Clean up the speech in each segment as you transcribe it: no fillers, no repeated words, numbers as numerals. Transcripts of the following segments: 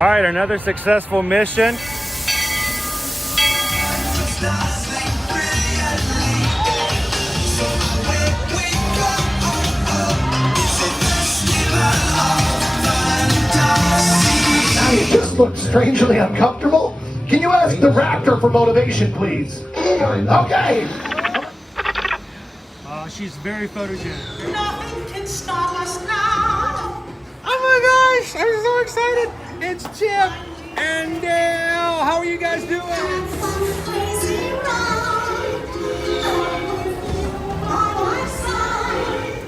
All right, another successful mission. You just look strangely uncomfortable. Can you ask the Raptor for motivation, please? Okay. She's very photogenic. Nothing can stop us now. Oh my gosh, I'm so excited. It's Chip and Dale. How are you guys doing?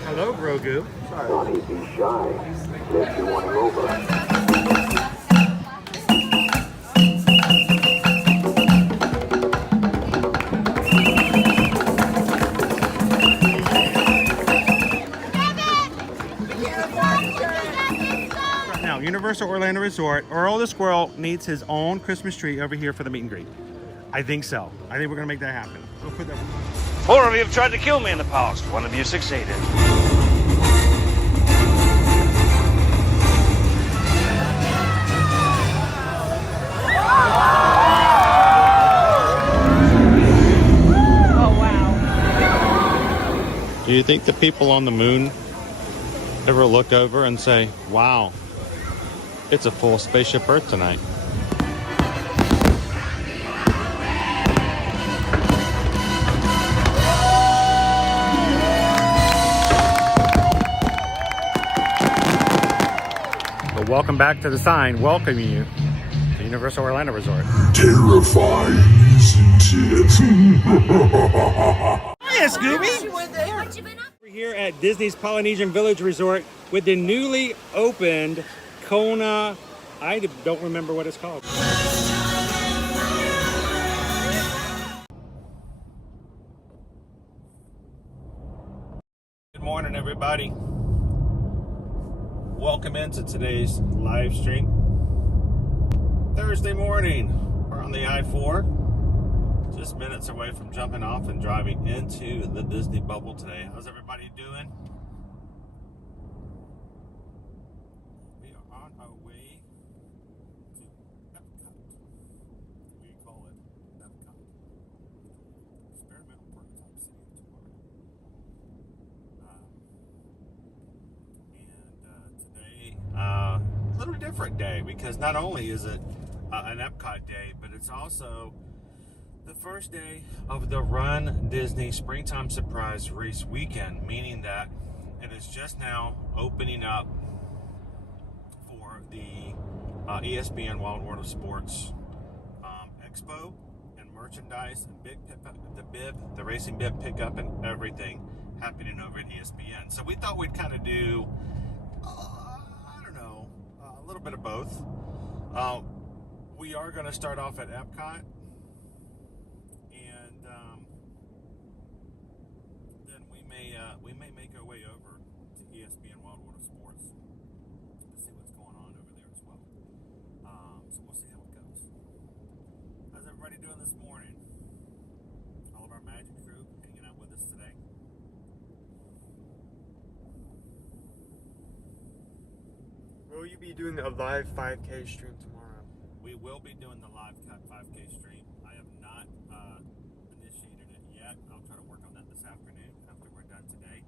Hello, Grogu. Don't be shy. Let you want over. Universal Orlando Resort, Earl the Squirrel needs his own Christmas tree over here for the meet and greet. I think so. I think we're gonna make that happen. We'll put that. 4 of you have tried to kill me in the past. 1 of you succeeded. Oh wow. Do you think the people on the moon ever look over and say, wow, it's a full spaceship Earth tonight? But welcome back to the sign welcoming you to Universal Orlando Resort. Terrifying, isn't it? Hiya, Scooby! We're here at Disney's Polynesian Village Resort with the newly opened Kona, I don't remember what it's called. Good morning, everybody. Welcome into today's live stream. Thursday morning, we're on the I-4. Just minutes away from jumping off and driving into the Disney bubble today. How's everybody doing? We are on our way to Epcot. We call it Epcot. Experimental Prototype City of Tomorrow. Today, a little different day because not only is it an Epcot day, but it's also the first day of the Run Disney Springtime Surprise Race Weekend, meaning that it is just now opening up for the ESPN Wildwater Sports Expo and merchandise and the racing bib pickup and everything happening over at ESPN. So we thought we'd kind of do, I don't know, a little bit of both. We are going to start off at Epcot. We may make our way over to ESPN Wildwater Sports to see what's going on over there as well. So we'll see how it goes. How's everybody doing this morning? All of our Magic crew hanging out with us today. Will you be doing a live 5K stream tomorrow? We will be doing the live 5K stream. I have not initiated it yet. I'll try to work on that this afternoon after we're done today.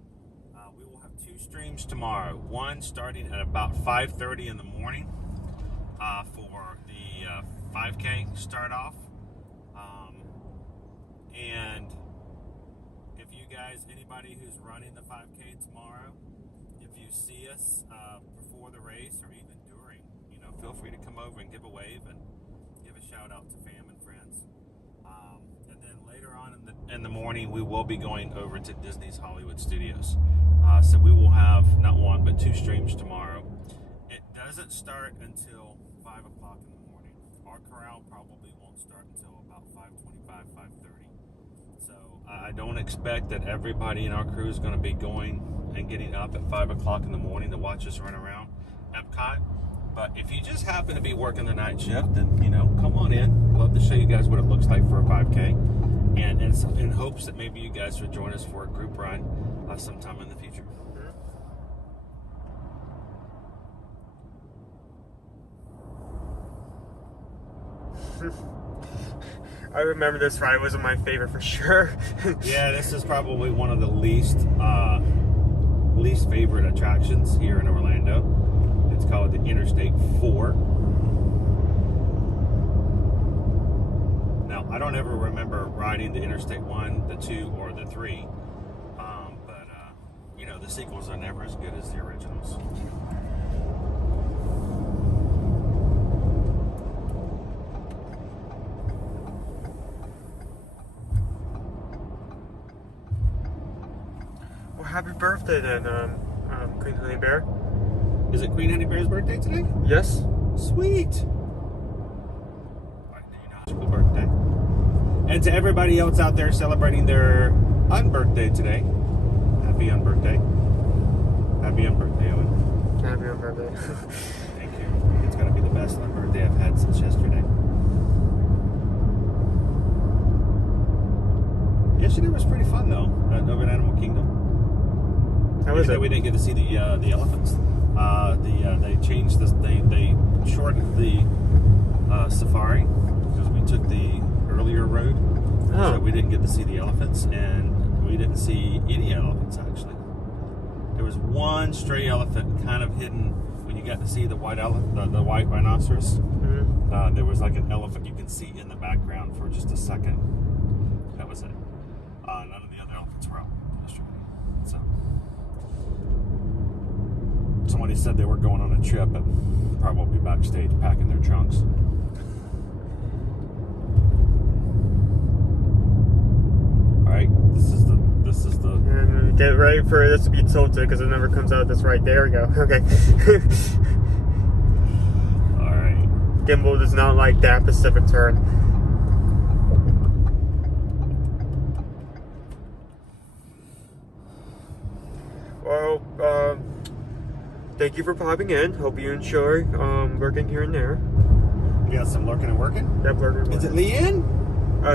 We will have 2 streams tomorrow. One starting at about 5:30 in the morning for the 5K start off. And if you guys, anybody who's running the 5K tomorrow, if you see us before the race or even during, feel free to come over and give a wave and give a shout out to fam and friends. And then later on in the morning, we will be going over to Disney's Hollywood Studios. So we will have not 1 but 2 streams tomorrow. It doesn't start until 5 o'clock in the morning. Our corral probably won't start until about 5:25, 5:30. So I don't expect that everybody in our crew is going to be going and getting up at 5 o'clock in the morning to watch us run around Epcot. But if you just happen to be working the night shift, then, come on in. I'd love to show you guys what it looks like for a 5K. And in hopes that maybe you guys would join us for a group run sometime in the future. I remember this ride wasn't my favorite for sure. Yeah, this is probably one of the least favorite attractions here in Orlando. It's called the Interstate 4. Now, I don't ever remember riding the Interstate 1, the 2, or the 3. But you know, the sequels are never as good as the originals. Well, happy birthday then, Queen Honey Bear. Is it Queen Honey Bear's birthday today? Yes. Sweet. Happy birthday. And to everybody else out there celebrating their unbirthday today, happy unbirthday. Happy unbirthday, Owen. Happy unbirthday. Thank you. It's going to be the best unbirthday I've had since yesterday. Yesterday was pretty fun though, over at Animal Kingdom. How was it? We didn't get to see the elephants. They changed this. They shortened the safari because we took the earlier road, so we didn't get to see the elephants, and we didn't see any elephants actually. There was one stray elephant kind of hidden when you got to see the white the white rhinoceros. Mm-hmm. There was like an elephant you can see in the background for just a second. That was it. None of the other elephants were out yesterday. So somebody said they were going on a trip and probably backstage packing their trunks. All right, this is the. And get ready for this to be tilted because it never comes out this right. There we go. Okay. All right. Gimbal does not like that Pacific turn. Well, thank you for popping in. Hope you enjoy working here and there. You got some lurking and working? Yep, lurking. Is it Leanne?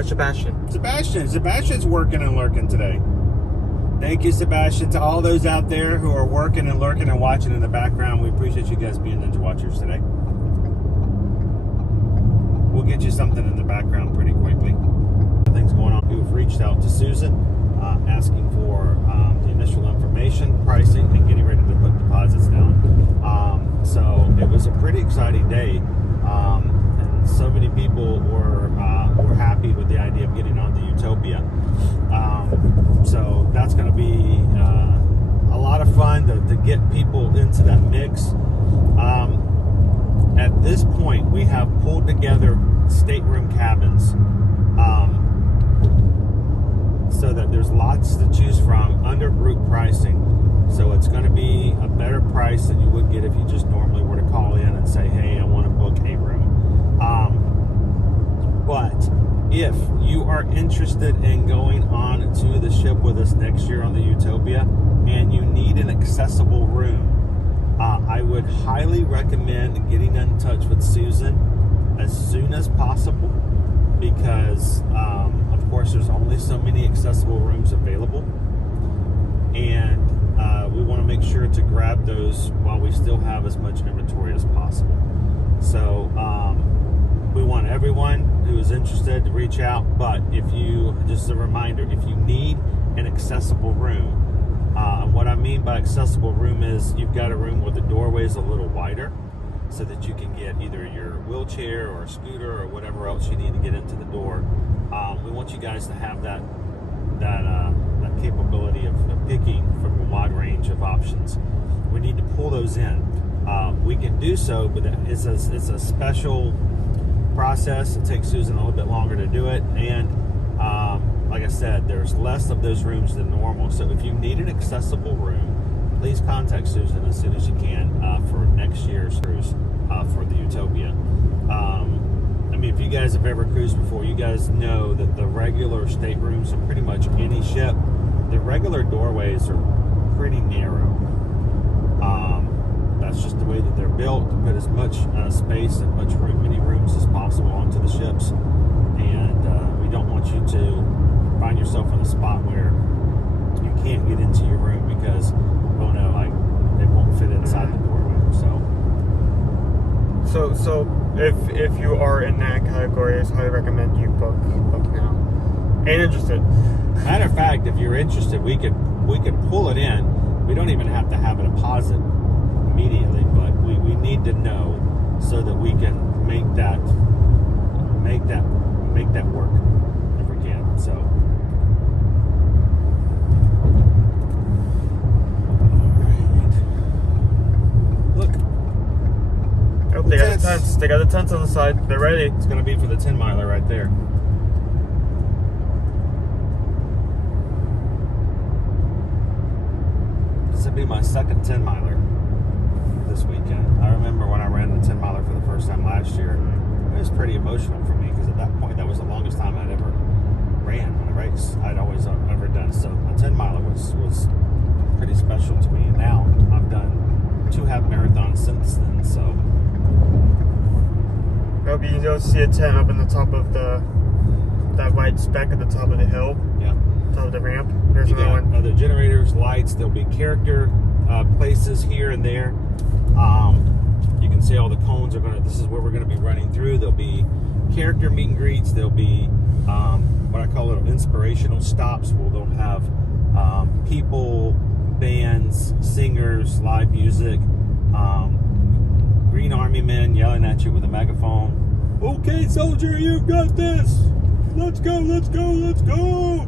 Sebastian. Sebastian's working and lurking today. Thank you, Sebastian, to all those out there who are working and lurking and watching in the background. We appreciate you guys being Ninja Watchers today. We'll get you something in the background pretty quickly. Things going on. We've reached out to Susan, asking for the initial information, pricing, and getting ready to put deposits down. So it was a pretty exciting day, and so many people were happy with the idea of getting on the Utopia. So that's going to be a lot of fun to get people into that mix. At this point, we have pulled together stateroom cabins so that there's lots to choose from under group pricing. So it's going to be a better price than you would get if you just normally were to call in and say, hey, I want to book a room. But if you are interested in going on to the ship with us next year on the Utopia and you need an accessible room, I would highly recommend getting in touch with Susan as soon as possible because, of course, there's only so many accessible rooms available. And we want to make sure to grab those while we still have as much inventory as possible. So we want everyone who is interested to reach out, but if you, just a reminder, if you need an accessible room, what I mean by accessible room is you've got a room where the doorway is a little wider so that you can get either your wheelchair or a scooter or whatever else you need to get into the door. We want you guys to have that capability of picking from a wide range of options. We need to pull those in. We can do so, but it's a special process. It takes Susan a little bit longer to do it, and like I said, there's less of those rooms than normal. So if you need an accessible room, please contact Susan as soon as you can for next year's cruise for the Utopia. I mean, if you guys have ever cruised before, you guys know that the regular staterooms on pretty much any ship, the regular doorways are pretty narrow. That's just the way that they're built to put as much space and many rooms as possible onto the ships. And we don't want you to find yourself in a spot where you can't get into your room because, oh no, it won't fit inside the doorway. So if you are in that category, I highly recommend you book now. And interested. Matter of fact, if you're interested, we could pull it in. We don't even have to have a deposit immediately, but we need to know so that we can make that work if we can. So. Oh, they got the tents. They got the tents on the side. They're ready. It's going to be for the 10-miler right there. This will be my second 10-miler this weekend. I remember when I ran the 10-miler for the first time last year. It was pretty emotional for me because at that point, that was the longest time I'd ever ran on a race I'd always ever done. So a 10-miler was pretty special to me. And now I've done 2 half marathons since then. So you'll see a tent up in the top of that white speck at the top of the hill. Yeah. Top of the ramp. There's another one. Other generators, lights. There'll be character places here and there. You can see all the cones are gonna. This is where we're gonna be running through. There'll be character meet and greets. There'll be what I call little inspirational stops where they'll have people, bands, singers, live music. Green Army men yelling at you with a megaphone. Okay, soldier, you've got this. Let's go, let's go, let's go.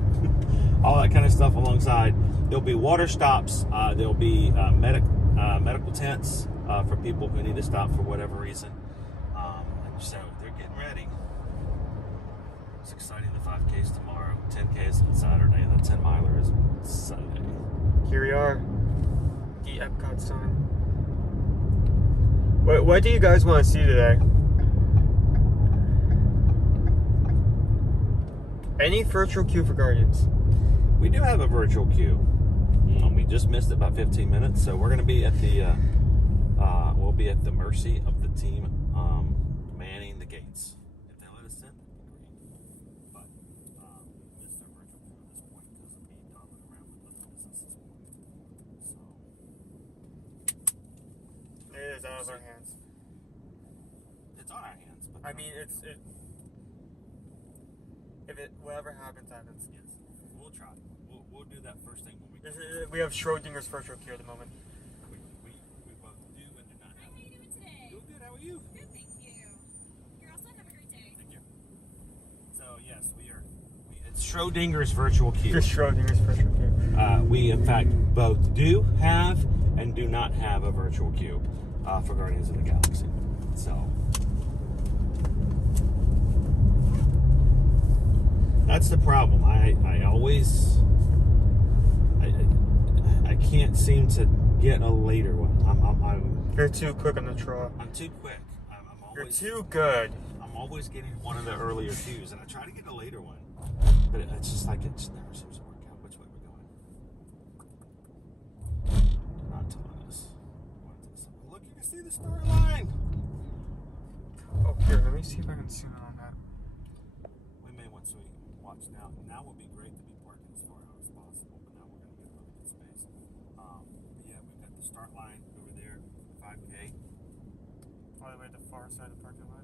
All that kind of stuff alongside. There'll be water stops. There'll be medical tents for people who need to stop for whatever reason. So they're getting ready. It's exciting. The 5K's tomorrow. 10K is on Saturday, and the 10-miler is Sunday. Here we are. The Epcot sign. What do you guys want to see today? Any virtual queue for Guardians? We do have a virtual queue. We just missed it by 15 minutes, so we're going to be at the we'll be at the mercy of the team manning the gates. If they let us in, but missed our virtual queue at this point because of me dawdling around with other businesses. So it is out of our hands. It's on our hands, but I mean, if whatever happens, happens. Yes, we'll try. We'll do that first thing when we get we have Schrodinger's virtual queue at the moment. We both do and do not have. How are you doing today? Doing good. How are you? Good, thank you. You're also have a great day. Thank you. So yes, it's Schrodinger's virtual queue. Just Schrodinger's virtual queue. We in fact both do have and do not have a virtual queue for Guardians of the Galaxy. So that's the problem. I always I can't seem to get a later one. You're too quick on the draw. I'm too quick. I'm always, You're too good. I'm always getting one of the earlier queues, and I try to get a later one, but it's just like it just never seems to work out. Which way we're going? They're not telling us. Look, you can see the start line. Oh, here, let me see if I can zoom in on that. We may once we watch now. Now would be great to be parking as far out as possible, but now we're going to get limited space. But yeah, we've got the start line over there, 5K. All the way to the far side of the parking lot.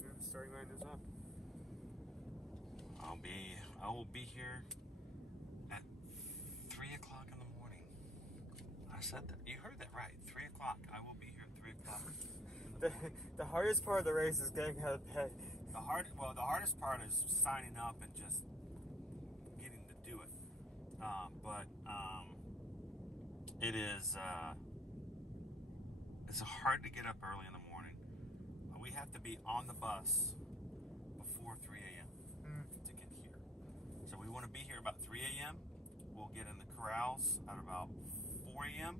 Yeah, the starting line is up. I will be here at 3 o'clock in the morning. I said that. You heard that right. 3 o'clock. I will be here at 3 o'clock. The hardest part of the race is getting out of bed. The hardest part is signing up and just getting to do it. But it is it's hard to get up early in the morning. We have to be on the bus before 3 a.m. to get here. So we want to be here about 3 a.m. We'll get in the Corrals at about 4 a.m.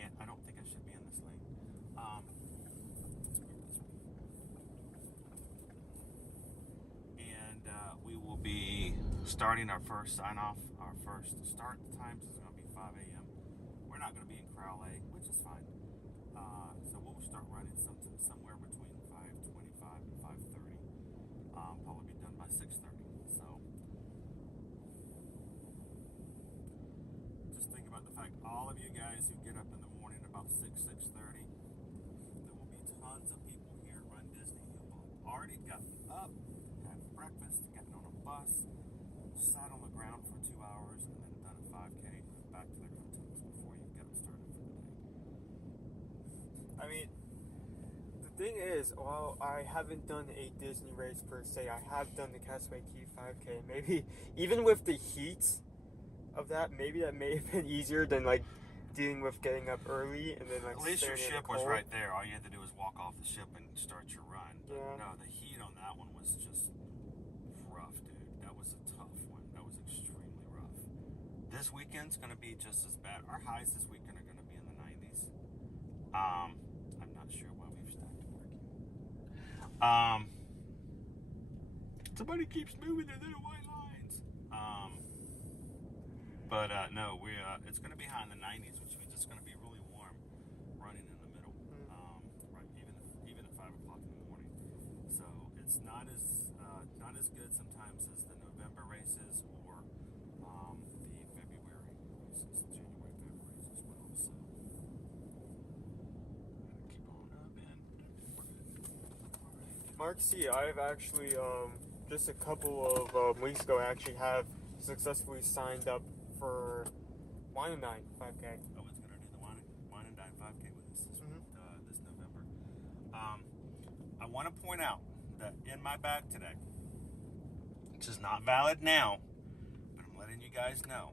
And I don't think I should be in this lane. We will be starting our first sign-off. Our first start times is going to be 5 a.m. We're not going to be in Corral A, which is fine. So we'll start running somewhere between 5:25 and 5:30. Probably be done by 6:30. So just think about the fact all of you guys who get 6:30, got up, had breakfast, gotten on a bus, sat on the ground for 2 hours, and then done a 5K back to their hotels before you got started for the day. I mean, the thing is, while I haven't done a Disney race per se, I have done the Castaway Cay 5K. Maybe even with the heat of that, maybe that may have been easier than like dealing with getting up early and then like. At least your staring at ship the was cold. right there. All you had to do was walk off the ship and start your run. But Yeah. no, the heat on that one was just rough, dude. That was a tough one. That was extremely rough. This weekend's going to be just as bad. Our highs this weekend are going to be in the 90s. I'm not sure why we've stacked it working. Somebody keeps moving their little white lines. But no, we it's going to be high in the 90s, which means it's going to be really warm running in the middle, right? Even at 5 o'clock in the morning. So it's not as good sometimes as the November races or the February races, January, February as well. So keep on up and Mark C, I've actually just a couple of weeks ago, I actually have successfully signed up for Wine and Dine 5K. Owen's going to do the Wine and Dine 5K with us this November. I want to point out that in my bag today, which is not valid now, but I'm letting you guys know,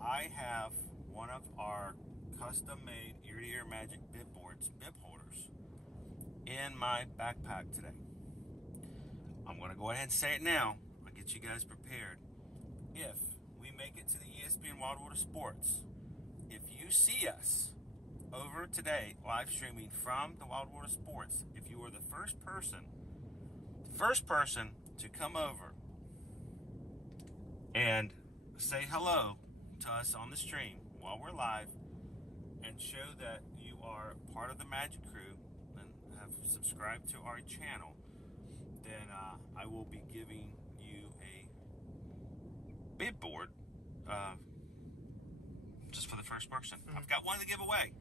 I have one of our custom-made ear-to-ear magic Bitboards, bib holders, in my backpack today. I'm going to go ahead and say it now. I'll get you guys prepared. If we make it to the ESPN Wildwater Sports, if you see us over today live streaming from the Wildwater Sports, if you are the first person to come over and say hello to us on the stream while we're live and show that you are part of the Magic Crew and have subscribed to our channel, then I will be giving you a bib board just for the first person. I've got one to give away.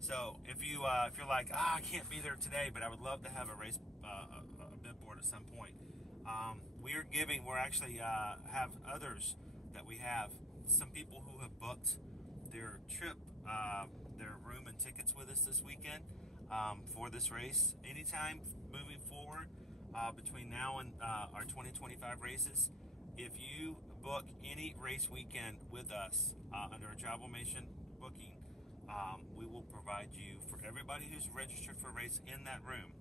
So if you're like, I can't be there today, but I would love to have a race a bib board at some point. We're actually have others that we have. Some people who have booked their trip, their room and tickets with us this weekend for this race. Anytime moving forward between now and our 2025 races, if you book any race weekend with us under a Travelmation booking, we will provide you, for everybody who's registered for a race in that room,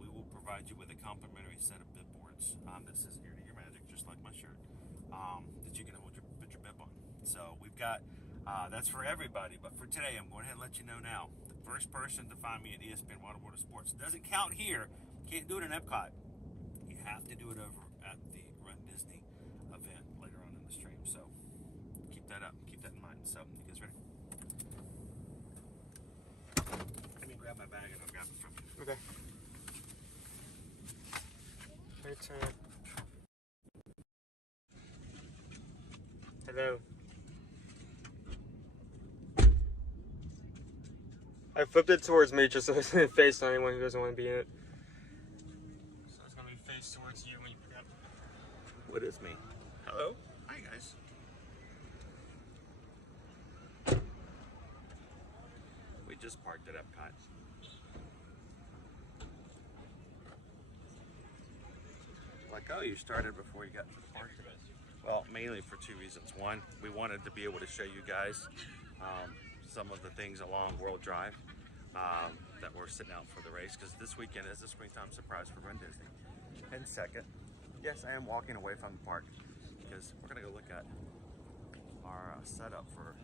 we will provide you with a complimentary set of bib boards that says Ear to Ear Magic, just like my shirt, that you can put your bib on. So we've got, that's for everybody, but for today, I'm going ahead and let you know now. The first person to find me at ESPN Wildwater Sports. Doesn't count here. Can't do it in Epcot. You have to do it over at the Run Disney event later on in the stream. So keep that up. Keep that in mind. So you guys ready? Let me grab my bag and I'll grab it from you. Okay. Your turn. Hello. I flipped it towards me just so it's going to face on anyone who doesn't want to be in it. So it's going to be face towards you when you pick up. What is me? Hello? Hi, guys. We just parked at Epcot. Like, oh, you started before you got to the park. Well, mainly for two reasons. One, we wanted to be able to show you guys some of the things along World Drive that we're sitting out for the race, because this weekend is the springtime surprise for Run Disney. And second, yes, I am walking away from the park because we're gonna go look at our setup for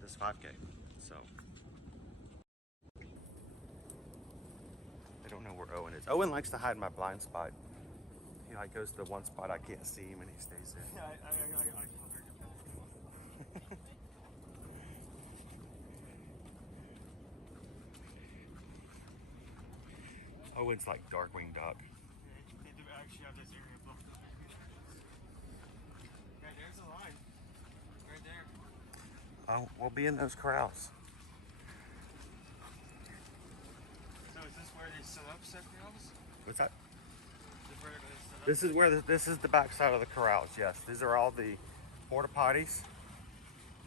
this 5K. So I don't know where Owen is. Owen likes to hide in my blind spot. He like goes to the one spot I can't see him and he stays there. Yeah, I covered your back. Owen's like Darkwing Duck. They do actually have this area blocked up. Okay, there's a line. Right there. Oh, we'll be in those corrals. So is this where they set up set corrals? What's that? This is where this is the back side of the corrals. Yes, these are all the porta potties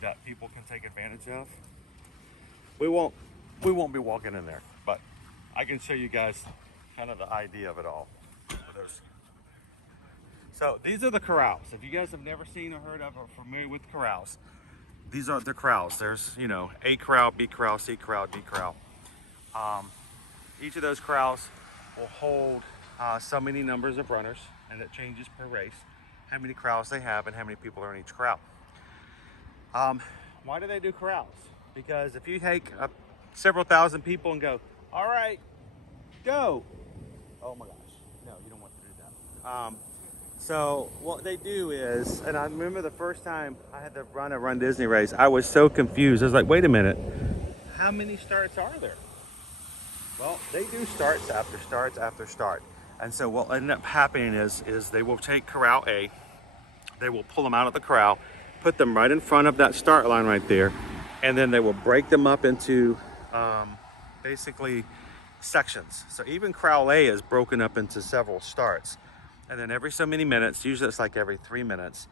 that people can take advantage of. We won't be walking in there, but I can show you guys kind of the idea of it all. So these are the corrals. If you guys have never seen or heard of or familiar with corrals, these are the corrals. There's, you know, A corral, B corral, C corral, D corral. Each of those corrals will hold so many numbers of runners, and it changes per race, how many corrals they have and how many people are in each corral. Why do they do corrals? Because if you take several thousand people and go, all right, go. Oh my gosh, no, you don't want to do that. So what they do is, and I remember the first time I had to run a Run Disney race, I was so confused. I was like, wait a minute, how many starts are there? Well, they do starts after starts after start. And so what will end up happening is they will take corral A, they will pull them out of the corral, put them right in front of that start line right there, and then they will break them up into basically sections. So even corral A is broken up into several starts. And then every so many minutes, usually it's like every 3 minutes,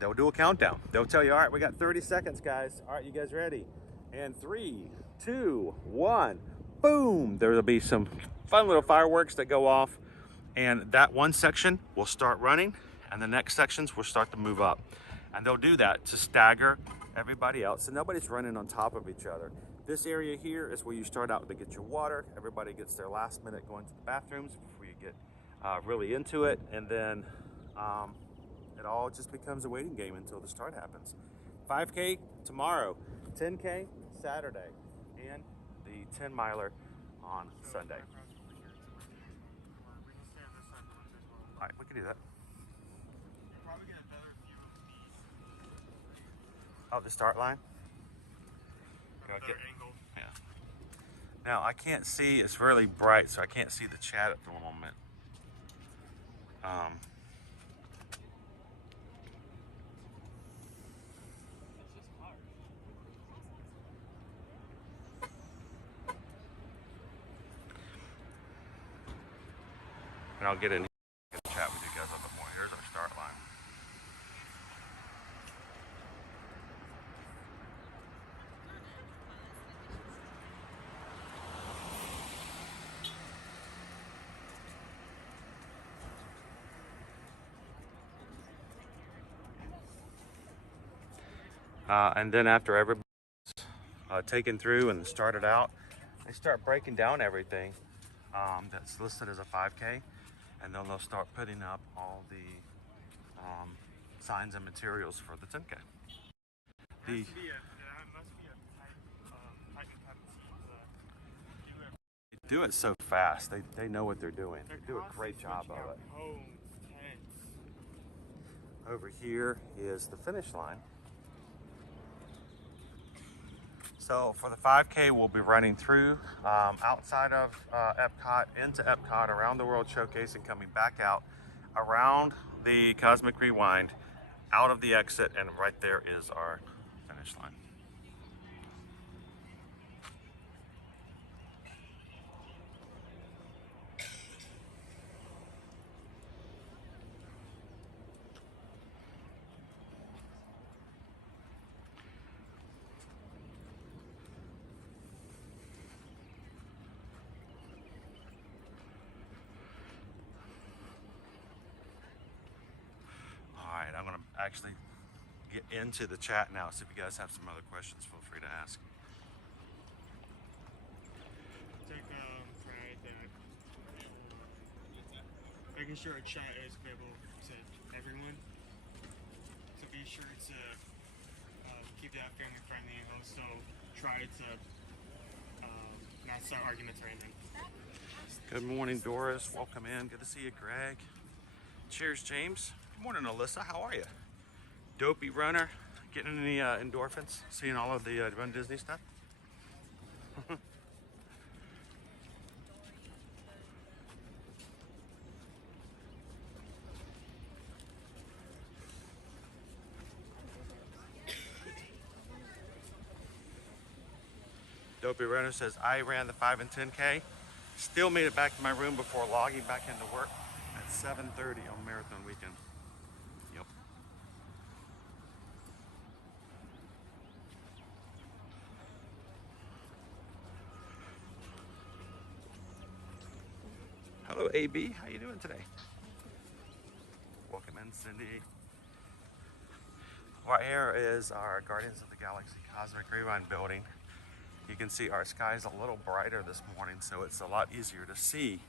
they'll do a countdown. They'll tell you, all right, we got 30 seconds, guys. All right, you guys ready? And 3, 2, 1, boom. There'll be some fun little fireworks that go off. And that one section will start running, and the next sections will start to move up. And they'll do that to stagger everybody else, so nobody's running on top of each other. This area here is where you start out to get your water. Everybody gets their last minute going to the bathrooms before you get really into it, and then it all just becomes a waiting game until the start happens. 5K tomorrow, 10K Saturday, and the 10 miler on Sunday. All right, we can do that. Oh, the start line? Yeah. Now I can't see, it's really bright, so I can't see the chat at the moment. And I'll get in here and chat with you guys a little bit more. Here's our start line. And then after everybody's taken through and started out, they start breaking down everything that's listed as a 5K, and then they'll start putting up all the signs and materials for the 10K. They do it so fast. They know what they're doing. They do a great job of it. Over here is the finish line. So for the 5K, we'll be running through outside of Epcot, into Epcot, around the World Showcase, and coming back out around the Cosmic Rewind, out of the exit, and right there is our finish line. I'm going to actually get into the chat now, so if you guys have some other questions, feel free to ask. Making sure our chat is available to everyone. So be sure to keep that family friendly and also try to not start arguments or anything. Good morning, Doris. Welcome in. Good to see you, Greg. Cheers, James. Good morning, Alyssa. How are you? Dopey runner. Getting any endorphins? Seeing all of the Run Disney stuff? Dopey runner says, I ran the 5 and 10K. Still made it back to my room before logging back into work. at 7:30 on Marathon Weekend. Yep. Hello, AB. How you doing today? Welcome in, Cindy. Right here is our Guardians of the Galaxy Cosmic Rewind building. You can see our sky's a little brighter this morning, so it's a lot easier to see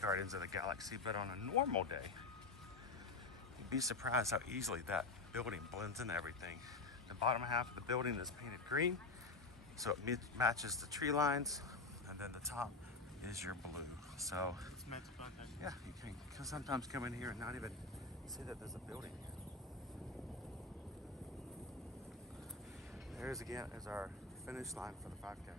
Guardians of the Galaxy. But on a normal day, you'd be surprised how easily that building blends into everything. The bottom half of the building is painted green, so it matches the tree lines, and then the top is your blue. So It's meant to blend in. yeah, you can sometimes come in here and not even see that there's a building here. There's again is our finish line for the 5K.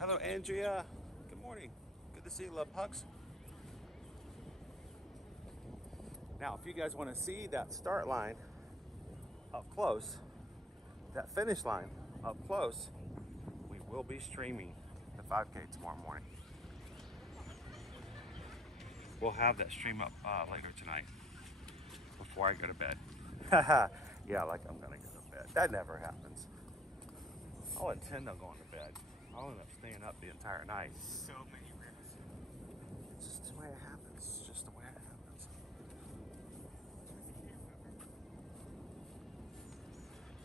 Hello, Andrea. Good morning. Good to see you. Love hugs. Now, if you guys want to see that start line up close, that finish line up close, we will be streaming the 5K tomorrow morning. We'll have that stream up later tonight before I go to bed. Yeah, like I'm gonna go to bed. That never happens. I'll intend on going to bed. I'll end up staying up the entire night. So many rims. It's just the way it happens. It's just the way it happens.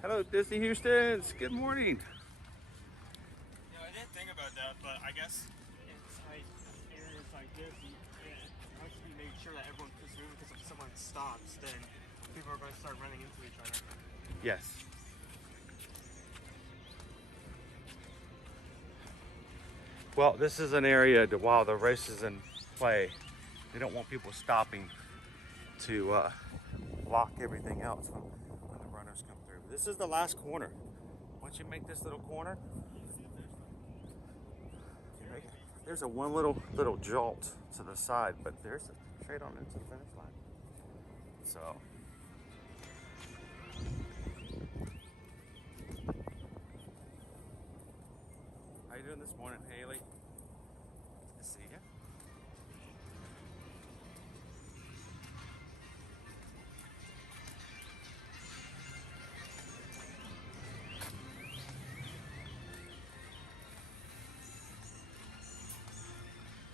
Hello, Disney Houstons. Good morning. Yeah, I didn't think about that, but I guess inside areas like this, it has to be made sure that everyone keeps moving, because if someone stops, then people are going to start running into each other. Yes. Well, this is an area that while the race is in play, they don't want people stopping to block everything else when the runners come through. This is the last corner. Once you make this little corner, there's a one little jolt to the side, but there's a straight on into the finish line. So. How you doing this morning, Haley? Good to see you.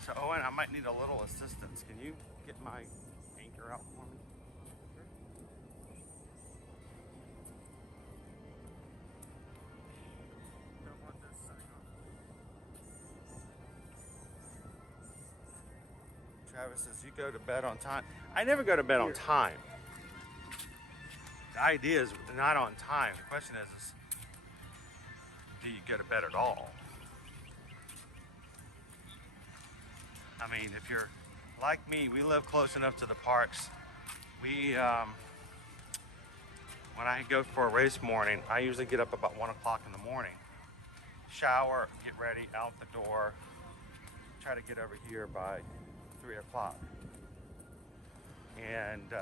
So Owen, I might need a little assistance. Can you get my anchor out for me? Travis says, you go to bed on time. I never go to bed on time. The idea is not on time. The question is do you go to bed at all? I mean, if you're like me, we live close enough to the parks. We, when I go for a race morning, I usually get up about 1 o'clock in the morning, shower, get ready, out the door, try to get over here by 3 o'clock. And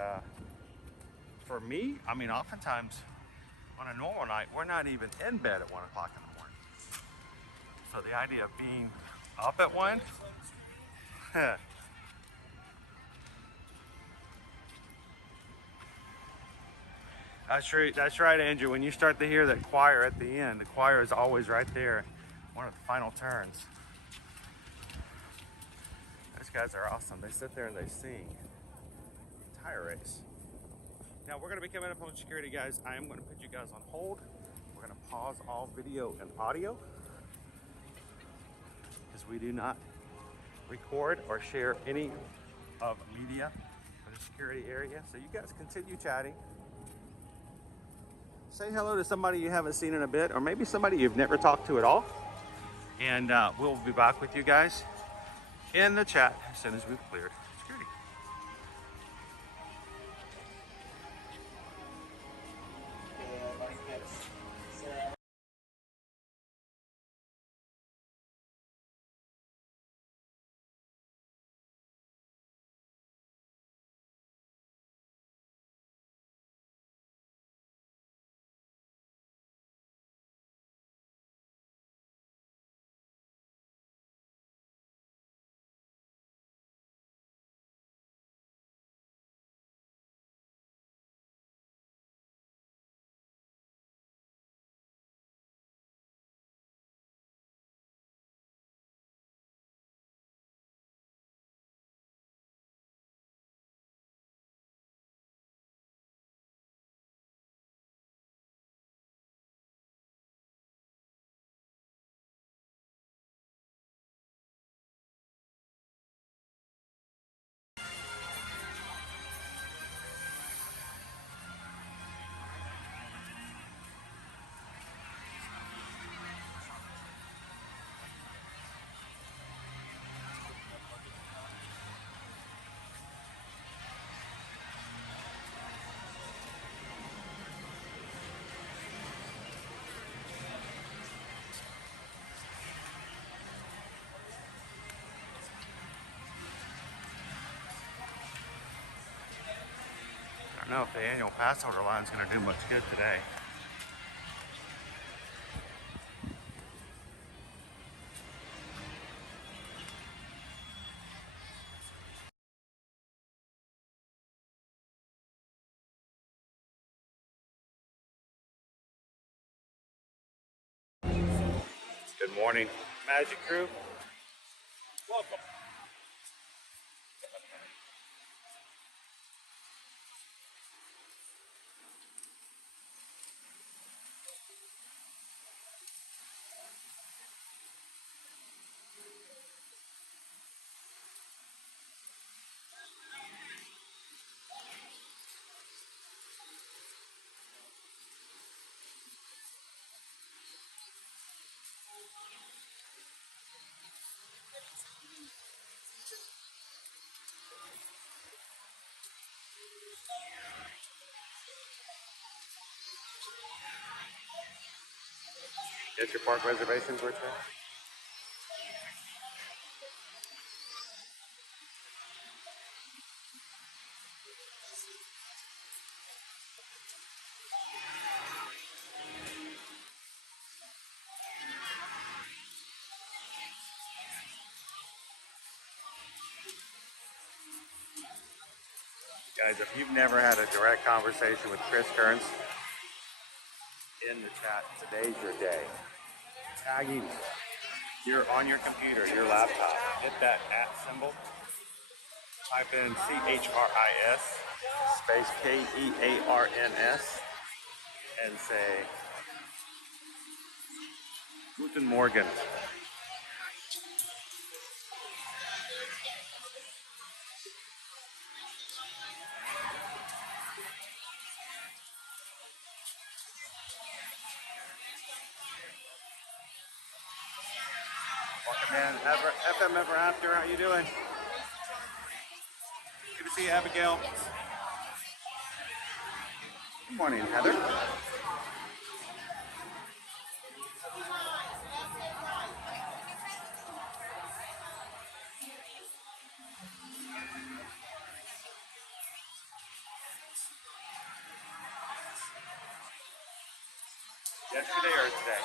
for me, I mean, oftentimes on a normal night, we're not even in bed at 1 o'clock in the morning. So the idea of being up at 1, That's right, Andrew. When you start to hear that choir at the end, the choir is always right there, one of the final turns. Those guys are awesome. They sit there and they sing the entire race. Now we're going to be coming up on security, guys. I am going to put you guys on hold. We're going to pause all video and audio because we do not record or share any of media for the security area. So you guys continue chatting. Say hello to somebody you haven't seen in a bit, or maybe somebody you've never talked to at all. And we'll be back with you guys in the chat as soon as we've cleared security. don't know if the annual pass holder line is going to do much good today. Good morning, Magic Crew. Welcome. Get your park reservations, Richard. Guys, if you've never had a direct conversation with Chris Kearns in the chat, today's your day. Tagging. You're on your computer, your laptop. Hit that @ symbol. Type in CHRIS space KEARNS and say Guten Morgen. Welcome in. FM Ever After, how you doing? Good to see you, Abigail. Good morning, Heather. Yesterday or today?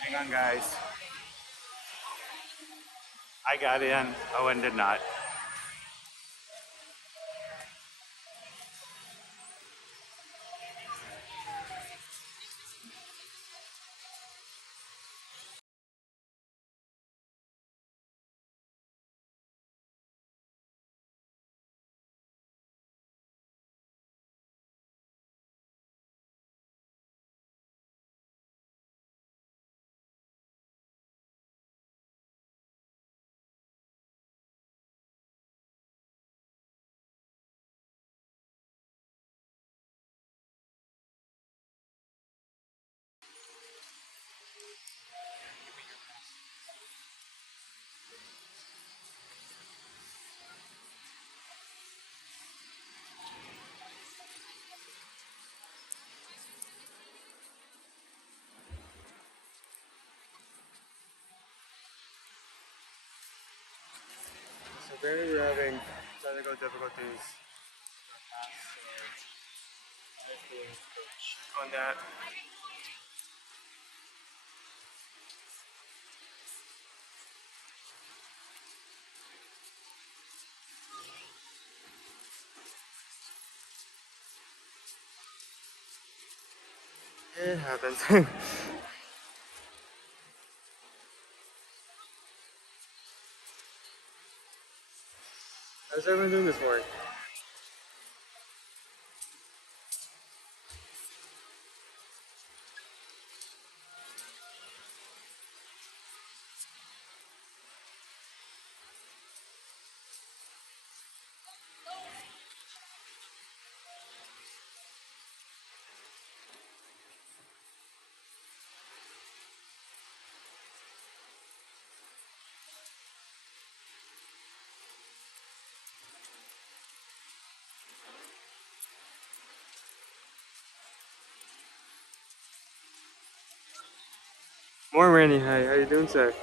Hang on, guys. I got in. Owen did not. So apparently we're having technical difficulties on that. It happens. How's everyone doing this morning? More Randy, hi, how you doing today?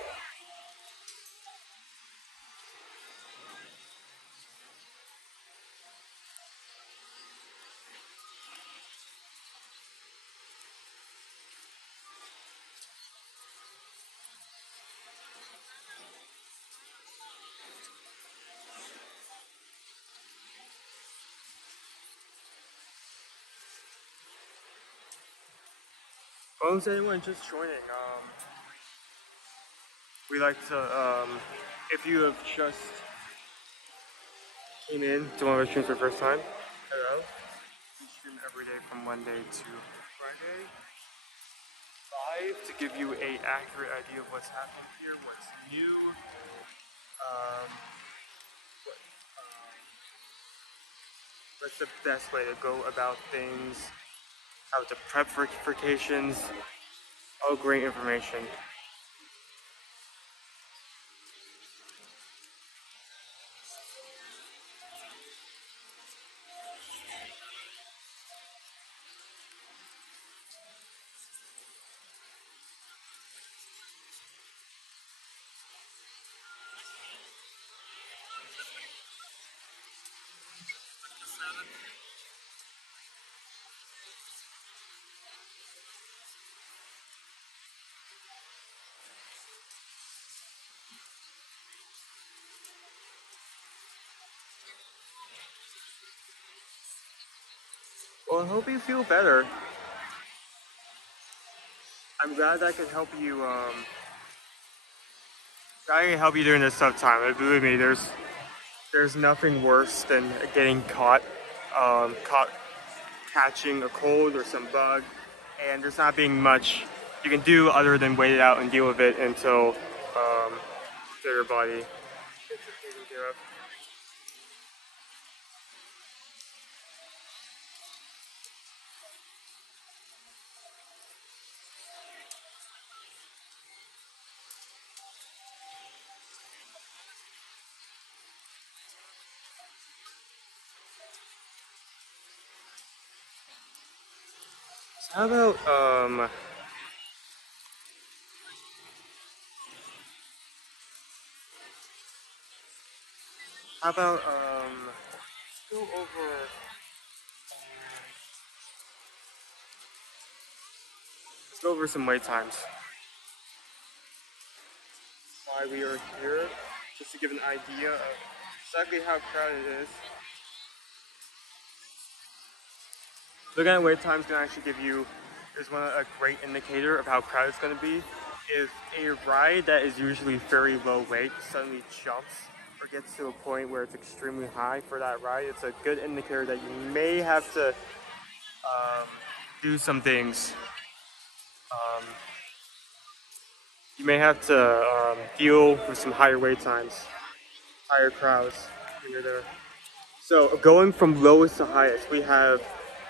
Well, to anyone just joining, we like to, if you have just came in to one of our streams for the first time, hello. We stream every day from Monday to Friday, live to give you a accurate idea of what's happening here, what's new, what, what's the best way to go about things, how to prep for vacations, all great information. Well, I hope you feel better. I'm glad I can help you. I can help you during this tough time. Believe me, there's nothing worse than getting caught catching a cold or some bug, and there's not being much you can do other than wait it out and deal with it until your body gets it taken care of. So how about go over let's go over some wait times. Why we are here, just to give an idea of exactly how crowded it is. Looking at wait times can actually give you a great indicator of how crowded it's going to be. If a ride that is usually very low wait suddenly jumps or gets to a point where it's extremely high for that ride, it's a good indicator that you may have to do some things. You may have to deal with some higher wait times, higher crowds when you're there. So going from lowest to highest, we have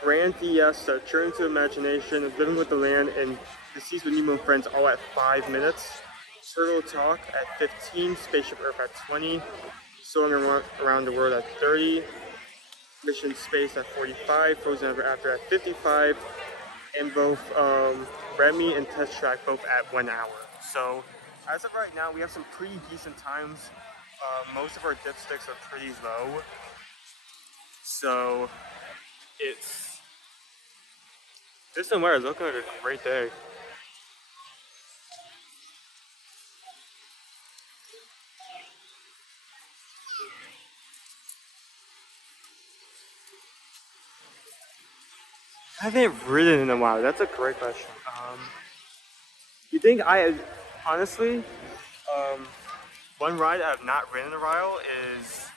Grand Fiesta, Turn to Imagination, Living with the Land, and The Seas with Nemo and Friends all at 5 minutes. Turtle Talk at 15, Spaceship Earth at 20, Soaring Around the World at 30, Mission Space at 45, Frozen Ever After at 55, and both Remy and Test Track both at 1 hour. So as of right now, we have some pretty decent times. Most of our dipsticks are pretty low. So this somewhere is looking like a great day. I haven't ridden in a while. That's a great question. You think honestly, one ride I have not ridden in a while is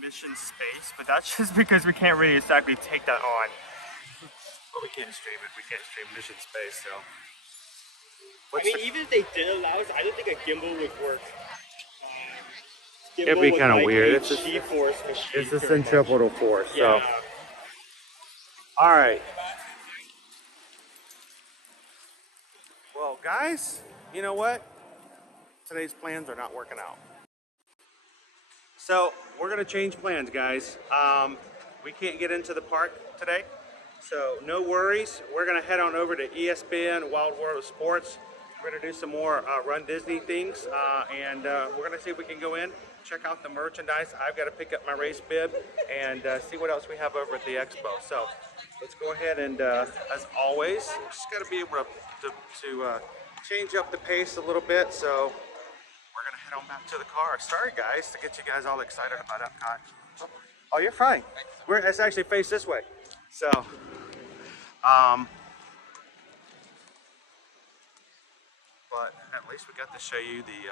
Mission Space, but that's just because we can't really exactly take that on. Well, we can't stream it. We can't stream Mission Space, so. Even if they did allow us, I don't think a gimbal would work. It'd be kind of weird. It's a G-force machine. It's a centripetal force, so. Yeah. All right. Well, guys, you know what? Today's plans are not working out. So we're gonna change plans, guys. We can't get into the park today, so no worries. We're gonna head on over to ESPN Wildwater Sports. We're gonna do some more Run Disney things, and we're gonna see if we can go in, check out the merchandise. I've got to pick up my race bib and see what else we have over at the Expo. So let's go ahead and, as always, just got to be able to change up the pace a little bit. So we're gonna head on back to the car. Sorry guys to get you guys all excited about Epcot. Oh, you're fine. It's actually faced this way. So, but at least we got to show you the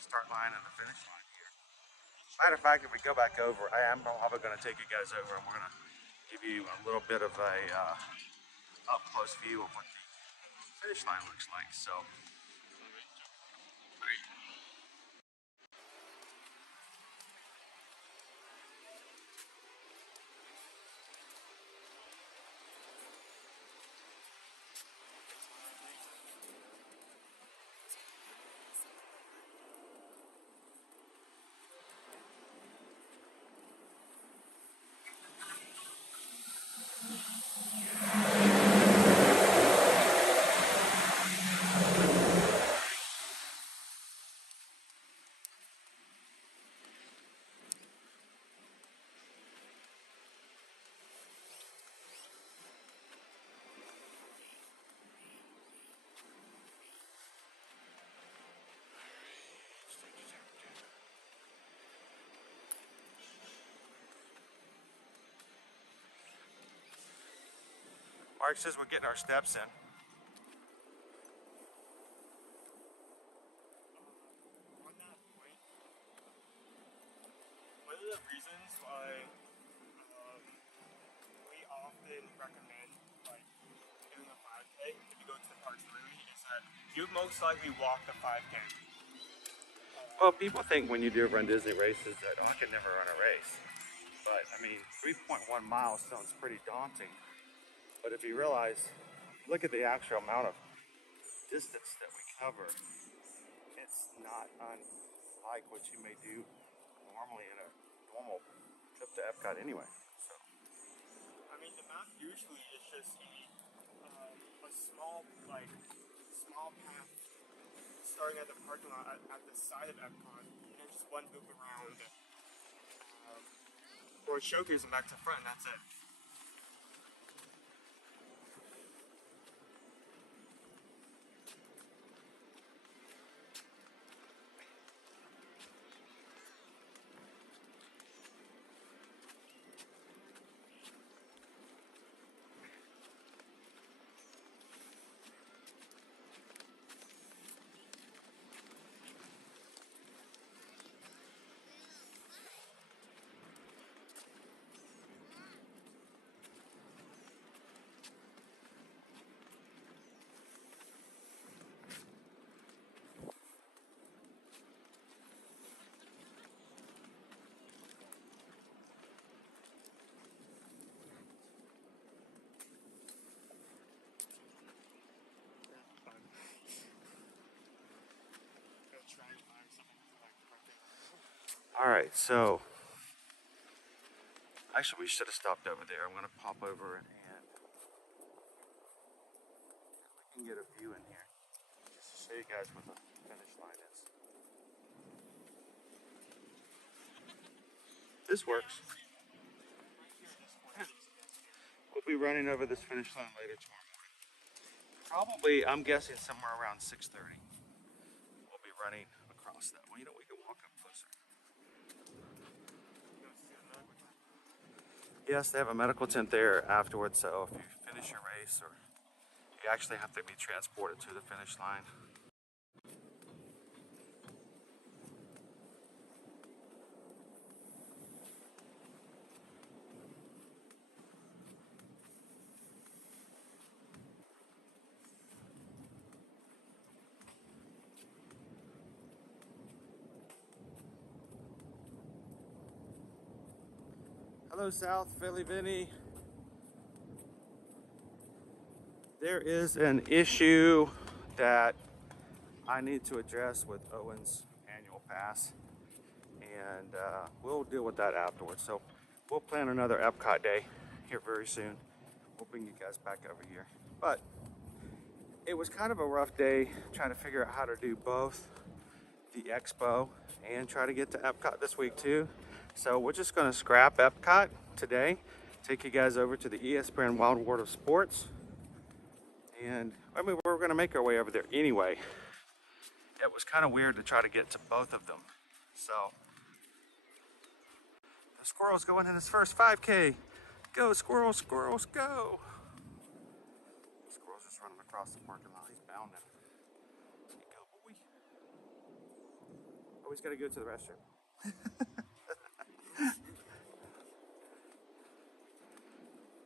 start line and the finish line here. Matter of fact, if we go back over, I am probably going to take you guys over and we're going to give you a little bit of a up close view of what the finish line looks like. So. Mark says we're getting our steps in. On that point, one of the reasons why we often recommend like doing a 5K if you go to the parks early is that you most likely walk the 5K. Well, people think when you do Run Disney races that, oh, I can never run a race. But, I mean, 3.1 miles sounds pretty daunting. But if you realize, look at the actual amount of distance that we cover, it's not unlike what you may do normally in a normal trip to Epcot anyway. So. I mean, the map usually is just a small path starting at the parking lot at the side of Epcot, and then just one loop around or showcase and back to front, and that's it. All right, so actually we should have stopped over there. I'm gonna pop over and we can get a view in here just to show you guys where the finish line is. This works. We'll be running over this finish line later tomorrow morning. Probably, I'm guessing somewhere around 6:30. We'll be running across that. Well, you know, we can walk up closer. Yes, they have a medical tent there afterwards, so if you finish your race, or you actually have to be transported to the finish line. Hello, South Philly Vinny. There is an issue that I need to address with Owen's annual pass, and we'll deal with that afterwards. So we'll plan another Epcot day here very soon. We'll bring you guys back over here. But it was kind of a rough day trying to figure out how to do both the Expo and try to get to Epcot this week too. So we're just going to scrap Epcot today, take you guys over to the ESPN Wildwater Sports, and I mean we're going to make our way over there anyway. It was kind of weird to try to get to both of them. So the squirrel's going in his first 5K. Go squirrel, squirrels, go! The squirrel's just running across the parking lot. He's bounding. Go boy. Oh, he's got to go to the restroom.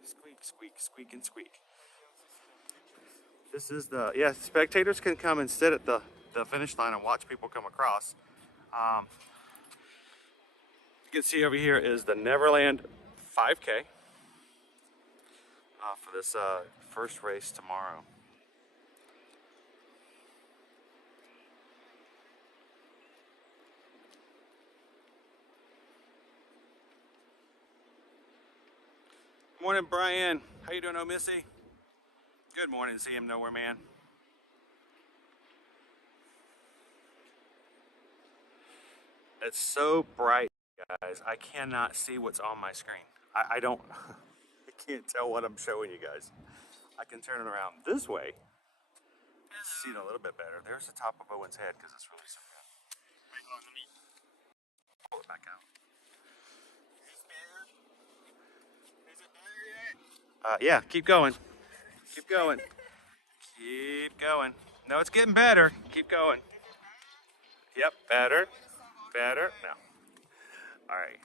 Squeak, squeak, squeak, and squeak. This is the, yeah, spectators can come and sit at the finish line and watch people come across. You can see over here is the Neverland 5K for this first race tomorrow. Morning, Brian. How you doing, oh Missy? Good morning, see him nowhere, man. It's so bright, guys. I cannot see what's on my screen. I don't, I can't tell what I'm showing you guys. I can turn it around this way. See it a little bit better. There's the top of Owen's head because it's really so good. Hang on, let me pull it back out. Is it better yet? Yeah, keep going. Keep going. Keep going. No, it's getting better. Keep going. Yep, better. Better. No. All right.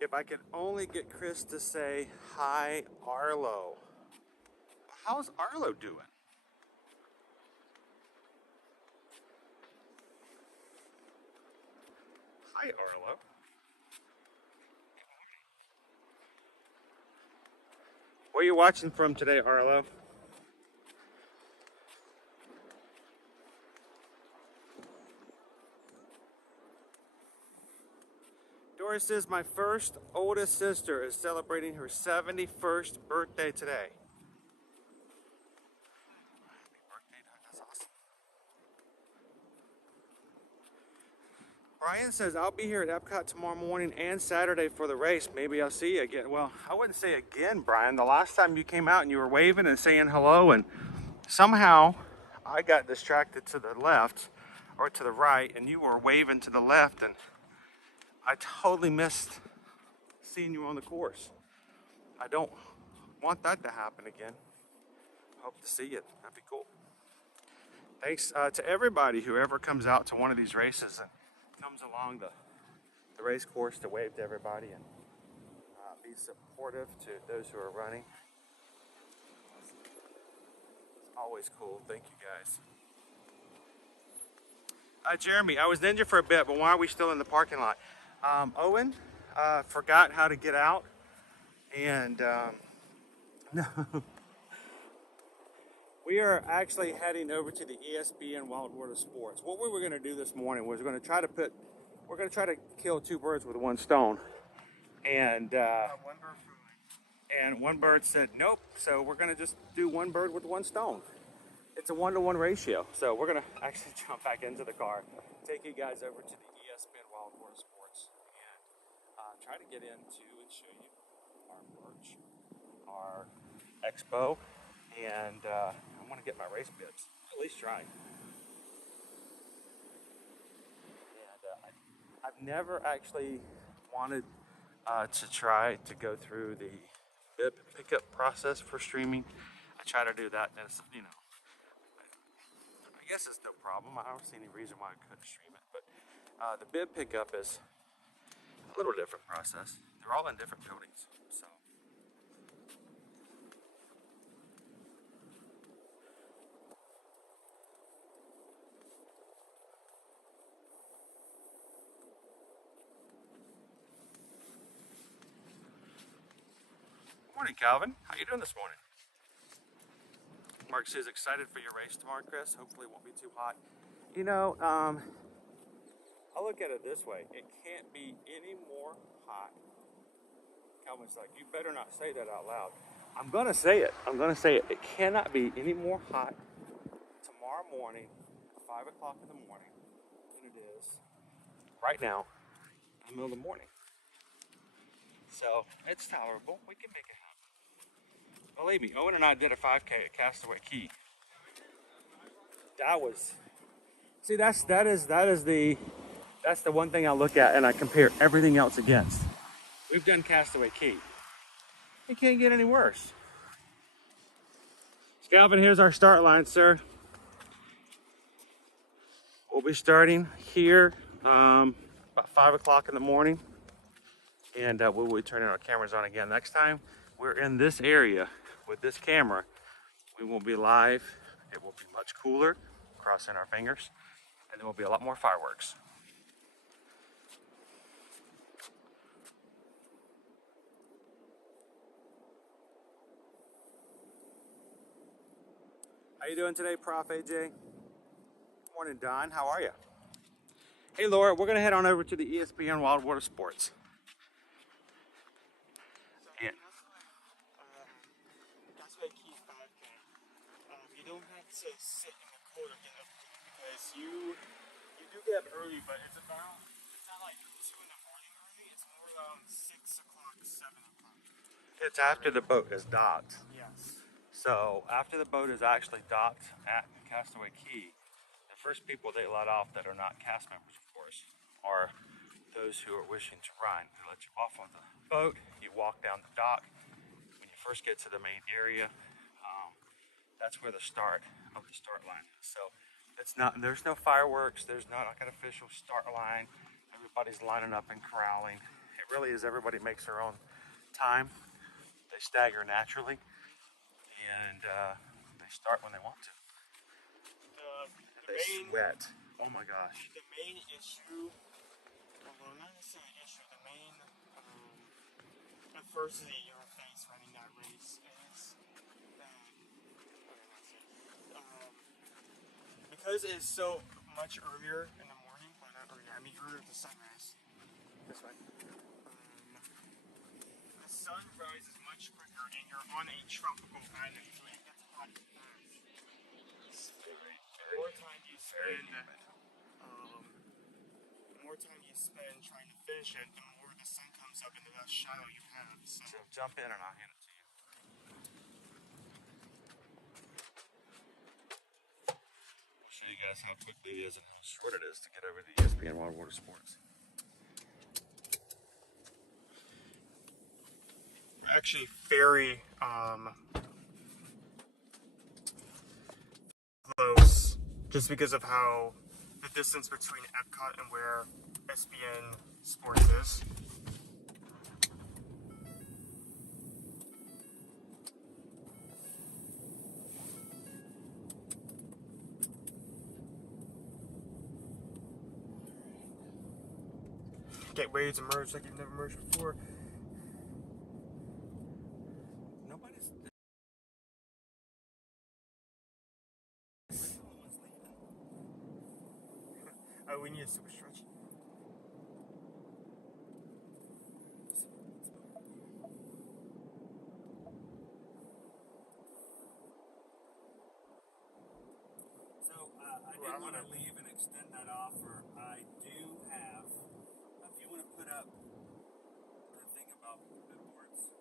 If I could only get Chris to say, hi, Arlo. How's Arlo doing? Hi, Arlo. Where are you watching from today, Arlo? Doris says, my first oldest sister is celebrating her 71st birthday today. Happy birthday, that's awesome. Brian says, I'll be here at Epcot tomorrow morning and Saturday for the race. Maybe I'll see you again. Well, I wouldn't say again, Brian. The last time you came out and you were waving and saying hello, and somehow I got distracted to the left or to the right, and you were waving to the left, and I totally missed seeing you on the course. I don't want that to happen again. Hope to see you. That'd be cool. Thanks to everybody who ever comes out to one of these races and comes along the race course to wave to everybody and be supportive to those who are running. It's always cool. Thank you guys. Jeremy, I was ninja for a bit, but why are we still in the parking lot? Owen forgot how to get out, and no. We are actually heading over to the ESPN Wildwater Sports. What we were going to do this morning was we're going to try to kill two birds with one stone, and one bird said nope. So we're going to just do one bird with one stone. It's a 1-to-1 ratio. So we're going to actually jump back into the car, take you guys over to the ESPN Wildwater Sports, and try to get into and show you our merch, our Expo, and I want to get my race bibs. At least try. And I've never actually wanted to try to go through the bib pickup process for streaming. I try to do that, and it's, you know, I guess it's no problem. I don't see any reason why I couldn't stream it, but the bib pickup is a little different process. They're all in different buildings, so. Morning, Calvin. How you doing this morning? Mark says excited for your race tomorrow, Chris. Hopefully it won't be too hot. You know, I look at it this way. It can't be any more hot. Calvin's like, you better not say that out loud. I'm going to say it. I'm going to say it. It cannot be any more hot tomorrow morning, 5 o'clock in the morning, than it is right now in the middle of the morning. So it's tolerable. We can make it happen. Believe me, Owen and I did a 5K at Castaway Key. That was, see, that's the one thing I look at and I compare everything else against. We've done Castaway Key. It can't get any worse. Calvin, here's our start line, sir. We'll be starting here about 5 o'clock in the morning, and we'll be turning our cameras on again. Next time we're in this area with this camera, we will be live. It will be much cooler, crossing our fingers, and there will be a lot more fireworks. How you doing today, Prof. AJ? Morning, Don. How are you? Hey, Laura, we're going to head on over to the ESPN Wildwater Sports. Yeah. Castaway Key 5K. You don't have to sit in the cold or get up because you do get up early, but it's not like 2 in the morning early. It's more around 6 o'clock, 7 o'clock. It's after the boat is docked. Yes. So after the boat is actually docked at Castaway Key, the first people they let off that are not cast members, of course, are those who are wishing to run. They let you off on the boat, you walk down the dock. When you first get to the main area, that's where the start of the start line is. So there's no fireworks, there's not like an official start line. Everybody's lining up and corralling. It really is, everybody makes their own time. They stagger naturally, and they start when they want to. They sweat. Oh my gosh. The main issue, well, not necessarily an issue, the main adversity you'll face running that race is that, because it's so much earlier in the morning, well, not earlier, I mean earlier to sunrise. This way. The sun rises much quicker, and you're on a tropical island, so it gets hot fast. More time you spend trying to finish it, the more the sun comes up and the less shadow you have. So jump in and I'll hand it to you. I'll show you guys how quickly it is and how short it is to get over to ESPN Wildwater Sports. we're actually very close, just because of how the distance between Epcot and where ESPN Sports is. Get ready to merge like you've never merged before. Nobody's. Oh, we need a super stretch. So I did want to leave and extend that offer. I do have, if you want to put up the thing about Bitboards,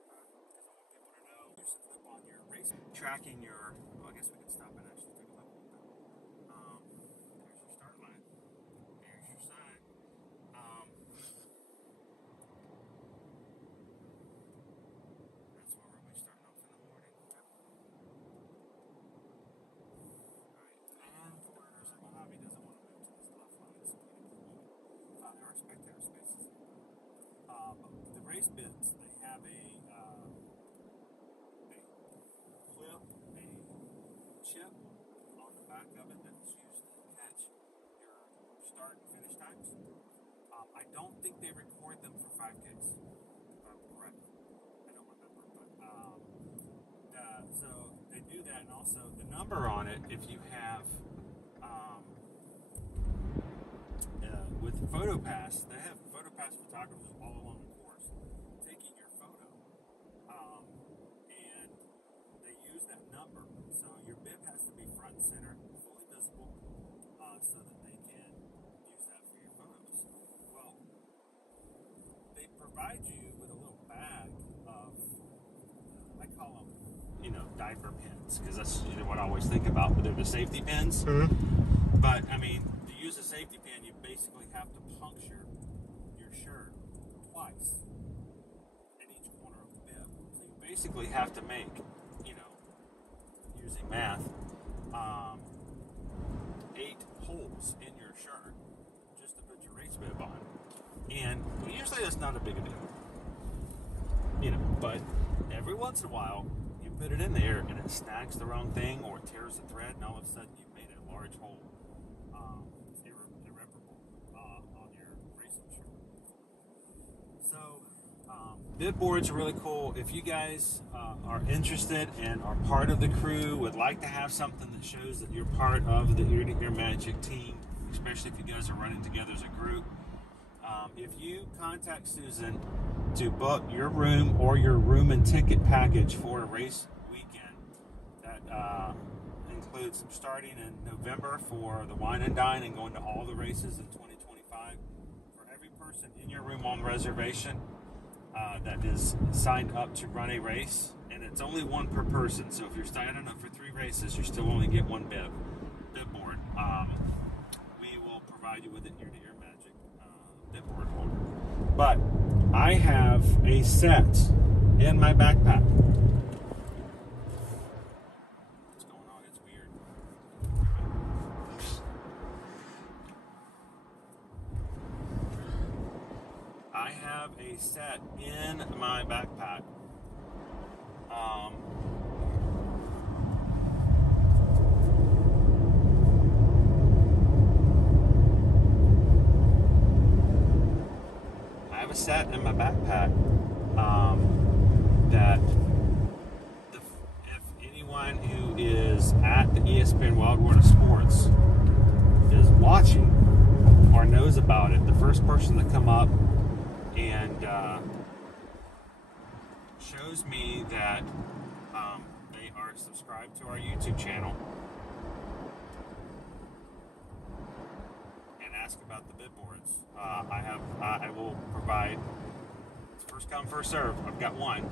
because I want people to know, there's a clip on your race tracking your, well, I guess we can stop and actually take a look at that. There's your start line. There's your sign. That's where we'll be starting off in the morning. And for Mojave doesn't want to move to this left line, it's kind of cool. There are spectator spaces. The race bits, they have a clip, a chip on the back of it that's used to catch your start and finish times. I don't think they record them for 5Ks, if I'm correct. I don't remember, but so they do that, and also the number on it, if you have photo pass. They have photo pass photographers all along the course taking your photo, and they use that number. So your bib has to be front and center, fully visible, so that they can use that for your photos. Well, they provide you with a little bag of, I call them, diaper pins, because that's what I always think about, but they're the safety pins. Mm-hmm. But, I mean, to use a safety pin, you basically have to puncture your shirt twice in each corner of the bib. So you basically have to make, using math, 8 holes in your shirt just to put your race bib on. And usually that's not a big deal. But every once in a while, you put it in there and it snags the wrong thing or tears the thread, and all of a sudden you've made a large hole. It's irreparable on your racing shirt. So, Bitboards are really cool. If you guys are interested and are part of the crew, would like to have something that shows that you're part of the Ear to Ear Magic team, especially if you guys are running together as a group, if you contact Susan to book your room or your room and ticket package for a race weekend, that includes starting in November for the Wine and Dine and going to all the races in 2025. For every person in your room on reservation that is signed up to run a race, and it's only one per person, so if you're signing up for 3 races, you still only get one bibboard. We will provide you with an Ear to Ear Magic Bitboard holder. But I have a set in my backpack. What's going on? It's weird. I have a set in my backpack. Set in my backpack that if anyone who is at the ESPN Wildwater Sports is watching or knows about it, the first person to come up and shows me that they are subscribed to our YouTube channel and ask about the Bitboards. I will provide first come, first serve. I've got one.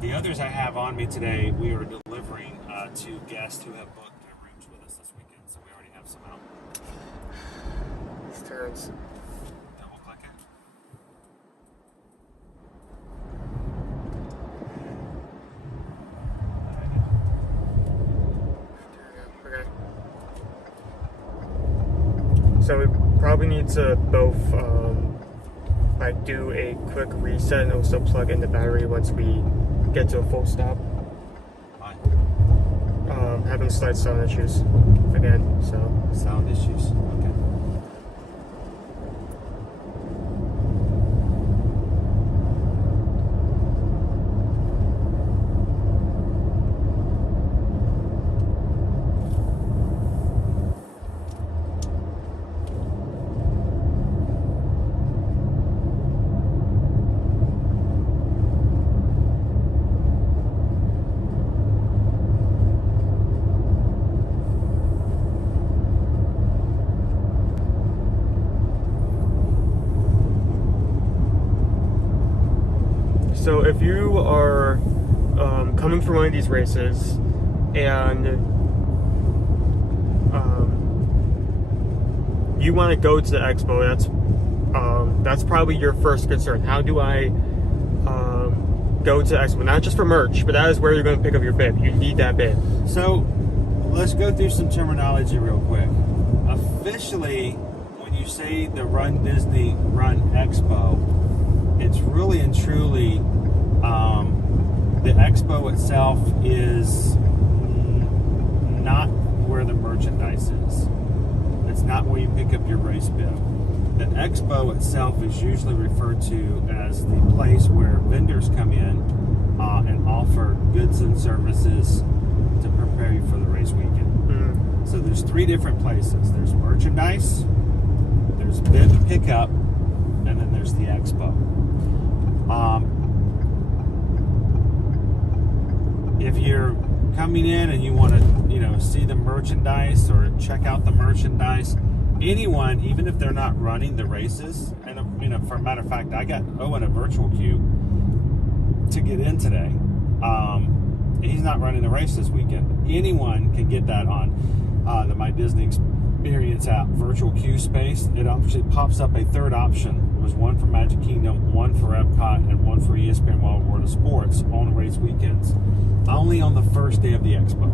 The others I have on me today, we are delivering to guests who have booked their rooms with us this weekend. So we already have some out. These turns. Double click it. Okay. So we probably need to both do a quick reset and also plug in the battery once we get to a full stop. Fine. Having slight sound issues again, so. Sound issues. Okay. So if you are coming from one of these races and you want to go to the Expo, that's probably your first concern. How do I go to Expo? Not just for merch, but that is where you're going to pick up your bib. You need that bib. So let's go through some terminology real quick. Officially, when you say the Run Disney Run Expo, it's really and truly the Expo itself is not where the merchandise is. It's not where you pick up your race bib. The Expo itself is usually referred to as the place where vendors come in and offer goods and services to prepare you for the race weekend. So there's 3 different places. There's merchandise, there's there's bid pickup, and then there's the Expo. If you're coming in and you want to, see the merchandise or check out the merchandise, anyone, even if they're not running the races, and for a matter of fact, I got Owen a virtual queue to get in today. He's not running the race this weekend. Anyone can get that on the My Disney Experience app, virtual queue space. It actually pops up a third option. It was one for Magic Kingdom, one for Epcot, and one for ESPN Wildwater Sports on race weekends. Only on the first day of the Expo.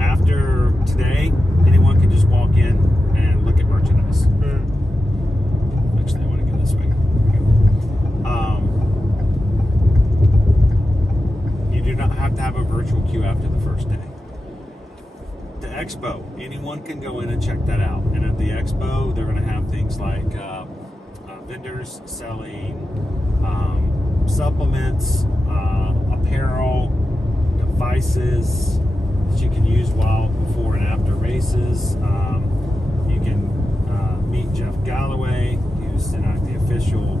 After today, anyone can just walk in and look at merchandise. Actually, I want to go this way. You do not have to have a virtual queue after the first day. The Expo, anyone can go in and check that out. And at the Expo, they're going to have things like vendors selling supplements, apparel, devices that you can use before and after races. You can meet Jeff Galloway, who's the official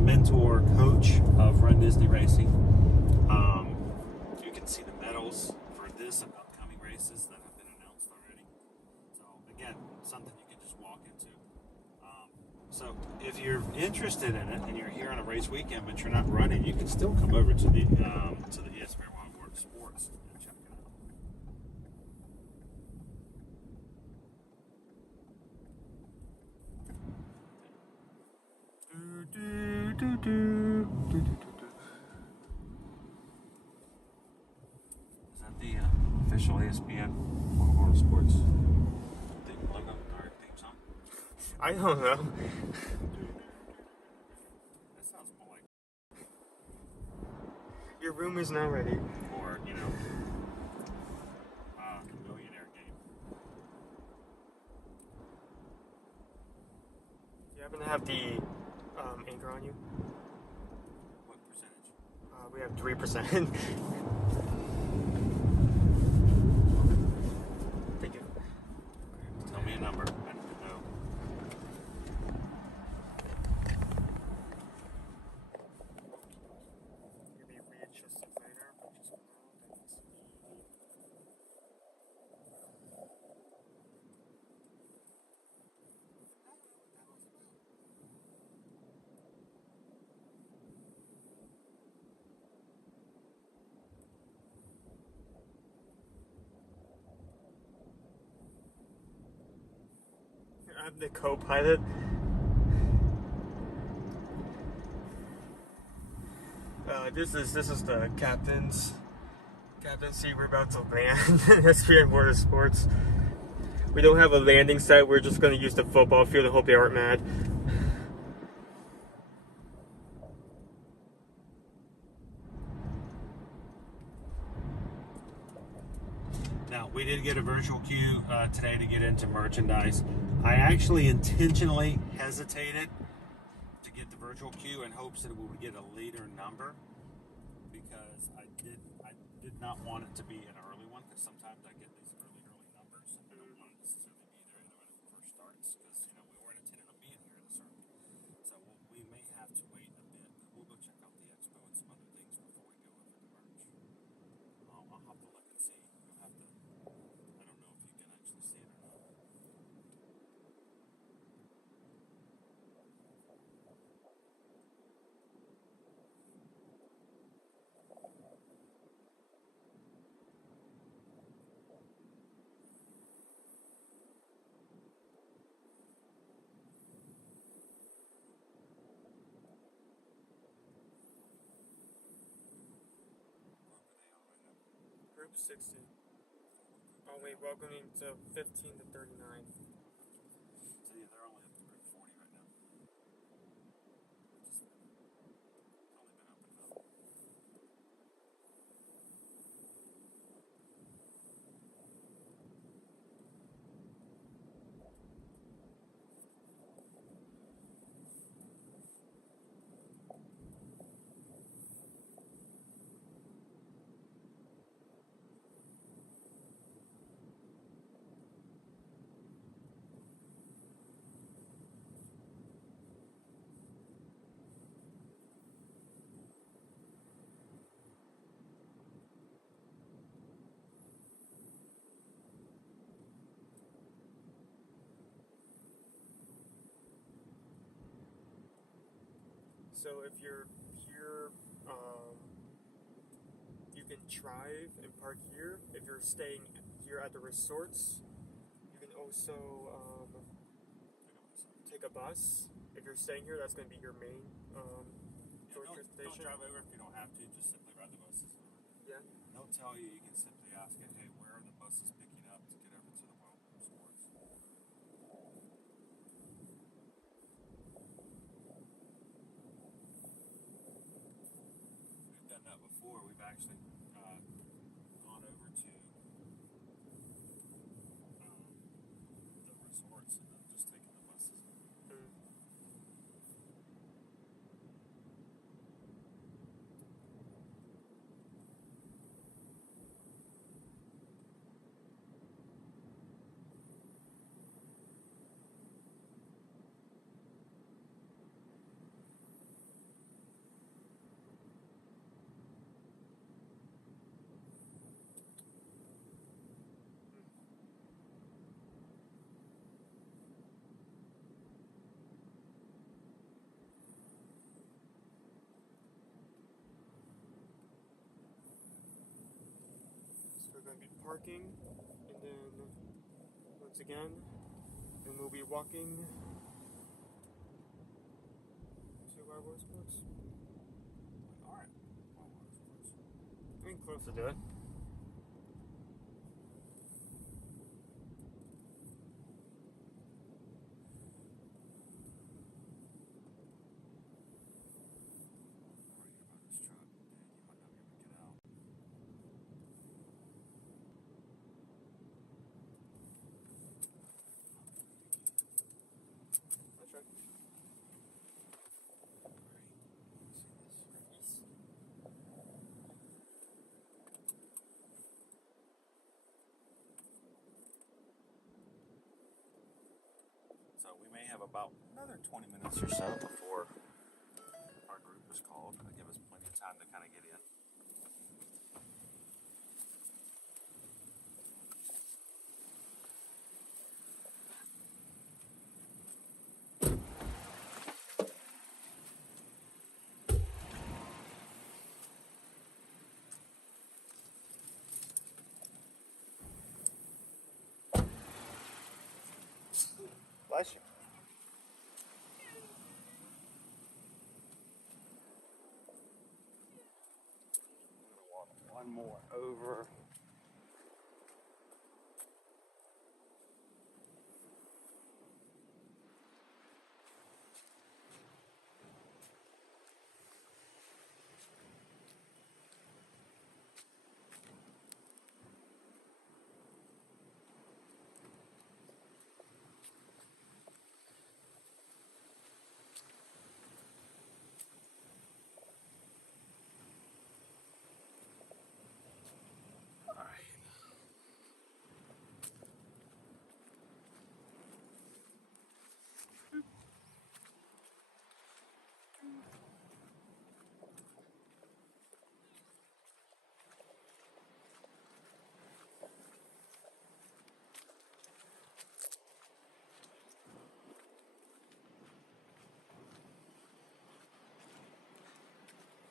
mentor coach of Run Disney Racing. You can see the medals for this and upcoming races that have been announced already. So again, something you can just walk into. So if you're interested in it and you're here on a race weekend but you're not running, you can still come over to the ESPN Wildwater Sports and check it out. Is that the official ESPN Wildwater Sports logo or theme song? I don't know. That sounds more like Your room is not ready. or the millionaire game. Do you happen to have the anchor on you? What percentage? We have 3%. Thank you. Tell me a number. I don't know. Maybe readjust it later, but just for now, that's I'm the co-pilot. This is the captain's seat. We're about to land in Wildwater Sports. We don't have a landing site. We're just going to use the football field and hope they aren't mad. Now, we did get a virtual queue today to get into merchandise. I actually intentionally hesitated to get the virtual queue in hopes that we would get a later number because I did not want it to be an early one because sometimes I get these early numbers and I don't want it necessarily be there when it first starts because we weren't intending on being here at a certain. So we may have to wait a bit, but we'll go check out the Expo and some other things before we go over the merch. I'll have to look and see. You'll have to. I don't know if you can actually see it or not. Group 60. Oh wait, welcoming to 15 to 39. So yeah, they're only up to group 40 right now. It's only been opened up. So if you're here, you can drive and park here. If you're staying here at the resorts, you can also take a bus. If you're staying here, that's going to be your main Don't drive over if you don't have to. Just simply ride the buses. Yeah. They'll tell you. You can simply ask it, hey, where are the buses picking up to get over to the Wildwater Sports? We've done that before. We've actually gone over to the resorts and then just taken the buses. So we're going to be parking, and then once again, and we'll be walking to Wildwater Sports. All right. Wildwater Sports. I mean, close to it. So we may have about another 20 minutes or so before our group is called. That'll give us plenty of time to kind of get in. Bless you. I'm gonna walk one more over.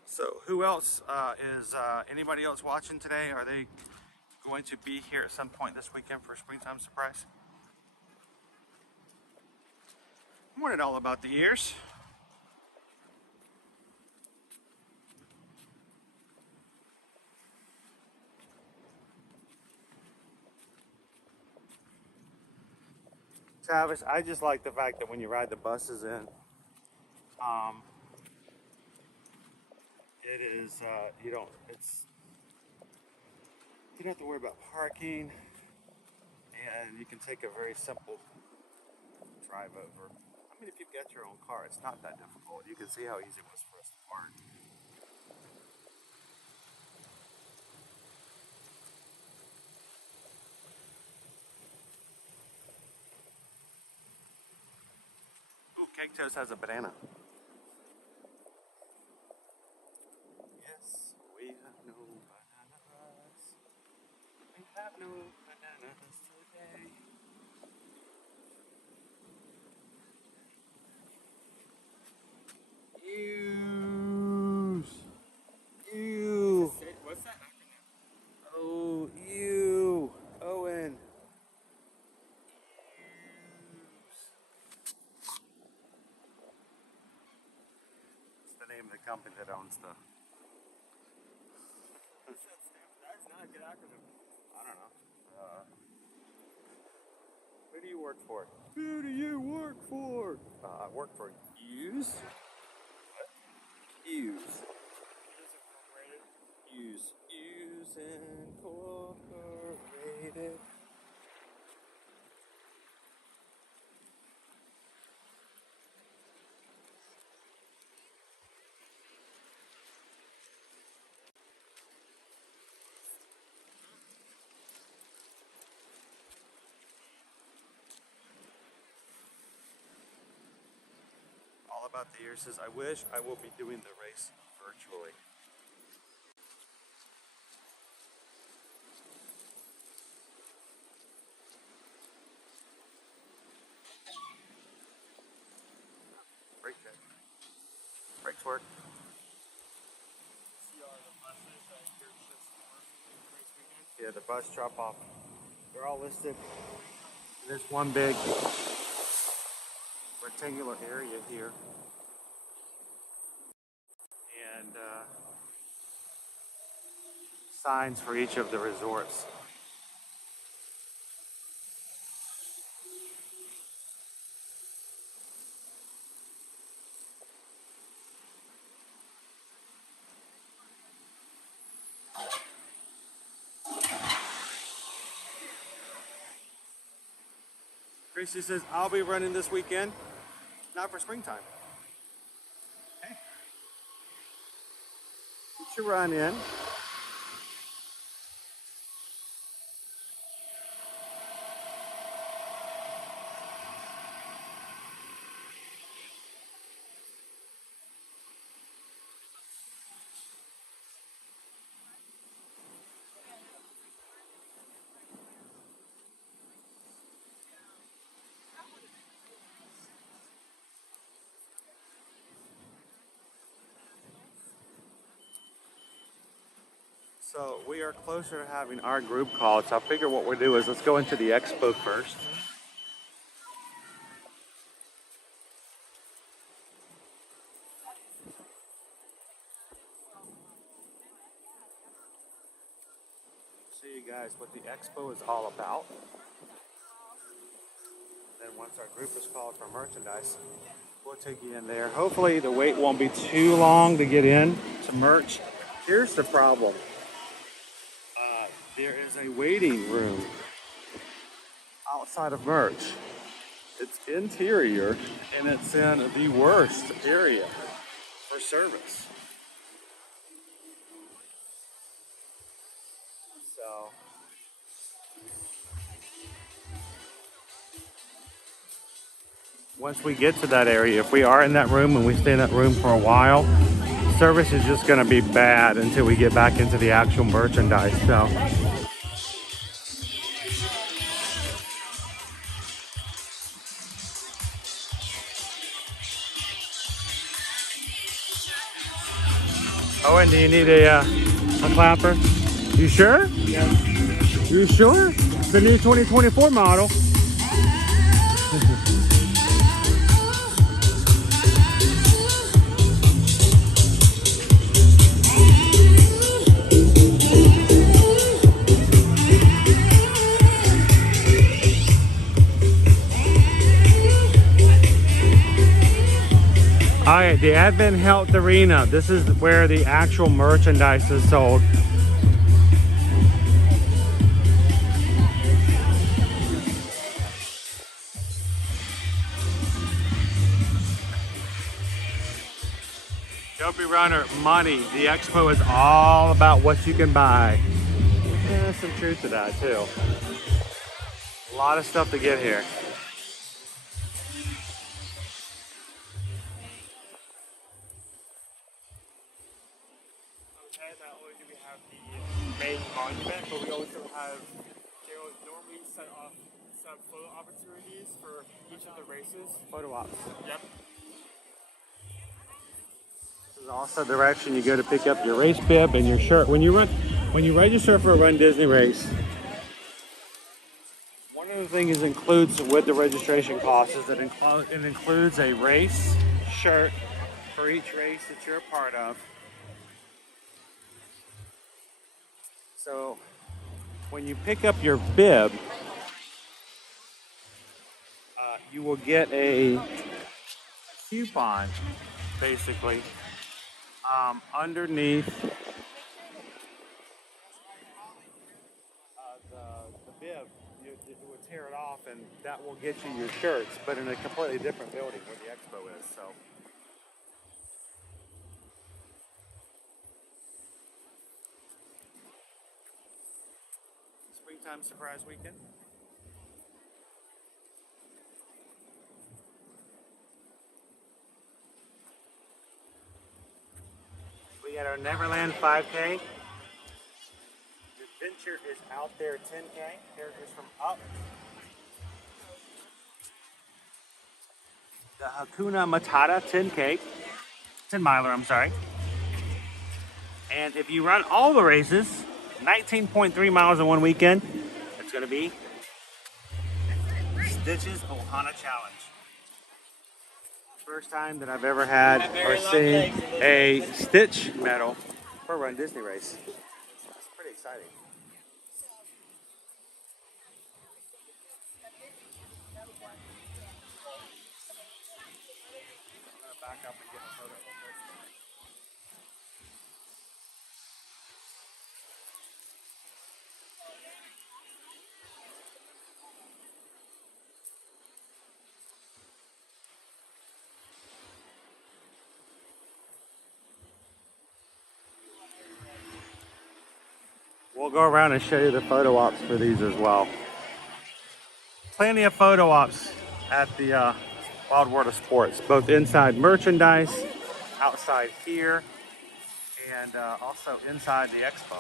So who else is anybody else watching today? Are they going to be here at some point this weekend for a springtime surprise? What it all about the ears? Travis, I just like the fact that when you ride the buses in, it is you don't have to worry about parking, and you can take a very simple drive over. I mean, if you've got your own car, it's not that difficult. You can see how easy it was for us to park. Ooh, Cake Toast has a banana. Yes, we have no bananas. We have no bananas today. Ew. name of the company that owns the... That's not a good acronym. I don't know. Who do you work for? Who do you work for? I work for Hughes. What? Hughes. Hughes Incorporated. All about the year says, I wish I will be doing the race virtually. Brake check. Brakes work. Yeah, the bus drop off. They're all listed. There's one big rectangular area here. And signs for each of the resorts. Tracy says, I'll be running this weekend, not for springtime. Okay. Get your run in. So we are closer to having our group call, so I figure what we'll do is let's go into the Expo first. Show you guys what the Expo is all about. Then once our group is called for merchandise, we'll take you in there. Hopefully the wait won't be too long to get in to merch. Here's the problem. There is a waiting room outside of merch. It's interior and it's in the worst area for service. So once we get to that area, if we are in that room and we stay in that room for a while, service is just going to be bad until we get back into the actual merchandise. So Owen, do you need a clapper? You sure? Yes. You sure? It's the new 2024 model. Alright, the Advent Health Arena. This is where the actual merchandise is sold. Dopey Runner, money. The Expo is all about what you can buy. There's some truth to that too. A lot of stuff to get here. Main monument, but we also have, they will normally set up some photo opportunities for each of the races. Photo ops. Yep. This is also the direction you go to pick up your race bib and your shirt. When you register for a Run Disney race, one of the things it includes with the registration cost is that it includes a race shirt for each race that you're a part of. So when you pick up your bib, you will get a coupon, basically, underneath the bib. It will tear it off, and that will get you your shirts, but in a completely different building where the expo is. So. Springtime surprise weekend. We got our Neverland 5K. Adventure is out there 10K. Characters from Up. The Hakuna Matata 10K. 10 miler, I'm sorry. And if you run all the races, 19.3 miles in one weekend, it's going to be Stitch's Ohana Challenge. First time that I've ever had or seen a Stitch medal for a Run Disney race. That's pretty exciting. I'm going to back up and get a photo. We'll go around and show you the photo ops for these as well. Plenty of photo ops at the Wildwater Sports, both inside merchandise, outside here, and also inside the expo.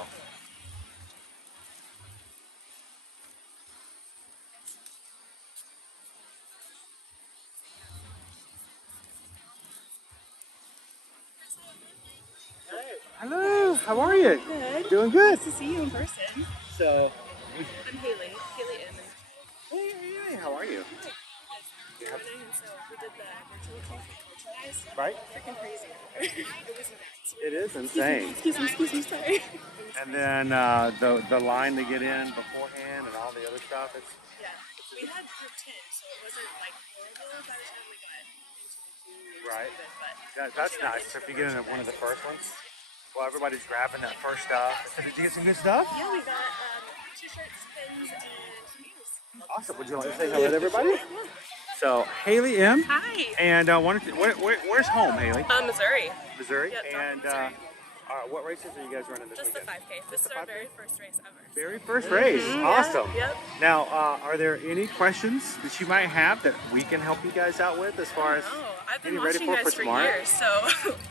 Hello, how are you? Good. Doing good. Nice to see you in person. So, I'm Haley. Haley M. hey, how are you? Good. Running, and so we did the virtual merchandise. Right? Freaking crazy. It was nuts. It is insane. Excuse me, sorry. And then the line to get in beforehand and all the other stuff. Yeah. We had group 10, so it wasn't like horrible by the time we got into the queue. Right. But That's nice. So if you get in one of the first ones, well, everybody's grabbing that first stuff. So did you get some good stuff? yeah, we got t-shirts, pins, and shoes. Awesome. Would you like to say hello to everybody? So, Haley M. Hi. And where's home, Haley? Missouri. Missouri. Yep, And Missouri. What races are you guys running this Just the weekend? 5K. This is our very first race ever. Very first race. Awesome. Yep. Now, are there any questions that you might have that we can help you guys out with as far as I've been getting ready watching you for guys for tomorrow? years, so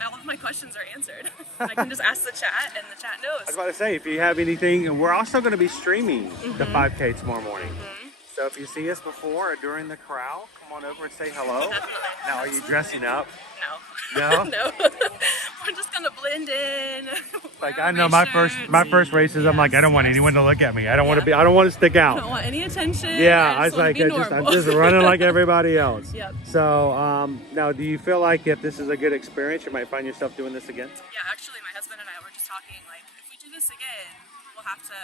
all of my questions are answered. I can just ask the chat, and the chat I knows. was about to say, if you have anything, and we're also going to be streaming the 5K tomorrow morning. So if you see us before or during the corral, come on over and say hello. Definitely. Now, are you dressing up? No. No? No. We're just gonna blend in. Like wear I know race my shirts. first races, I'm like, I don't want anyone to look at me. I don't want to Yeah. be. I don't want to stick I out. don't want any attention. Yeah, I I was just wanna like, be I'm normal. just running like everybody else. Yep. So now, do you feel like if this is a good experience, you might find yourself doing this again? Yeah, actually, my husband and I were just talking. Like, if we do this again, we'll have to,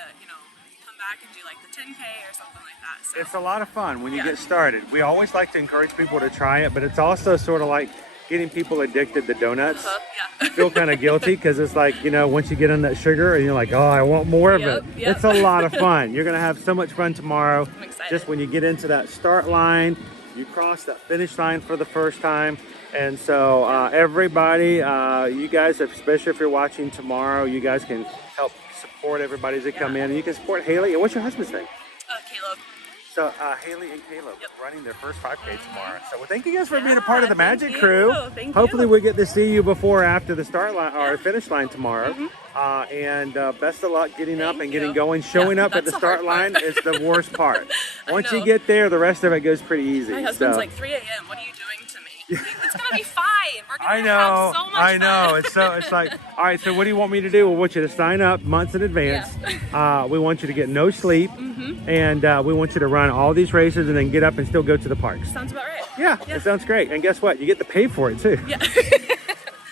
come back and do like the 10K or something like that. So. It's a lot of fun when you Yeah. get started. We always like to encourage people to try it, but it's also sort of like getting people addicted to donuts. Yeah. I feel kind of guilty because it's like, once you get on that sugar and you're like, oh, I want more of it. Yep. It's a lot of fun. You're going to have so much fun tomorrow. I'm excited. Just when you get into that start line, you cross that finish line for the first time. And so everybody, you guys, especially if you're watching tomorrow, you guys can help support everybody as they come in. And you can support Haley. And what's your husband's name? Caleb. So Haley and Caleb Yep. running their first 5K tomorrow. So well, thank you guys for being a part of the thank Magic you. Crew. Thank Hopefully you. we get to see you before or after the start line or finish line tomorrow. And best of luck getting up Thank and getting you. going. Showing Yeah, up at the that's the start hard line part. is the worst part. Once you know. get there, the rest of it goes pretty easy. My husband's So. like, 3 a.m. What are you doing to me? It's gonna be fine. We're gonna I know, have so much I know. fun. It's like, all right. So what do you want me to do? We want you to sign up months in advance. We want you to get no sleep, and we want you to run all these races and then get up and still go to the parks. Sounds about right. Yeah, it sounds great. And guess what? You get to pay for it too. Yeah.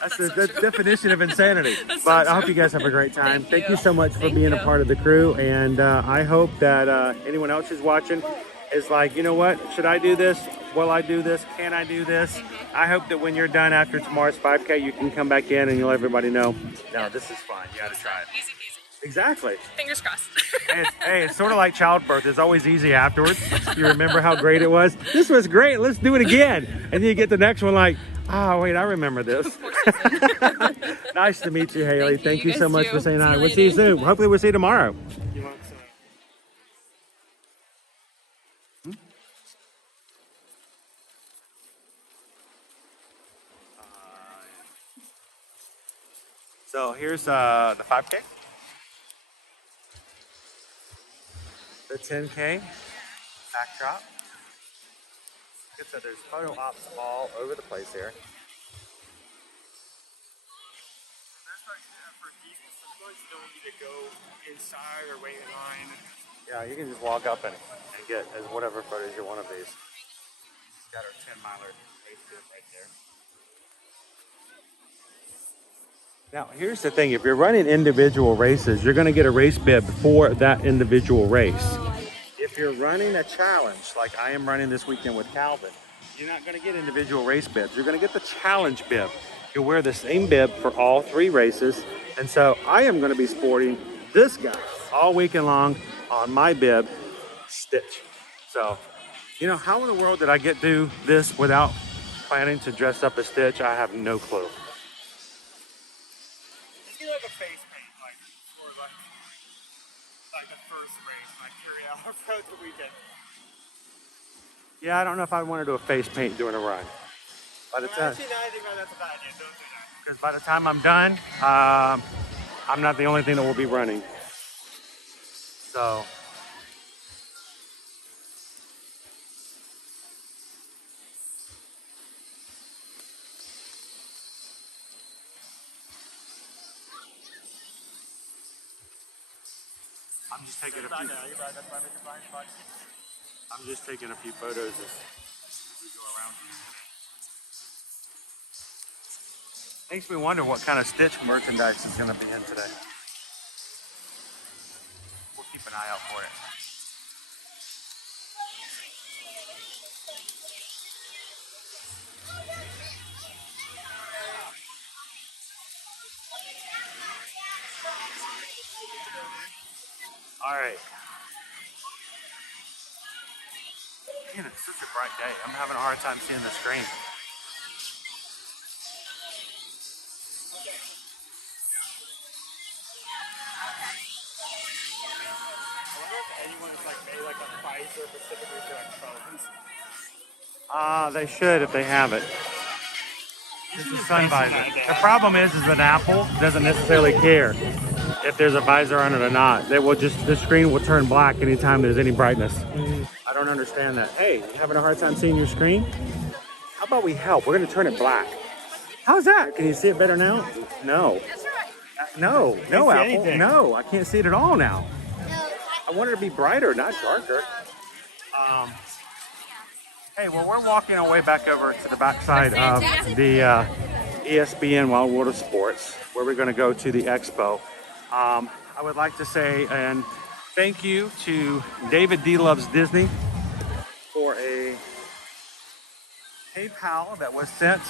That's the definition of insanity. But I hope you guys have a great time. Thank you so much for being a part of the crew. And I hope that anyone else who's watching is like, you know what? Should I do this? Will I do this? Can I do this? I hope that when you're done after tomorrow's 5K, you can come back in and you'll let everybody know, no, this is fun. You got to try it. Easy peasy. Exactly. Fingers crossed. Hey, it's sort of like childbirth. It's always easy afterwards. You remember how great it was? This was great. Let's do it again. And then you get the next one like, oh, wait, I remember this. Nice to meet you, Haley. Thank you so much for saying hi. We'll see you soon. Hopefully we'll see you tomorrow. So here's the 5K. The 10K backdrop. Like I said, there's photo ops all over the place here. You don't need to go inside or wait in line. Yeah, you can just walk up and get as whatever photos you want of these. Got our 10-miler race bib right there. Now, here's the thing. If you're running individual races, you're going to get a race bib for that individual race. If you're running a challenge, like I am running this weekend with Calvin, you're not going to get individual race bibs. You're going to get the challenge bib. You'll wear the same bib for all 3 races. And so I am going to be sporting this guy all weekend long on my bib, Stitch. So, you know, how in the world did I get through this without planning to dress up as Stitch? I have no clue. Just get like a face paint, like for like the first race, like carry out throughout the weekend. Yeah, I don't know if I want to do a face paint doing a run. By the time, Actually, no, I think that's a bad idea. Don't do that. because by the time I'm done, I'm not the only thing that will be running. So. I'm just taking a few. I'm just taking a few photos as we go around. Makes me wonder what kind of Stitch merchandise is going to be in today. We'll keep an eye out for it. All right. Man, it's such a bright day. I'm having a hard time seeing the screen. I wonder if anyone's like made like a visor specifically for like phones. They should if they have it. This is sun visor. The problem is that Apple doesn't necessarily care if there's a visor on it or not. They will just, the screen will turn black anytime there's any brightness. I don't understand that. Hey, you having a hard time seeing your screen? How about we help? We're gonna turn it black. How's that? Can you see it better now? No. No, no, Apple. No, I can't see it at all now. I want it to be brighter, not darker. Hey, well, we're walking our way back over to the backside of the ESPN Wildwater Sports, where we're going to go to the Expo. I would like to say and thank you to David D. Loves Disney for a PayPal that was sent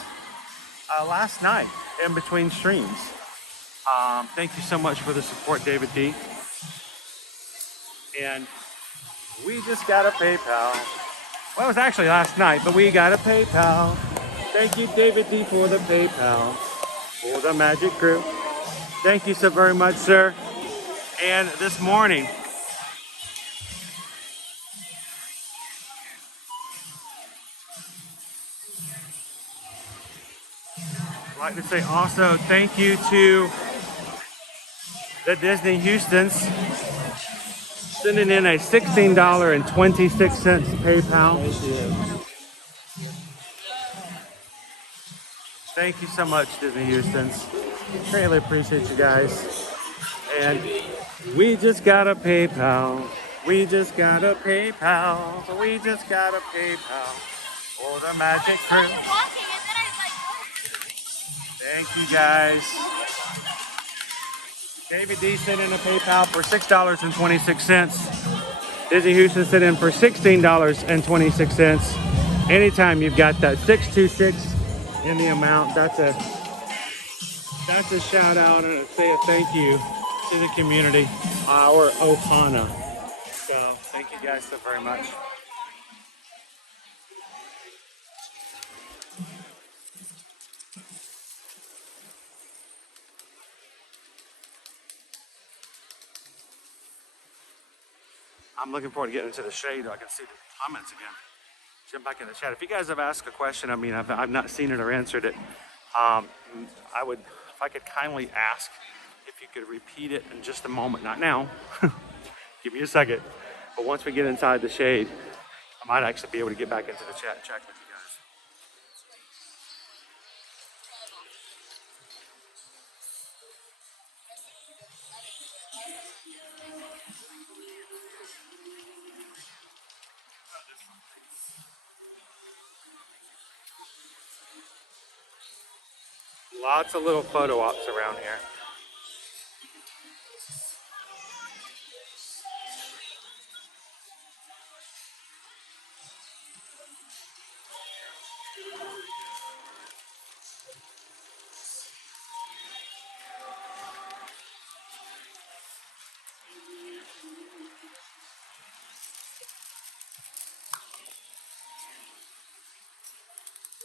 last night in between streams. Thank you so much for the support, David D. And we just got a PayPal. Well, it was actually last night, but we got a PayPal. Thank you, David D, for the PayPal. For the Magic Crew. Thank you so very much, sir. And this morning, I'd like to say also thank you to the Disney Houstons sending in a $16.26 PayPal. Thank you so much, Disney Houstons. Really appreciate you guys. And we just got a PayPal. We just got a PayPal. We just got a PayPal for the Magic Crew. Thank you guys. David D sent in a PayPal for $6.26. Dizzy Houston sent in for $16.26. Anytime you've got that 626 in the amount, that's a shout out and a thank you to the community, our Ohana. So thank you guys so very much. I'm looking forward to getting into the shade so I can see the comments again. Jump back in the chat. If you guys have asked a question, I mean, I've not seen it or answered it. I would, if I could kindly ask if you could repeat it in just a moment, not now. Give me a second. But once we get inside the shade, I might actually be able to get back into the chat and check with you guys. Lots of little photo ops around here.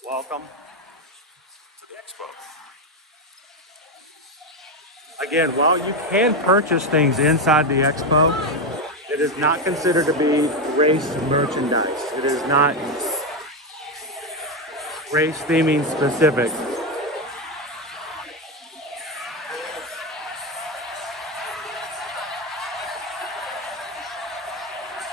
Welcome to the Expo. Again, while you can purchase things inside the Expo, it is not considered to be race merchandise. It is not race theming specific.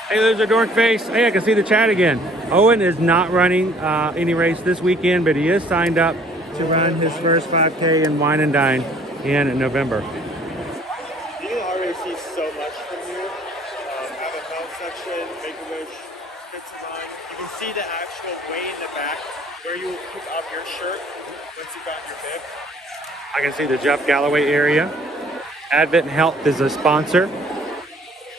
Hey, there's a dork face. Hey, I can see the chat again. Owen is not running any race this weekend, but he is signed up to run his first 5K in Wine and Dine in November. You can already see so much from here. Have a health section, Make-A-Wish, Fits and Line. You can see the actual way in the back where you will pick up your shirt once you got your bib. I can see the Jeff Galloway area. Advent Health is a sponsor.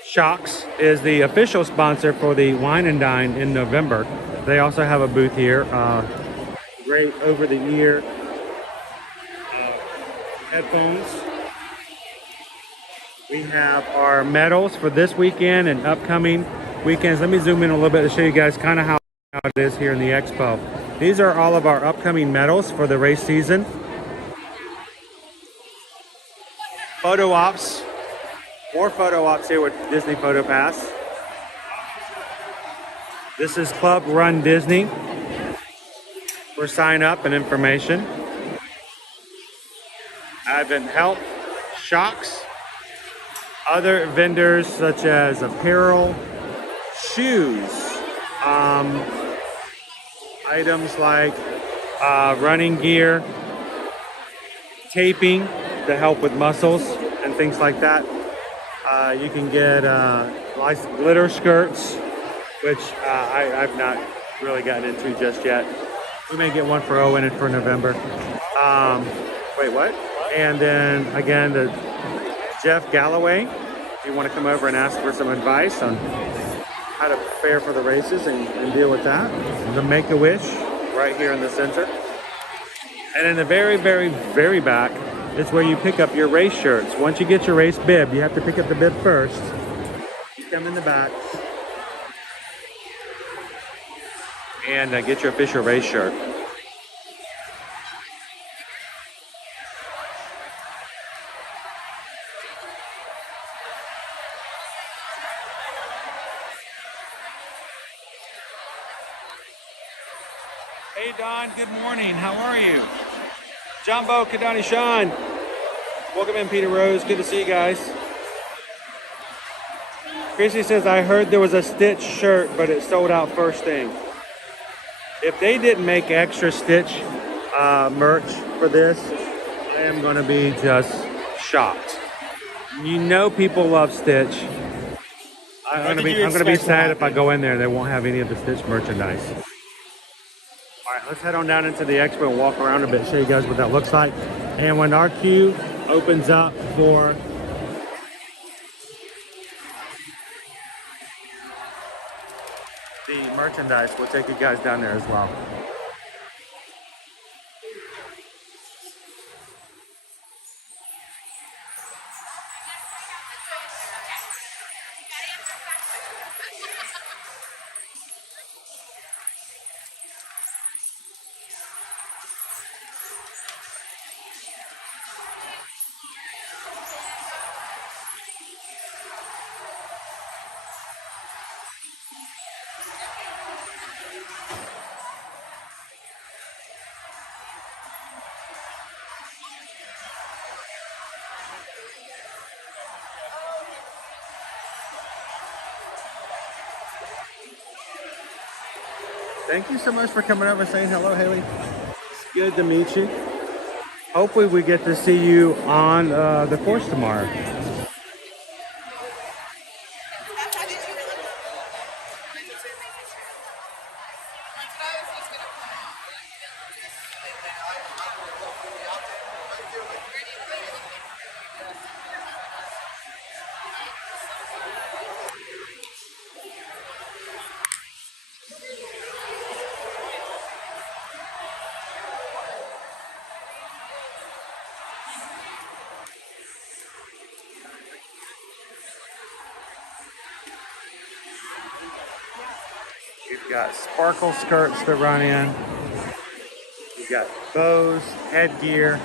Shocks is the official sponsor for the Wine and Dine in November. They also have a booth here. Great over-the-ear headphones. We have our medals for this weekend and upcoming weekends. Let me zoom in a little bit to show you guys kind of how it is here in the Expo. These are all of our upcoming medals for the race season. Photo ops. More photo ops here with Disney Photo Pass. This is Club Run Disney for sign up and information. Advent Health, Shocks, other vendors such as apparel, shoes, items like running gear, taping to help with muscles and things like that. You can get nice glitter skirts, which I've not really gotten into just yet. We may get one for Owen and for November. Wait, what? And then again, the Jeff Galloway. If you want to come over and ask for some advice on how to prepare for the races and deal with that. The Make-A-Wish right here in the center. And in the very, very, very back, it's where you pick up your race shirts. Once you get your race bib, you have to pick up the bib first. You come in the back and get your official race shirt. Hey Don, good morning. How are you? Jumbo, Kadani Sean. Welcome in, Peter Rose. Good to see you guys. Chrissy says, I heard there was a Stitch shirt, but it sold out first thing. If they didn't make extra Stitch merch for this, I am going to be just shocked. You know people love Stitch. I'm going to be sad if I go in there and they won't have any of the Stitch merchandise. All right, let's head on down into the expo and walk around a bit, show you guys what that looks like. And when our queue opens up for the merchandise, we'll take you guys down there as well. Thank you so much for coming over and saying hello, Haley. It's good to meet you. Hopefully we get to see you on the course tomorrow. You've got sparkle skirts to run in. You've got bows, headgear.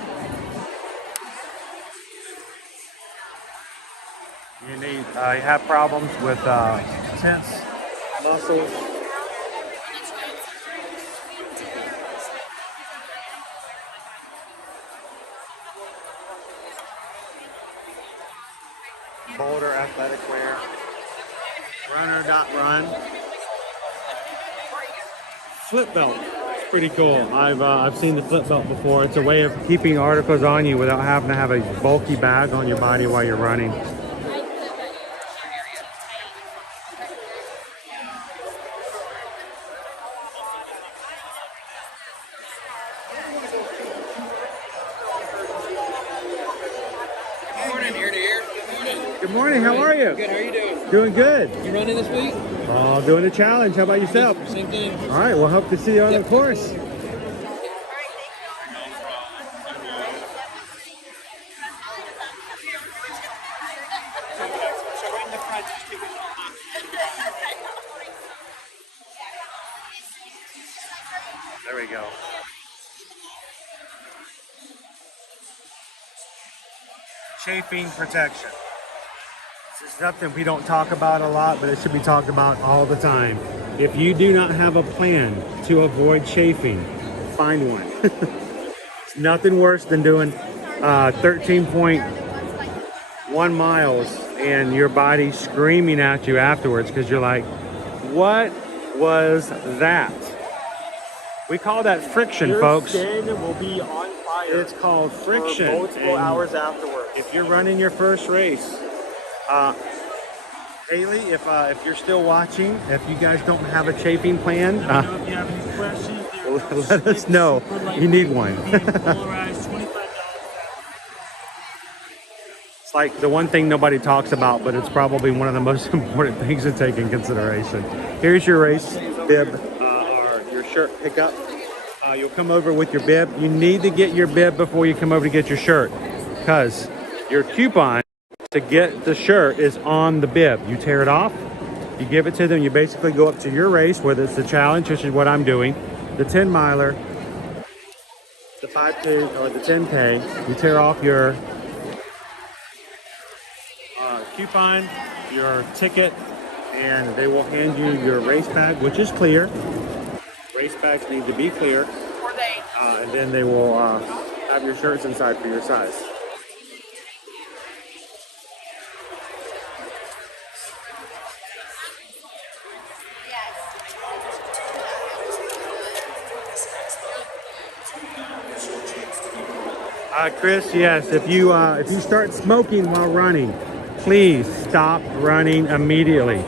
You have problems with tense muscles. Boulder athletic wear. Runner.run. Flip belt. It's pretty cool. I've seen the flip belt before. It's a way of keeping articles on you without having to have a bulky bag on your body while you're running. Good morning, how are you? Good, how are you doing? Doing good. You running this week? Doing a challenge. How about yourself? Same thing. All right, we'll hope to see you on the course. There we go. Chafing protection. This is something we don't talk about a lot, but it should be talked about all the time. If you do not have a plan to avoid chafing, find one. It's nothing worse than doing 13.1 miles and your body screaming at you afterwards because you're like, what was that? We call that friction, folks. Your skin will be on fire. It's called friction. For multiple hours afterwards. If you're running your first race, Haley, if you're still watching, if you guys don't have a chafing plan, if you have any questions, let us know. You need one. It's like the one thing nobody talks about, but it's probably one of the most important things to take in consideration. Here's your race bib or your shirt pickup. You'll come over with your bib. You need to get your bib before you come over to get your shirt because your coupon to get the shirt is on the bib. You tear it off, you give it to them, you basically go up to your race, whether it's the challenge, which is what I'm doing, the 10 miler, the 5K, or the 10K, you tear off your coupon, your ticket, and they will hand you your race bag, which is clear. Race bags need to be clear, and then they will have your shirts inside for your size. Chris, yes, if you start smoking while running, please stop running immediately.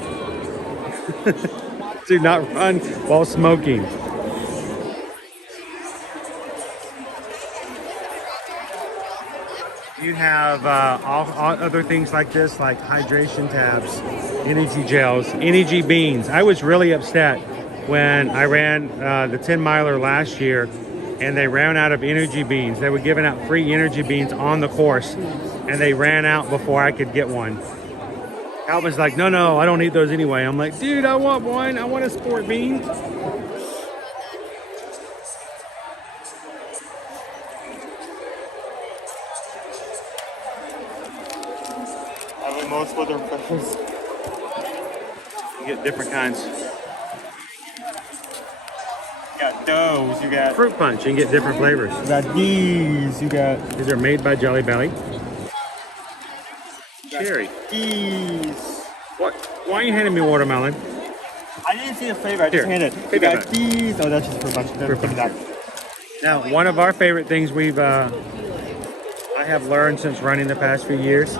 Do not run while smoking. You have all other things like this, like hydration tabs, energy gels, energy beans. I was really upset when I ran the 10 miler last year and they ran out of energy beans. They were giving out free energy beans on the course and they ran out before I could get one. Calvin's like, no, I don't need those anyway. I'm like, dude, I want one. I want a sport bean. I have multiple different flavors. You get different kinds. You got those, you got Fruit punch, you can get different flavors. you got these, you got These are made by Jelly Belly. Cherry. these. What? Why are you handing me watermelon? I didn't see the flavor, I just Here, handed. take You that got back. these. Oh, that's just for a bunch of them. Give me that. Now, one of our favorite things I have learned since running the past few years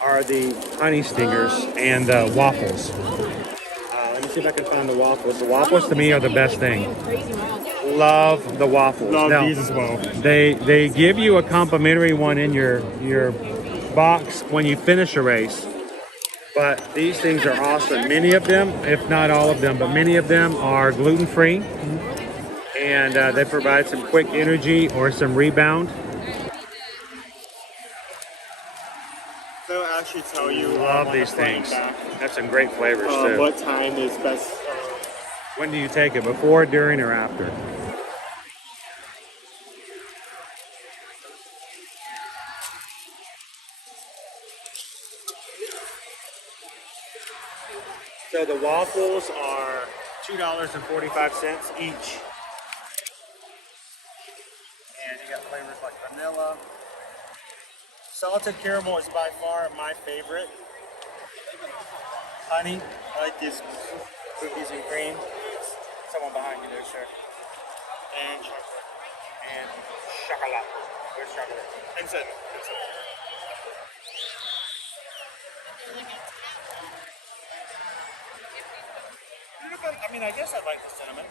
are the honey stingers and the waffles. Let me see if I can find the waffles. The waffles to me are the best thing. Love the waffles. Love Now, these as well. They give you a complimentary one in your box when you finish a race. But these things are awesome. Many of them, if not all of them, but many of them are gluten-free. And they provide some quick energy or some rebound. They'll actually tell you. Love on these the front and things. back, Have some great flavors too. what time is best? When do you take it? Before, during, or after? So the waffles are $2.45 each. And you got flavors like vanilla. Salted caramel is by far my favorite. Honey. I like this. Cookies and cream. Someone behind you there, sir. And chocolate. And chocolate. Where's chocolate? Inside. I mean, I guess I like the cinnamon.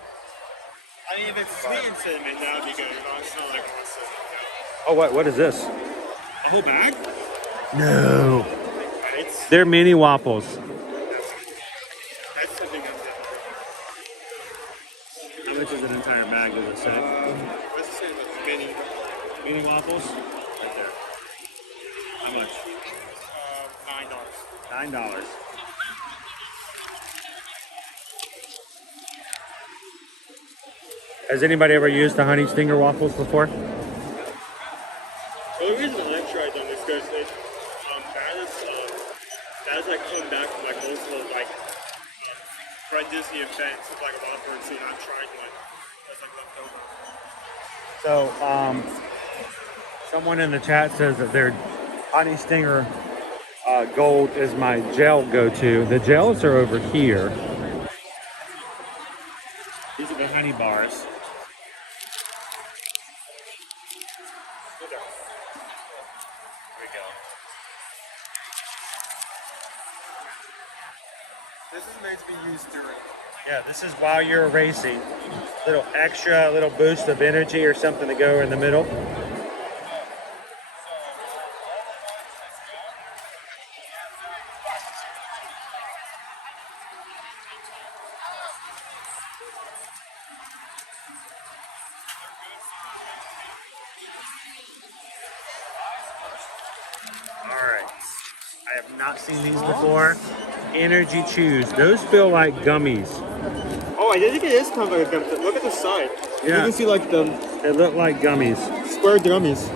I mean, if it's sweet and cinnamon, that would be good. It's not like raw cinnamon. Oh, what is this? A whole bag? No. It's They're mini waffles. that's something else. How much is an entire bag, does it say? What's it say about the mini? Mini waffles? Right there. How much? $9. $9. Has anybody ever used the honey stinger waffles before? Well, the reason I tried them is because as I come back from like multiple like Run Disney events with like a Wildwater scene, I'm trying one that's like left over. So, someone in the chat says that their honey stinger gold is my gel go-to. The gels are over here. These are the honey bars. This is meant to be used during. Yeah, this is while you're racing. Little extra, little boost of energy or something to go in the middle. Alright. I have not seen these before. Energy Chews. Those feel like gummies. Oh, I did think it is kind of like a gum. Look at the side. Yeah. You can see like the They look like gummies. square gummies.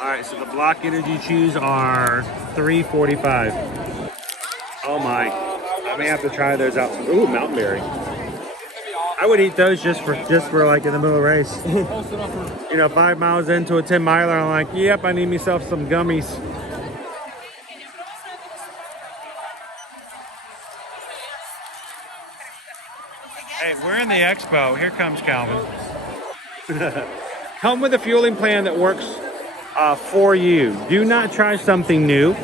Alright, so the block Energy Chews are $3.45. Oh my. I may have to try those out. Ooh, Mountain Berry. I would eat those just for like in the middle of the race. You know, 5 miles into a 10 miler, I'm like, yep, I need myself some gummies. Hey, we're in the Expo. Here comes Calvin. Come with a fueling plan that works for you. Do not try something new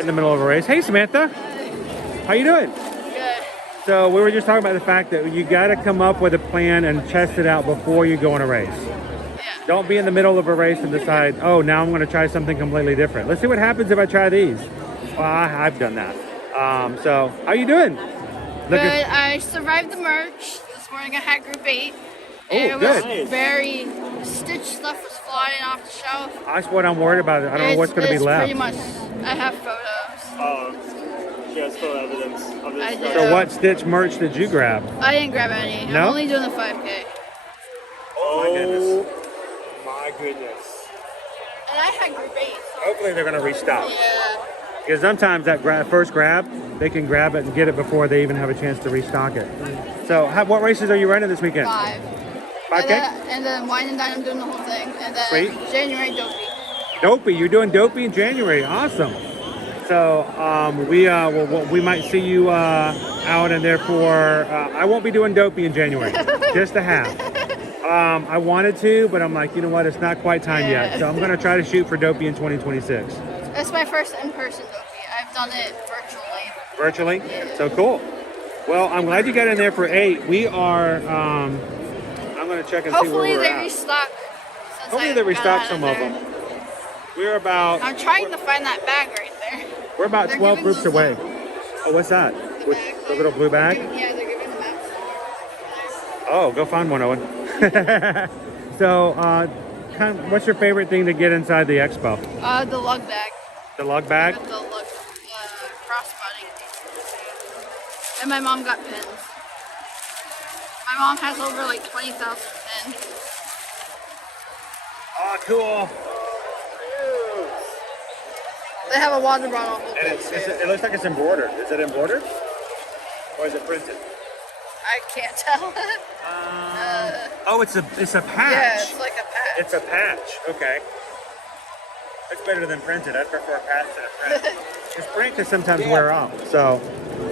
in the middle of a race. Hey, Samantha. How you doing? Good. So we were just talking about the fact that you got to come up with a plan and test it out before you go on a race. Yeah. Don't be in the middle of a race and decide, oh, now I'm going to try something completely different. Let's see what happens if I try these. Well, I've done that. So, how you doing? Good. I survived the merge. This morning I had group 8. Oh, it good. was very stitched stuff was flying off the shelf. That's what I'm worried about. I don't know what's going to be left. Pretty much. I have photos. Oh, she has full evidence of this. So what stitch merch did you grab? I didn't grab any. No? I'm only doing the 5K. Oh my goodness. My goodness. And I had group 8. So Hopefully they're going to restock. yeah. Because sometimes that first grab, they can grab it and get it before they even have a chance to restock it. So what races are you running this weekend? 5. 5K? And then Wine and Dine, I'm doing the whole thing. And then Sweet. January, Dopey. Dopey, you're doing Dopey in January. Awesome. So we might see you out in there for, I won't be doing Dopey in January, just a half. I wanted to, but I'm like, you know what, it's not quite time yet. So I'm going to try to shoot for Dopey in 2026. It's my first in-person Dopey. I've done it virtually. Virtually? Yeah. So cool. Well, I'm glad you got in there for 8. We are, I'm going to check and see where Hopefully we're they at. restock. Hopefully they restock some of them. We're about... I'm trying to find that bag right there. We're about They're 12 giving groups those away. Oh, what's that? The little blue bag? Yeah, they're giving them out. Oh, go find one, Owen. So, what's your favorite thing to get inside the expo? The lug bag. The lug bag? With the lug crossbody. And my mom got pins. My mom has over like 20,000 pins. Oh, cool. They have a water bottle. And it looks like it's embroidered. Is it embroidered? Or is it printed? I can't tell. Oh, it's a patch. Yeah, it's like a patch. It's a patch. Okay. It's better than printed. I prefer a patch than a print. Because print can sometimes wear off. So,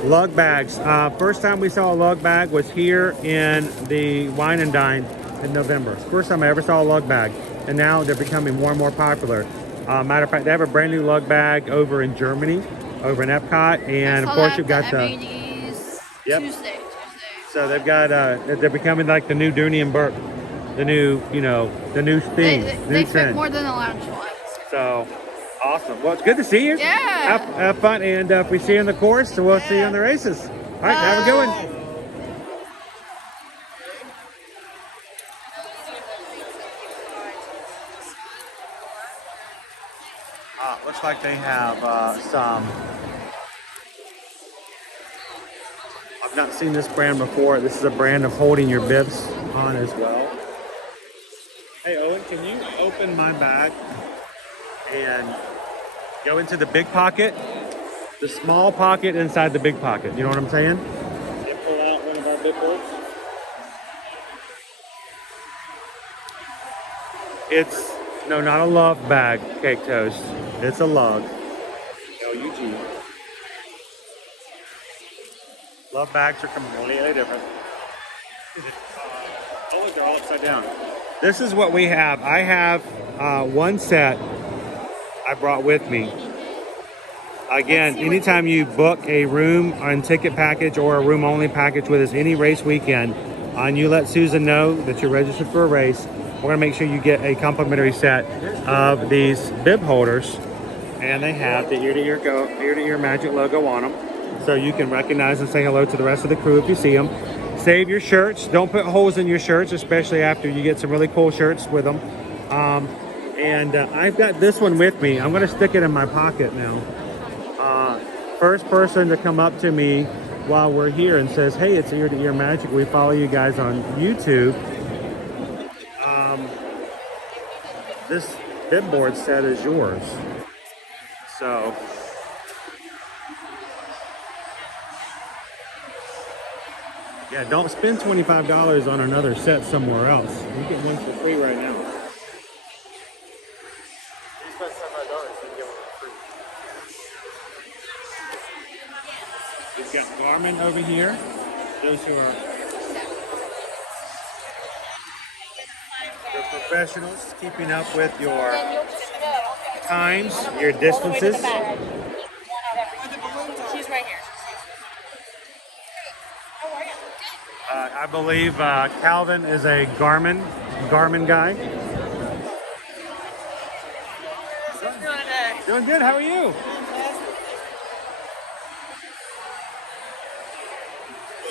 lug bags. First time we saw a lug bag was here in the Wine and Dine in November. First time I ever saw a lug bag. And now they're becoming more and more popular. Matter of fact, they have a brand new lug bag over in Germany, over in Epcot. And of course, you've got the... Tuesday. So they've got, they're becoming like the new Dooney and Burke. The new, the new thing. They fit more than a lounge one. So, awesome. Well, it's good to see you. Yeah. Have fun. And if we see you in the course, we'll see you in the races. All right, have a good one. Looks like they have some... I've not seen this brand before. This is a brand of holding your bibs on as well. Hey, Owen, can you open my bag and go into the big pocket? The small pocket inside the big pocket. You know what I'm saying? And pull out one of our Bitboards. It's, no, not a love bag, Cake Toast. It's a lug. L-U-G. Love bags are completely different. Oh, look, they're all upside down. This is what we have. I have one set I brought with me. Again, anytime you book a room and ticket package or a room only package with us any race weekend, and you let Susan know that you're registered for a race, we're gonna make sure you get a complimentary set of these bib holders. And they have the ear-to-ear magic logo on them. So you can recognize and say hello to the rest of the crew if you see them. Save your shirts. Don't put holes in your shirts, especially after you get some really cool shirts with them. I've got this one with me. I'm going to stick it in my pocket now. First person to come up to me while we're here and says, hey, it's Ear-to-Ear Magic. We follow you guys on YouTube. This Bitboard set is yours. So... yeah, don't spend $25 on another set somewhere else. You get one for free right now. You spend $75, you can get one for free. We've got Garmin over here. Those who are the professionals, keeping up with your times, your distances. She's right here. I believe Calvin is a Garmin guy. Doing good. How are you?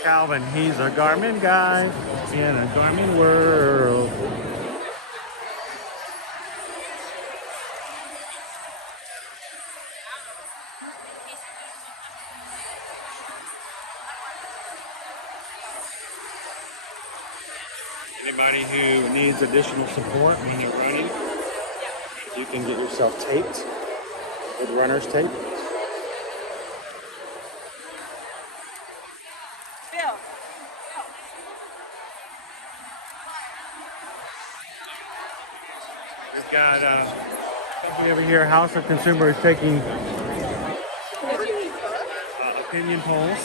Calvin, he's a Garmin guy in a Garmin world. Anybody who needs additional support when you're running, you can get yourself taped with runner's tape. We've got company over here, House of Consumers, taking opinion polls.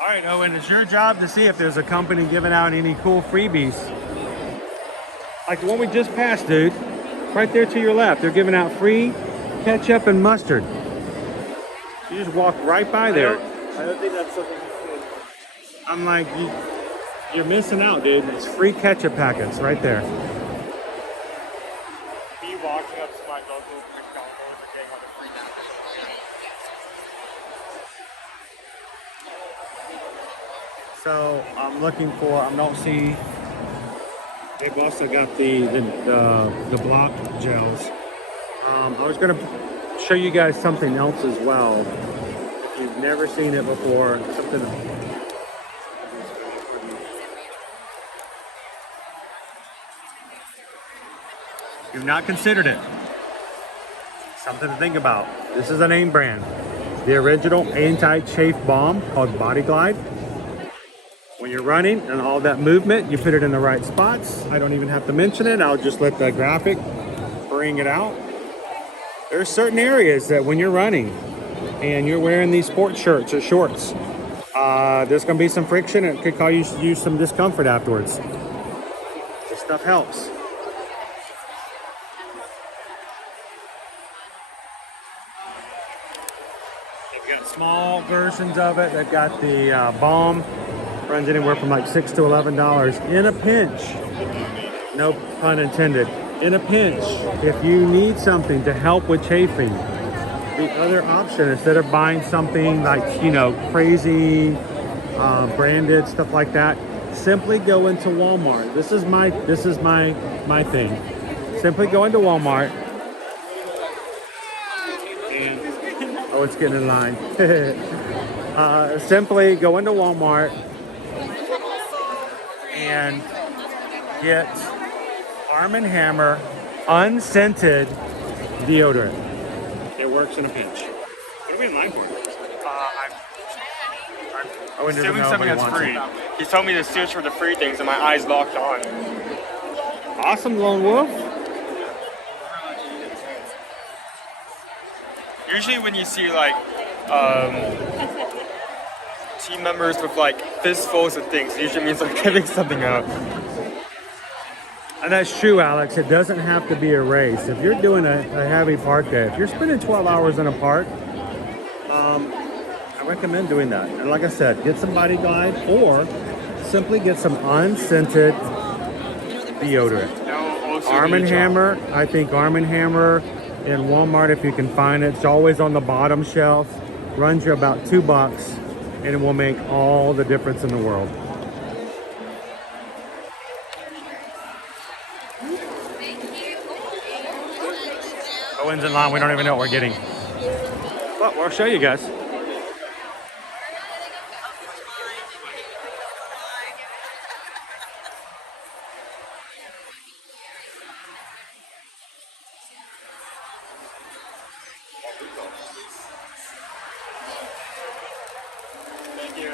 All right, Owen, it's your job to see if there's a company giving out any cool freebies. Like the one we just passed, dude. Right there to your left. They're giving out free ketchup and mustard. You just walk right by there. I don't think that's something you should. I'm like, you're missing out, dude. It's free ketchup packets right there. Me walking up to my local McDonald's and getting all the free napkins. So I'm looking for, I don't see, they've also got the block gels. I was going to show you guys something else as well. If you've never seen it before, something. You've not considered it. Something to think about. This is a name brand. The original anti-chafe balm called Body Glide. When you're running and all that movement, you put it in the right spots. I don't even have to mention it. I'll just let the graphic bring it out. There's certain areas that when you're running and you're wearing these sports shirts or shorts, there's going to be some friction. It could cause you some discomfort afterwards. This stuff helps. They've got small versions of it. They've got the balm. Runs anywhere from like $6 to $11 in a pinch. No pun intended. In a pinch, if you need something to help with chafing, the other option, instead of buying something like, you know, crazy branded stuff like that, simply go into Walmart. This is my thing. Simply go into Walmart. And, oh, it's getting in line. Simply go into Walmart and get Arm & Hammer unscented deodorant. It works in a pinch. What are we in line for? I'm assuming something that's free. He told me to search for the free things and my eyes locked on. Awesome, Lone Wolf. Usually when you see like team members with like fistfuls of things, it usually means they're giving something out. And that's true, Alex. It doesn't have to be a race. If you're doing a heavy park day, if you're spending 12 hours in a park, I recommend doing that. And like I said, get some Body Glide or simply get some unscented deodorant. Arm & Hammer, I think Arm & Hammer in Walmart, if you can find it, it's always on the bottom shelf. Runs you about $2, and it will make all the difference in the world. Owen's in line, we don't even know what we're getting. But we'll show you guys. Thank you.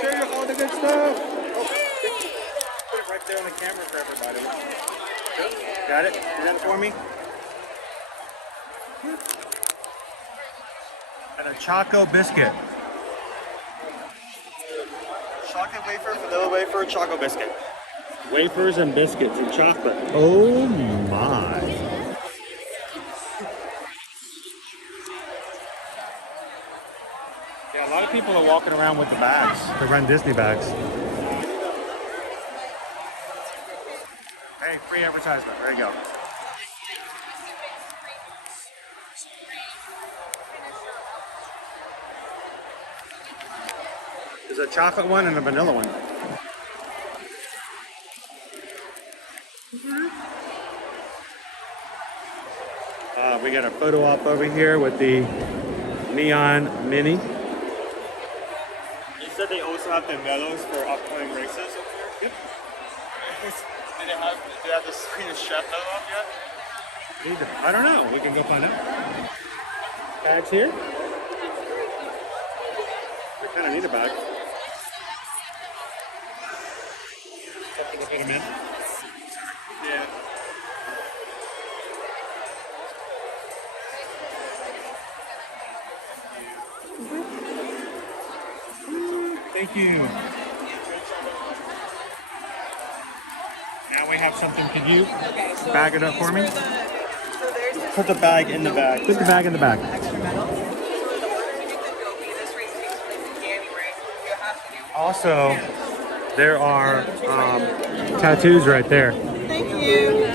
Show you all the good stuff. Put it right there on the camera for everybody. Got it? Do that for me. And a Choco biscuit. Chocolate wafer, vanilla wafer, choco biscuit. Wafers and biscuits and chocolate. Oh my. Yeah, a lot of people are walking around with the bags, the Run Disney bags. Hey, free advertisement. There you go. There's a chocolate one and a vanilla one. We got a photo op over here with the Neon Mini. You said they also have the medals for upcoming races up here? Yep. Do they have the Swedish chef medal up yet? I don't know. We can go find out. Bags here. I kind of need a bag. Something to put them in. Yeah. Thank you. Now we have something. Can you bag it up for me? Put the bag in the bag. Put the bag in the bag. Also, there are tattoos right there. Thank you.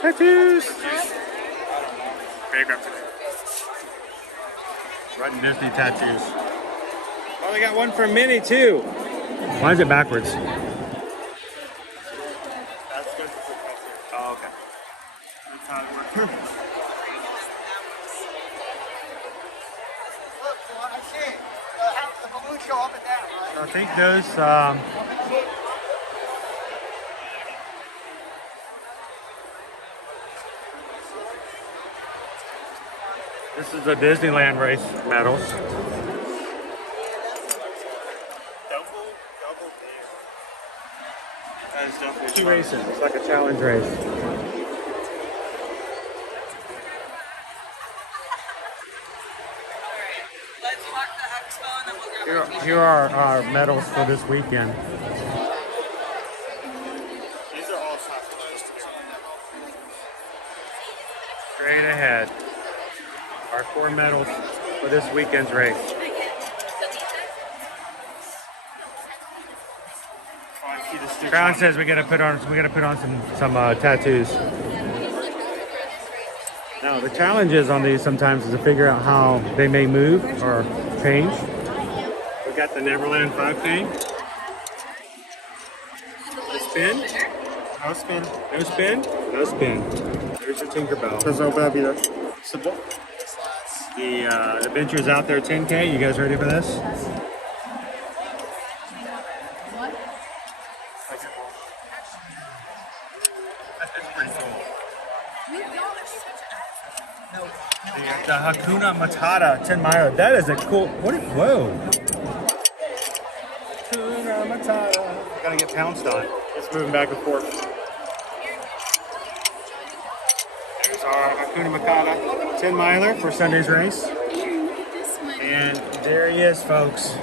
Tattoos. Run Disney tattoos. Oh, they got one for Minnie too. Why is it backwards? That's good for the Oh, okay. That's how it works. I see. The balloon show up and down, right? I think those. This is the Disneyland race medals. Double beer. That is definitely Two fun. races. It's like a challenge race. Let's walk the expo and then we'll grab Here are our medals for this weekend. These are all top. Straight ahead. Our 4 medals for this weekend's race. Crown says we gotta put on some tattoos. Now the challenges on these sometimes is to figure out how they may move or change. We got the Neverland 5K. Spin. No spin. No spin. No spin. There's your Tinkerbell. The Adventures Out There 10K. You guys ready for this? That's pretty cool. The Hakuna Matata 10 mile. That is a cool. Whoa. Hakuna Matata. Gotta get pounced on. It's moving back and forth. There's our Hakuna Matata 10 miler for Sunday's race. And there he is, folks.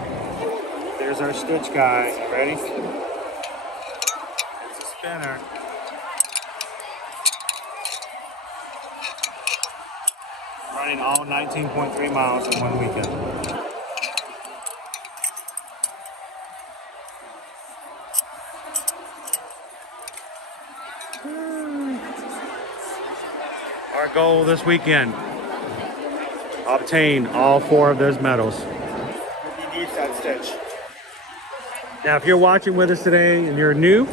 There's our Stitch guy. Ready? It's a spinner. Running all 19.3 miles in one weekend. Our goal this weekend, obtain all 4 of those medals. He needs that Stitch. Now, if you're watching with us today and you're new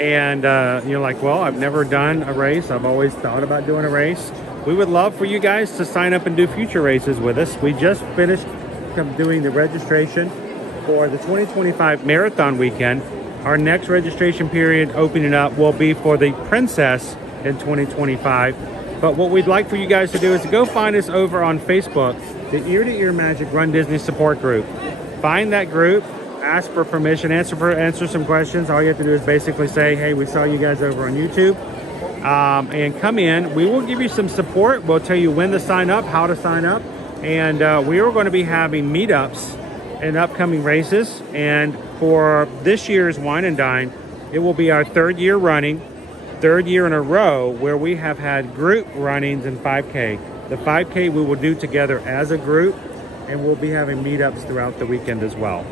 and you're like, well, I've never done a race. I've always thought about doing a race. We would love for you guys to sign up and do future races with us. We just finished doing the registration for the 2025 Marathon weekend. Our next registration period opening up will be for the Princess in 2025. But what we'd like for you guys to do is to go find us over on Facebook, the Ear to Ear Magic Run Disney Support Group. Find that group, ask for permission, answer some questions. All you have to do is basically say, hey, we saw you guys over on YouTube. And come in. We will give you some support. We'll tell you when to sign up, how to sign up. And we are going to be having meetups in upcoming races. And for this year's Wine and Dine, it will be our 3rd year running, 3rd year in a row where we have had group runnings in 5K. The 5K we will do together as a group, and we'll be having meetups throughout the weekend as well.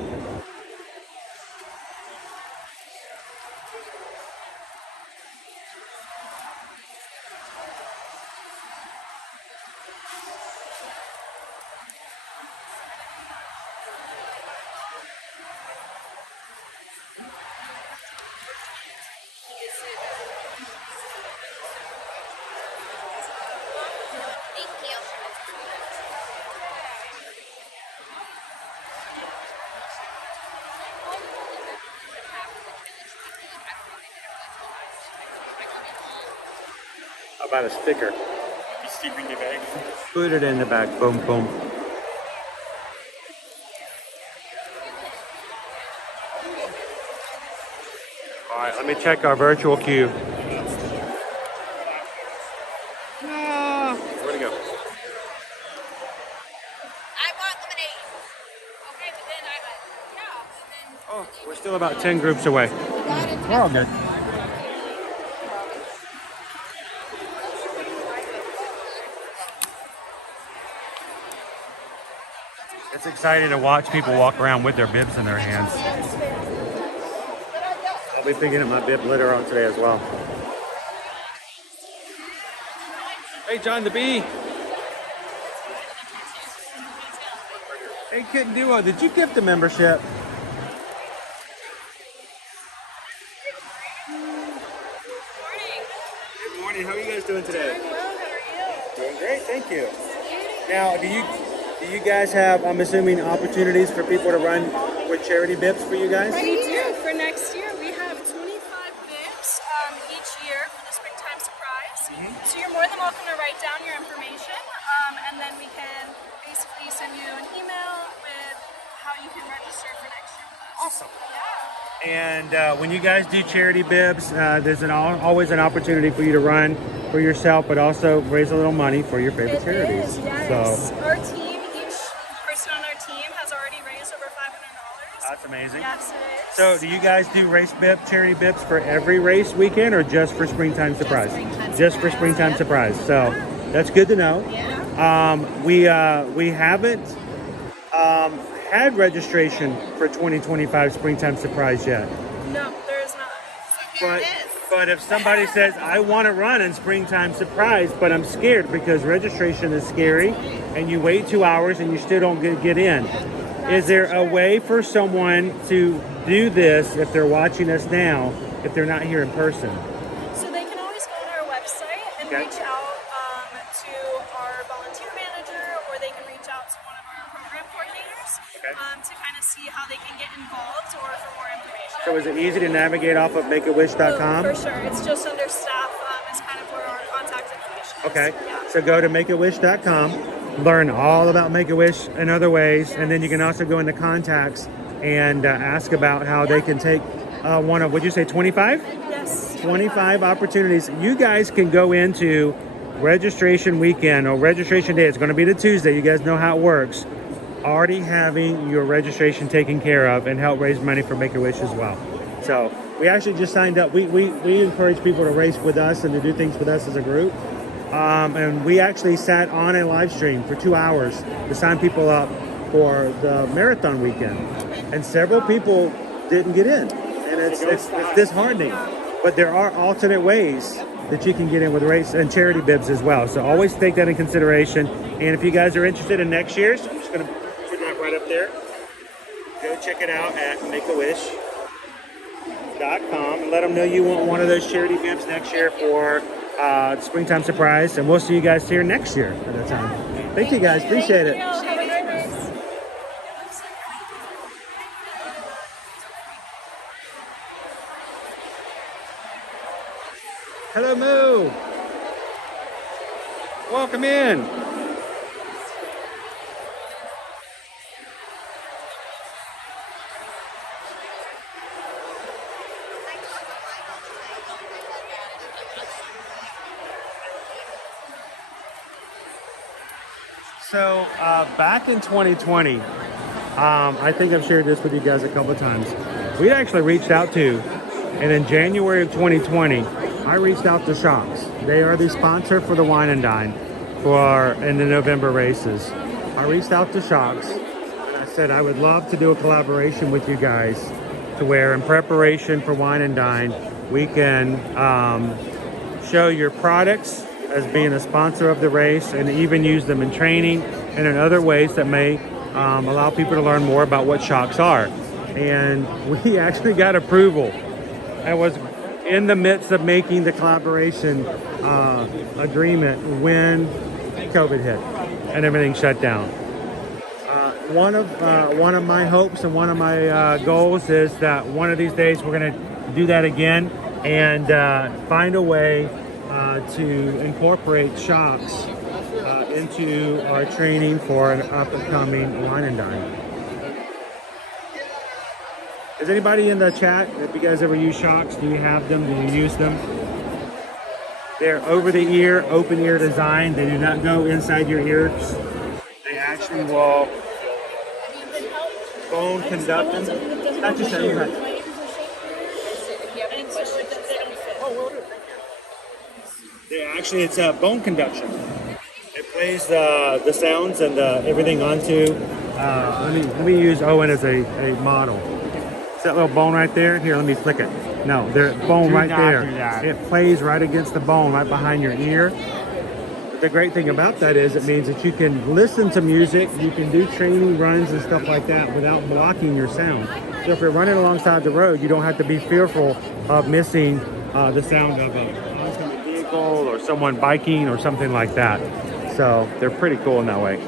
How about a sticker? You stick in your bag. Put it in the bag. Boom, boom. All right, let me check our virtual queue. Where'd it go? I want lemonade. Okay, but then Oh, we're still about 10 groups away. We're all good. It's exciting to watch people walk around with their bibs in their hands. I'll be picking up my bib later on today as well. Hey, John the Bee. Hey, Kitten Duo, did you gift a membership? Good morning. How are you guys doing today? Doing great, thank you. Now, do you guys have, I'm assuming, opportunities for people to run with charity bibs for you guys? We do. For next year, we have 25 bibs each year for the springtime surprise. So you're more than welcome to write down your information, and then we can basically send you an email with how you can register for next year with us. Awesome. And when you guys do charity bibs, there's always an opportunity for you to run for yourself, but also raise a little money for your favorite charities. Yes. So Our team, each person on our team has already raised over $500. that's amazing. Yes, it is. So do you guys do charity bibs for every race weekend or just for Springtime Surprise? Just for Springtime Surprise. So that's good to know. Yeah. We haven't had registration for 2025 Springtime Surprise yet. No, there is not. But if somebody says, I want to run in Springtime Surprise, but I'm scared because registration is scary and you wait 2 hours and you still don't get in. Is there a way for someone to do this if they're watching us now, if they're not here in person? So they can always go on our website and reach out to our volunteer manager, or they can reach out to one of our program coordinators to kind of see how they can get involved or for more information. So is it easy to navigate off of makeawish.com? For sure. It's just under staff is kind of where our contact information is. Okay. Yeah. So go to makeawish.com, learn all about Make-A-Wish and other ways, and then you can also go into contacts and ask about how they can take one of, would you say 25? Yes. 25 opportunities. You guys can go into registration weekend or registration day. It's going to be the Tuesday. You guys know how it works. Already having your registration taken care of and help raise money for Make-A-Wish as well. So we actually just signed up. We encourage people to race with us and to do things with us as a group. And we actually sat on a live stream for 2 hours to sign people up for the marathon weekend. And several people didn't get in. And it's disheartening. But there are alternate ways that you can get in with race and charity bibs as well. So always take that in consideration. And if you guys are interested in next year's, I'm just going to put that right up there. Go check it out at makeawish.com and let them know you want one of those charity bibs next year for Springtime Surprise. And we'll see you guys here next year at that time. Thank you guys. Appreciate it. Have a great race. Hello, Moo. Welcome in. So back in 2020, I think I've shared this with you guys a couple of times. We actually reached out to, and in January of 2020, I reached out to Shocks. They are the sponsor for the Wine and Dine in the November races. I reached out to Shocks and I said I would love to do a collaboration with you guys to where in preparation for Wine and Dine, we can show your products as being a sponsor of the race and even use them in training and in other ways that may allow people to learn more about what Shocks are. And we actually got approval. I was in the midst of making the collaboration agreement when COVID hit and everything shut down. One of my hopes and one of my goals is that one of these days we're going to do that again and find a way to incorporate shocks into our training for an up-and-coming wine and dine. Is anybody in the chat, if you guys ever use shocks, do you have them? Do you use them? They're over-the-ear, open-ear design. They do not go inside your ears. They actually will bone conduct them. Not just anybody. It's bone conduction. It plays the sounds and everything onto. Let me use Owen as a model. It's that little bone right there. Here, let me flick it. No, there's bone right there. It plays right against the bone, right behind your ear. The great thing about that is it means that you can listen to music, you can do training runs and stuff like that without blocking your sound. So if you're running alongside the road, you don't have to be fearful of missing the sound of a oncoming vehicle or someone biking or something like that. So they're pretty cool in that way.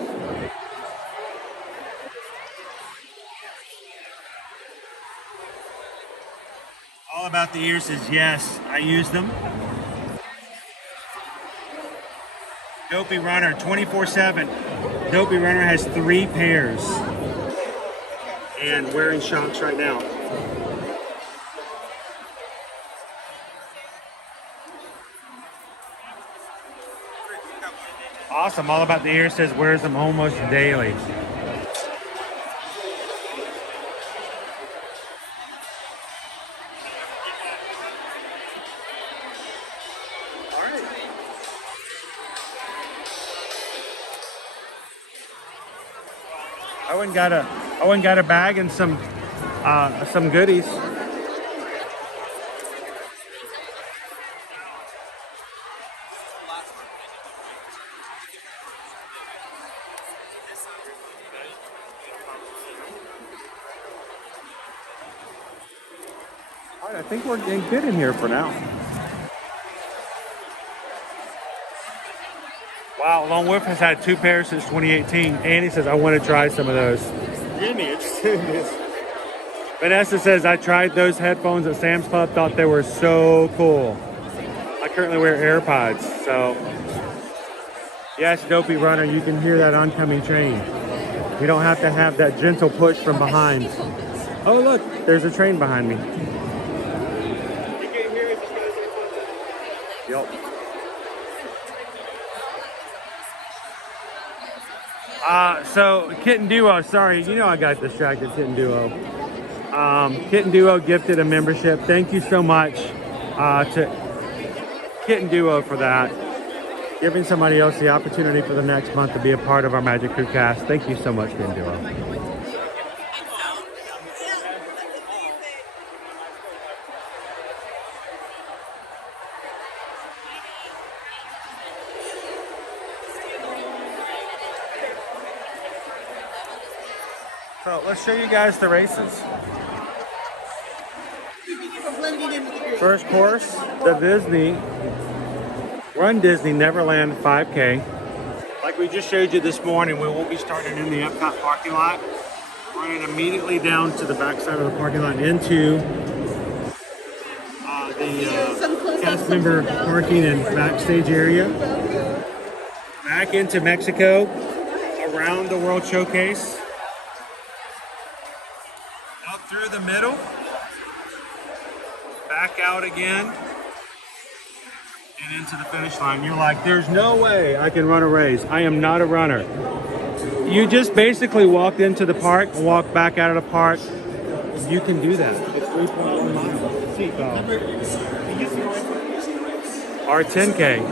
All About the Ears says yes, I use them. Dopey Runner 24/7. Dopey Runner has 3 pairs and wearing shocks right now. Awesome. All About the Ears says wears them almost daily. Owen got a bag and some goodies. All right, I think we're getting good in here for now. Wow, Lone Wolf has had 2 pairs since 2018. Andy says, I want to try some of those. Really interesting. Vanessa says, I tried those headphones at Sam's Club, thought they were so cool. I currently wear AirPods, so. Yes, Dopey Runner, you can hear that oncoming train. You don't have to have that gentle push from behind. Oh, look, there's a train behind me. Yep. So Kitten Duo, sorry, you know I got distracted, Kitten Duo. Kitten Duo gifted a membership. Thank you so much to Kitten Duo for that. Giving somebody else the opportunity for the next month to be a part of our Magic Crew cast. Thank you so much, Kitten Duo. So let's show you guys the races. First course, the Run Disney Neverland 5K. Like we just showed you this morning, we will be starting in the Epcot parking lot, running immediately down to the backside of the parking lot into the cast member parking and backstage area. Back into Mexico, around the World Showcase. Through the middle, back out again, and into the finish line. You're like, there's no way I can run a race. I am not a runner. You just basically walked into the park and walked back out of the park. You can do that. It's 3.1 miles. Our 10K.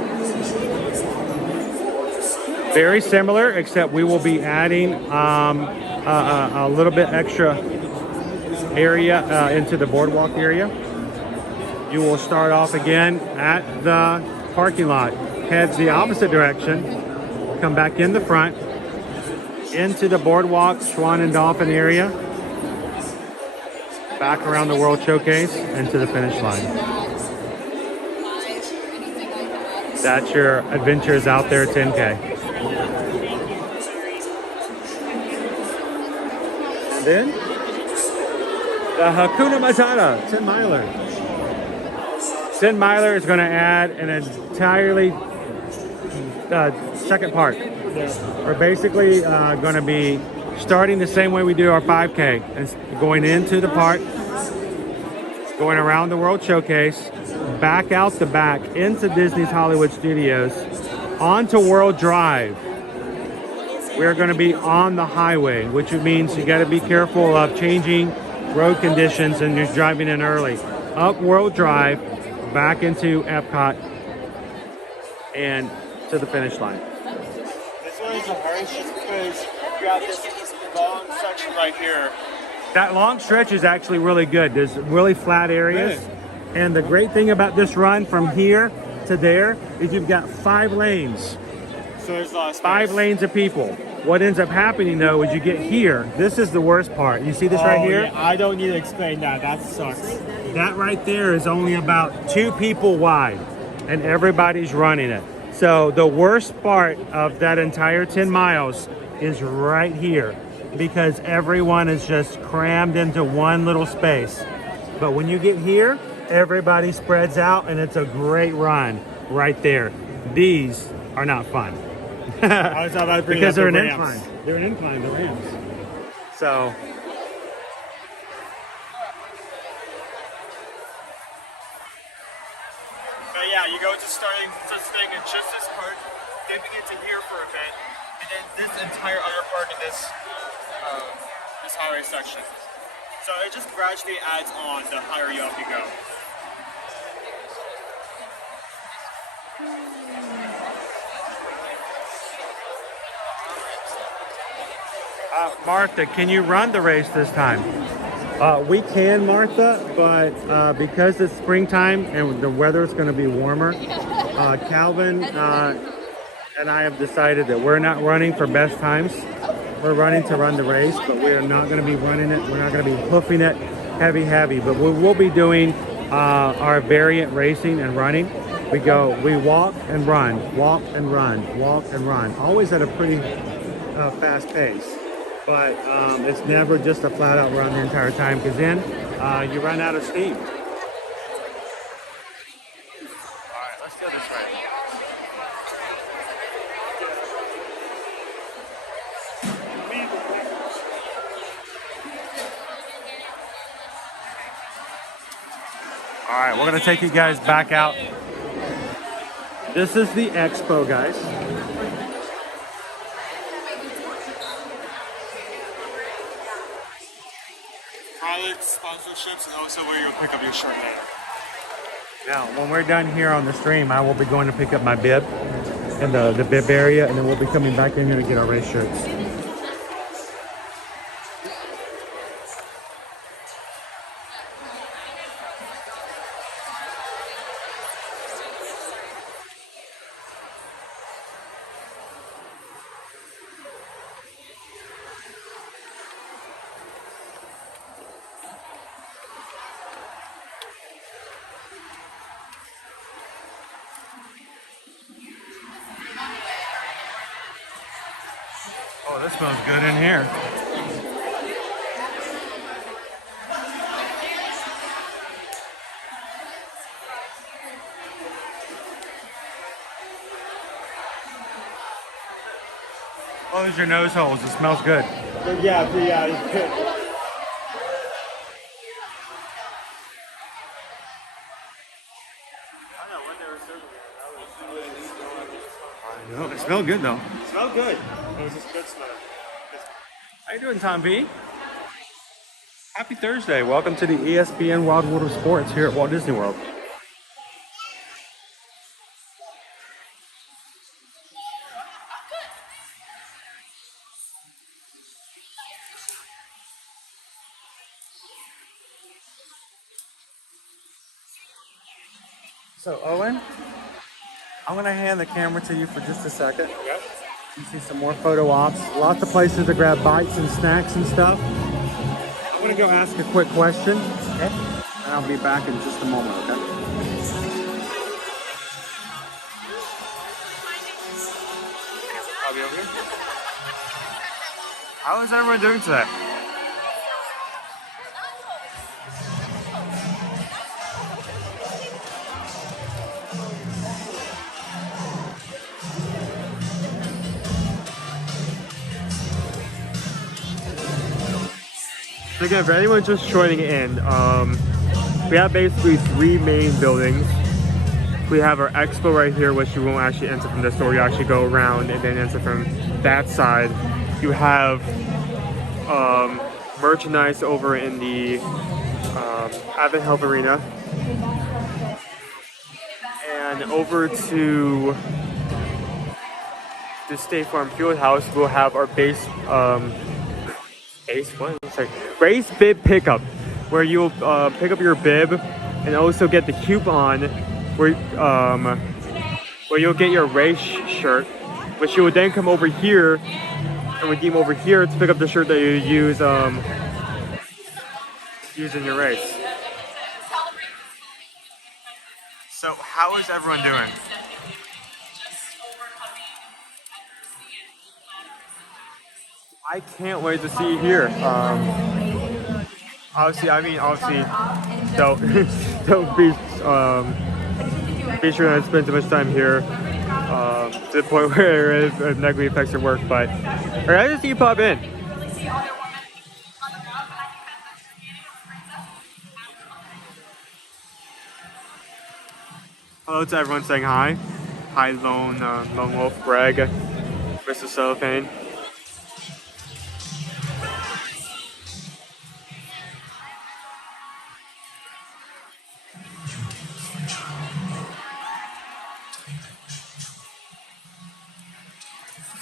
Very similar, except we will be adding a little bit extra area into the boardwalk area. You will start off again at the parking lot, heads the opposite direction, come back in the front, into the boardwalk, Swan and Dolphin area, back around the World Showcase, and to the finish line. That's your Adventures Out There 10K. And then the Hakuna Matata 10 miler. 10 Miler is going to add an entirely second part. We're basically going to be starting the same way we do our 5K, and going into the park, going around the World Showcase, back out the back into Disney's Hollywood Studios, onto World Drive. We're going to be on the highway, which means you got to be careful of changing road conditions and you're driving in early. Up World Drive, back into Epcot, and to the finish line. This one is the hardest just because you have this long section right here. That long stretch is actually really good. There's really flat areas. Really? And the great thing about this run from here to there is you've got 5 lanes. So there's a lot of space. 5 lanes of people. What ends up happening though is you get here. This is the worst part. You see this right here? Yeah, I don't need to explain that. That sucks. That right there is only about 2 people wide, and everybody's running it. So the worst part of that entire 10 miles is right here, because everyone is just crammed into one little space. But when you get here, everybody spreads out, and it's a great run right there. These are not fun. Because they're an incline. They're an incline, the ramps. So but yeah, you go to starting this thing in just this part, dipping into here for a bit, and then this entire other part of this this highway section. So it just gradually adds on the higher you up you go. Martha, can you run the race this time? We can, Martha, but because it's springtime and the weather is going to be warmer, Calvin and I have decided that we're not running for best times. We're running to run the race, but we are not going to be running it. We're not going to be hoofing it heavy, but we will be doing our variant racing and running. We walk and run, walk and run, walk and run, always at a pretty fast pace. But it's never just a flat out run the entire time, because then you run out of steam. All right, let's go this way. All right, we're gonna take you guys back out. This is the Expo, guys. Products, sponsorships, and also where you'll pick up your shirt later. Now, when we're done here on the stream, I will be going to pick up my bib in the bib area, and then we'll be coming back in here to get our race shirts. Oh, this smells good in here. Close your nose holes, it smells good. Yeah, it's good. No, it smelled good though. It smelled good. It was just good smell. How you doing, Tom B? Happy Thursday. Welcome to the ESPN Wildwater Sports here at Walt Disney World. So, Owen, I'm going to hand the camera to you for just a second. Okay. You see some more photo ops. Lots of places to grab bites and snacks and stuff. I'm going to go ask a quick question, okay? And I'll be back in just a moment, okay? I'll be over here. How is everyone doing today? So again, for anyone just joining in, we have basically 3 main buildings. We have our Expo right here, which you won't actually enter from this door. You actually go around and then enter from that side. You have merchandise over in the Advent Health Arena. And over to the State Farm Field House, we'll have our race bib pickup, where you'll pick up your bib and also get the coupon where you'll get your race shirt, which you would then come over here and redeem over here to pick up the shirt that you use in your race. So how is everyone doing? I can't wait to see you here. Obviously, don't be sure not to spend too much time here to the point where it negatively affects your work. But I just see you pop in. Hello to everyone saying hi. Hi, Lone Wolf, Greg, Mr. Cellophane.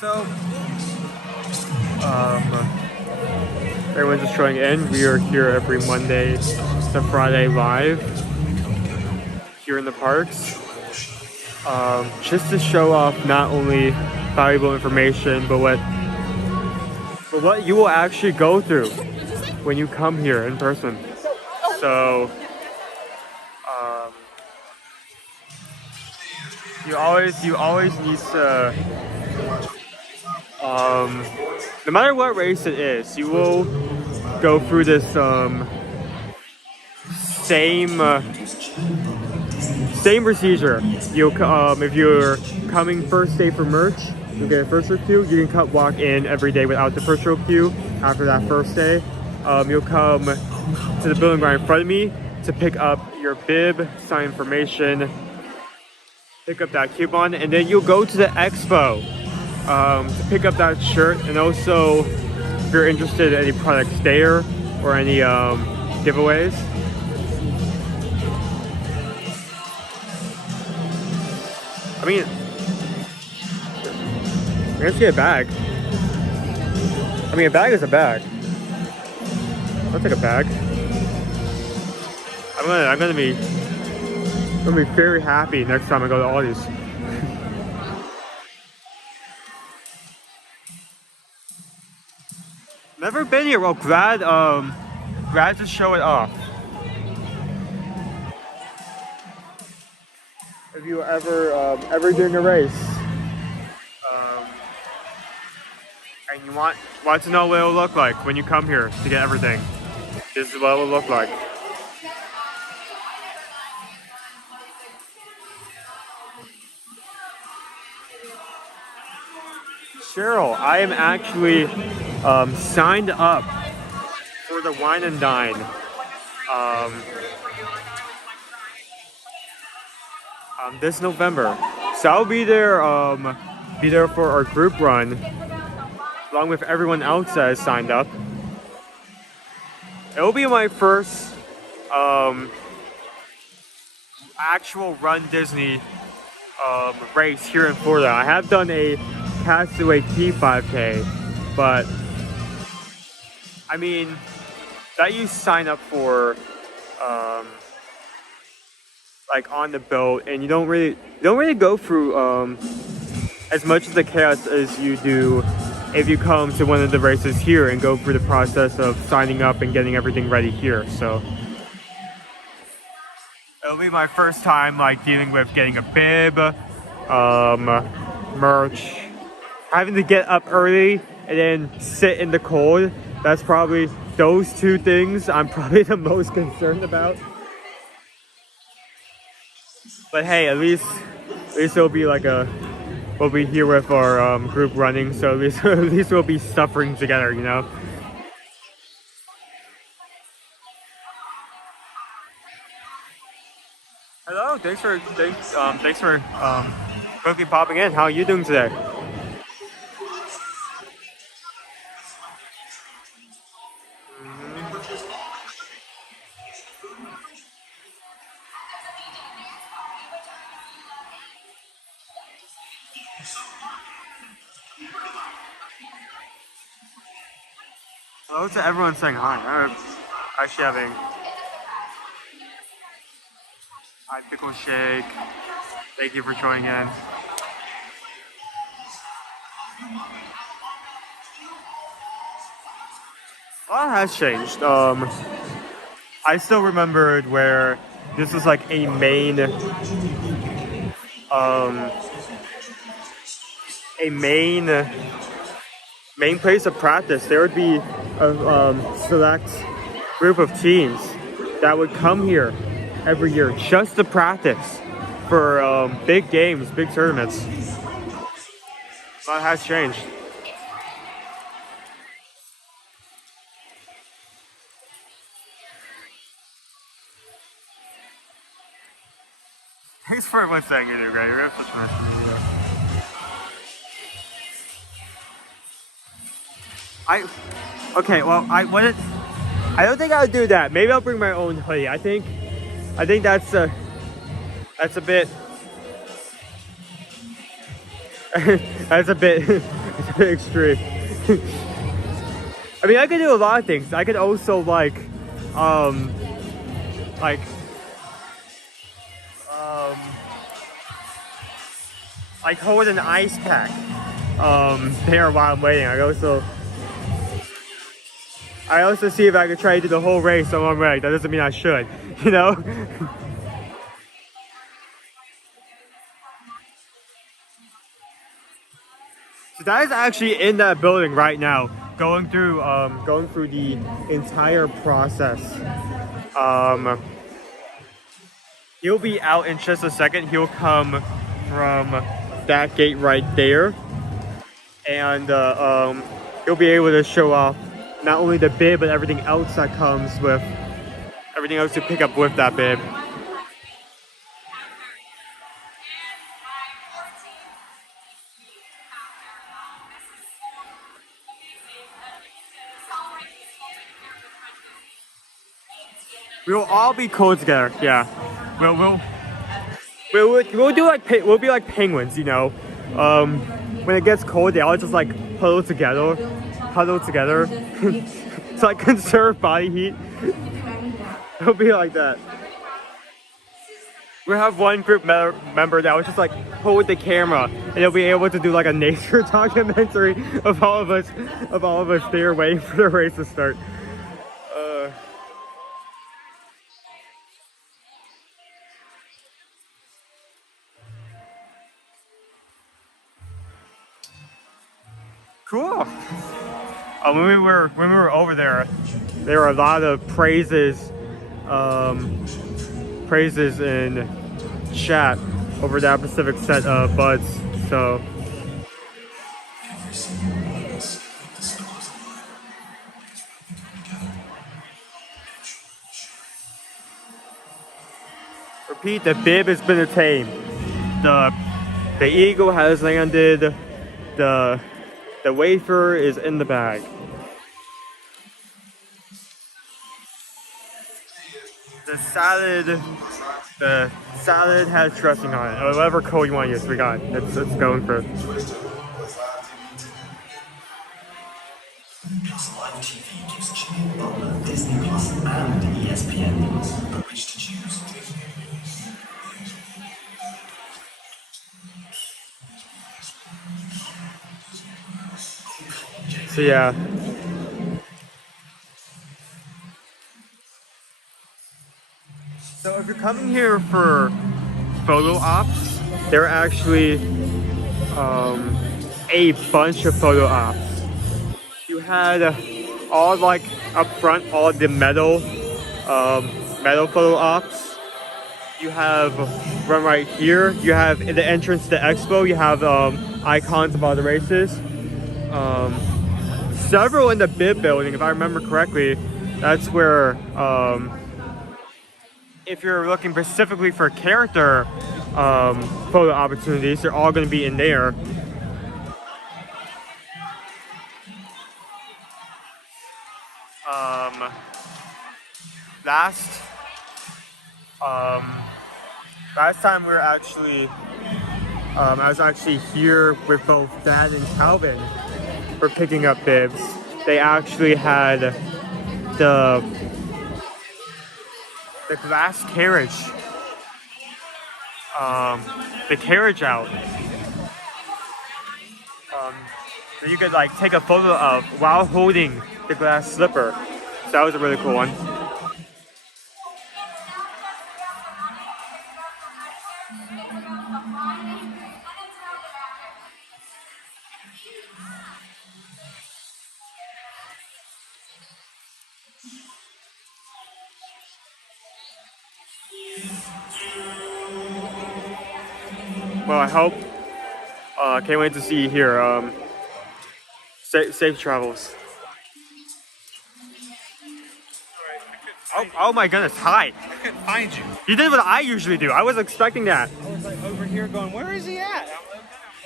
So, everyone's just joining in. We are here every Monday to Friday live here in the parks, just to show off not only valuable information, but what you will actually go through when you come here in person. So, you always need to. No matter what race it is, you will go through this same procedure. You'll if you're coming first day for merch, you'll get a first row queue. You can walk in every day without the first row queue. After that first day, you'll come to the building right in front of me to pick up your bib, sign information, pick up that coupon, and then you'll go to the Expo to pick up that shirt. And also, if you're interested in any products there or any giveaways, I mean, let's get a bag. I mean, a bag is a bag. I'll take a bag. I'm gonna be very happy next time I go to Aldi's. Never been here. Well, glad to show it off. If you ever doing a race, and you want to know what it will look like when you come here to get everything, this is what it will look like. Cheryl, I am actually signed up for the Wine and Dine. This November, so I'll be there for our group run, along with everyone else that has signed up. It will be my first actual Run Disney race here in Florida. I have done a Castaway Key 5K, but I mean that you sign up for like on the boat, and you don't really go through as much of the chaos as you do if you come to one of the races here and go through the process of signing up and getting everything ready here. So it'll be my first time like dealing with getting a bib, merch, having to get up early and then sit in the cold. That's probably those two things I'm probably the most concerned about. But hey, at least it'll be like we'll be here with our group running, so at least we'll be suffering together, you know. Hello, thanks for quickly popping in. How are you doing today? Hello to everyone saying hi. I'm actually having hi pickle shake. Thank you for joining in. A lot has changed. I still remembered where this was like a main place of practice. There would be a select group of teams that would come here every year just to practice for big games, big tournaments. A lot has changed. Thanks for everyone saying you're doing great. You're such a nice media. I don't think I would do that. Maybe I'll bring my own hoodie. I think that's a bit that's a bit extreme. I mean, I could do a lot of things. I could also like hold an ice pack there while I'm waiting. I also see if I could try to do the whole race on one leg. That doesn't mean I should, you know? So that is actually in that building right now, going through the entire process. He'll be out in just a second. He'll come from that gate right there, and he'll be able to show off not only the bib, but everything else that comes with, everything else to pick up with that bib. We'll all be cold together, yeah. We'll be like penguins, you know. When it gets cold, they all just like huddle together to like conserve body heat. It'll be like that. We'll have one group member that will just like hold the camera, and they'll be able to do like a nature documentary of all of us there waiting for the race to start. Cool. When we were over there were a lot of praises in chat over that specific set of buds. So repeat, the bib has been attained. The eagle has landed. The wafer is in the bag. The salad has dressing on it. Or whatever code you want to use, we got it. It's going for it. Live TV gives Jimmy Butler Disney Plus and ESPN, but which to choose? So yeah. So if you're coming here for photo ops, there are actually a bunch of photo ops. You had all like up front, all the metal photo ops. You have one right here. You have in the entrance to Expo. You have icons of all the races. Several in the bib building, if I remember correctly. That's where if you're looking specifically for character photo opportunities, they're all going to be in there. Last time we were actually, I was actually here with both Dad and Calvin for picking up bibs. They actually had the glass carriage, the carriage out. So you could like take a photo of while holding the glass slipper. So that was a really cool one. Well, I hope. Can't wait to see you here. Safe travels. Oh my goodness, hi. I couldn't find you. You did what I usually do. I was expecting that. I was like over here going, where is he at? I'm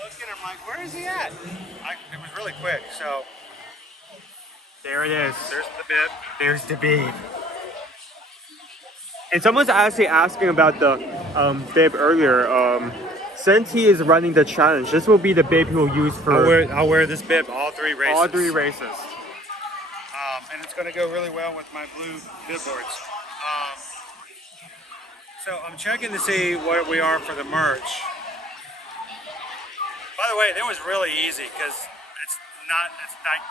looking, I'm like, where is he at? It was really quick, so. There it is. There's the bib. There's the bib. And someone's actually asking about the bib earlier. Since he is running the challenge, this will be the bib he will use for... I'll wear this bib all 3 races. All 3 races. And it's going to go really well with my blue Bitboards. So I'm checking to see what we are for the merch. By the way, that was really easy because it's like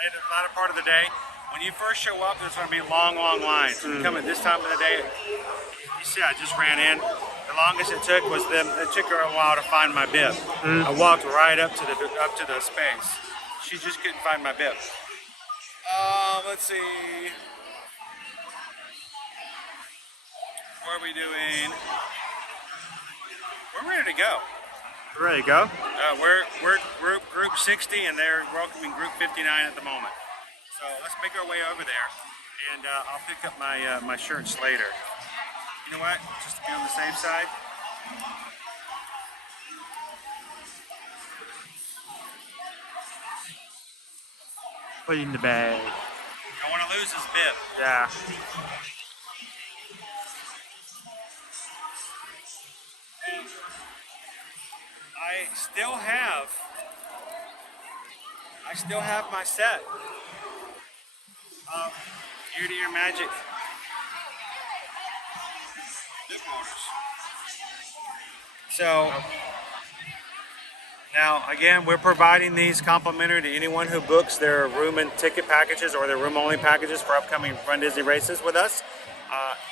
later part of the day. When you first show up, there's going to be long lines. When you come at this time of the day, you see I just ran in. The longest it took was it took her a while to find my bib. I walked right up to the space. She just couldn't find my bib. Let's see. What are we doing? We're ready to go. We're ready to go? We're group 60 and they're welcoming group 59 at the moment. So let's make our way over there and I'll pick up my shirts later. You know what? Just to be on the safe side. Put it in the bag. I want to lose this bib. Yeah. I still have my set of ear-to-ear magic Bitboards. So now again, we're providing these complimentary to anyone who books their room and ticket packages or their room-only packages for upcoming Run Disney races with us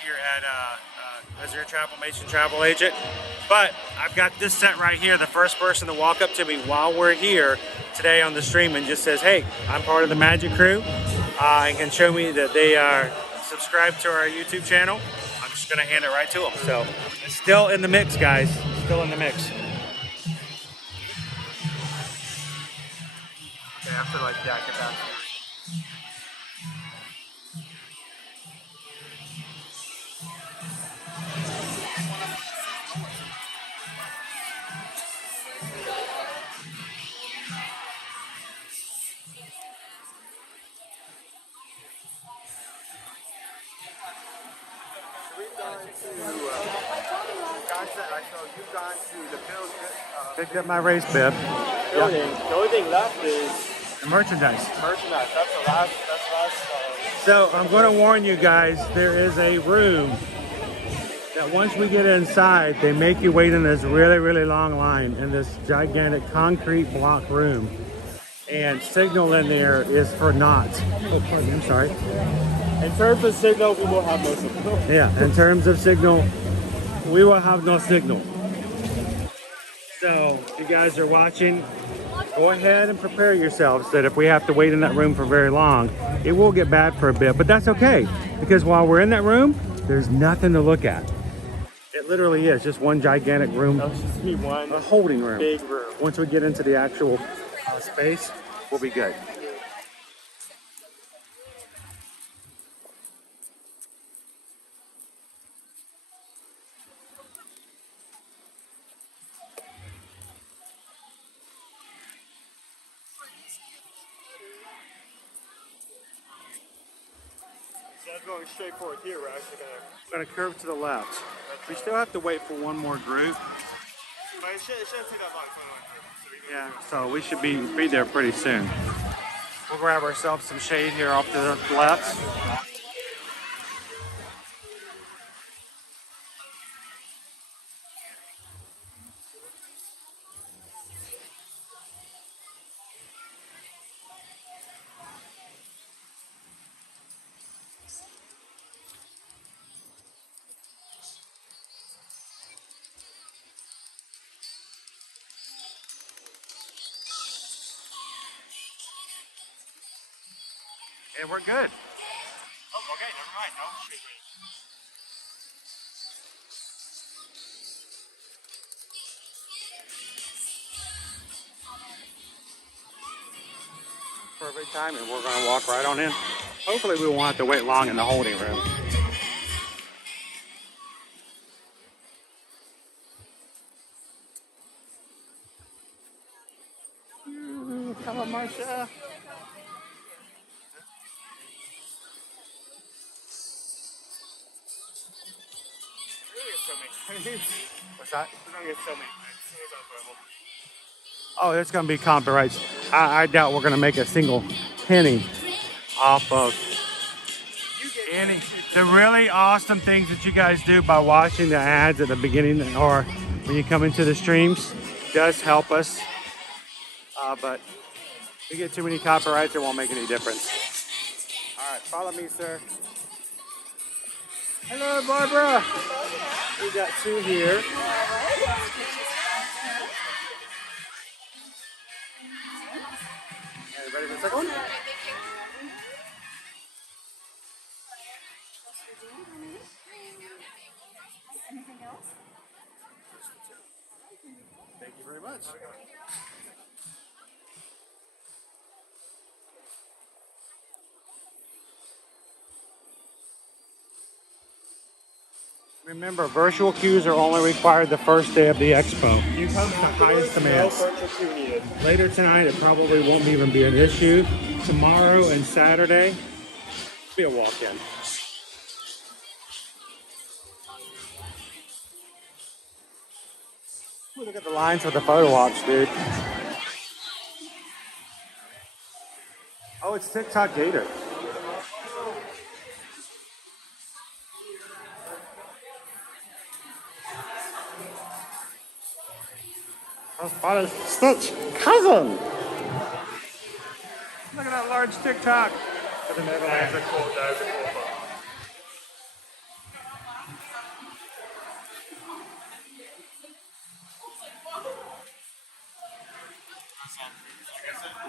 here at Reservation Travel Agent. But I've got this set right here. The first person to walk up to me while we're here today on the stream and just says, hey, I'm part of the Magic Crew, and can show me that they are subscribed to our YouTube channel, I'm just going to hand it right to them. So it's still in the mix, guys. Still in the mix. Okay, I feel like that. Get back. Picked up my race bib. The only thing left is The merchandise. merchandise. That's the last. So I'm going to warn you guys, there is a room that once we get inside, they make you wait in this really, really long line in this gigantic concrete block room. And signal in there is for naught. Oh, pardon me, I'm sorry. In terms of signal, we will have no signal. Yeah, in terms of signal, we will have no signal. So, if you guys are watching, go ahead and prepare yourselves that if we have to wait in that room for very long, it will get bad for a bit, but that's okay. Because while we're in that room, there's nothing to look at. It literally is just one gigantic room. That'll just be one a holding room. big room. Once we get into the actual space, we'll be good. of going straight forward here, we're actually We're gonna curve to the left. We still have to wait for one more group. but it shouldn't take that long. So we Yeah, so we should be there pretty soon. We'll grab ourselves some shade here off to the left. And we're good. Oh, okay, never mind. No, shit, wait. Perfect timing. We're gonna walk right on in. Hopefully we won't have to wait long in the holding room. Hello, Marcia. What's that? We're gonna get so many. Oh, it's gonna be copyrights. I doubt we're gonna make a single penny off of any. The really awesome things that you guys do by watching the ads at the beginning or when you come into the streams does help us. But if we get too many copyrights, it won't make any difference. All right, follow me, sir. Hello, Barbara. We got two here. Ready for the second one? Anything else? Thank you very much. Remember, virtual queues are only required the first day of the expo. You come to the highest demands. Later tonight, it probably won't even be an issue. Tomorrow and Saturday, it'll be a walk-in. Ooh, look at the lines for the photo ops, dude. Oh, it's TikTok Gator. That's Stitch cousin. Look at that large TikTok. That's a cool photo.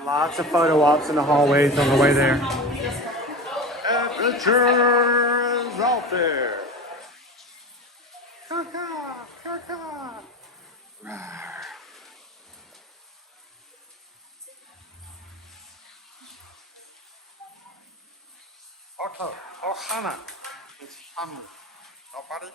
Lots of photo ops in the hallways on the way there. Adventure is out there. Caca, caca. Otto, Ohana. It's nobody.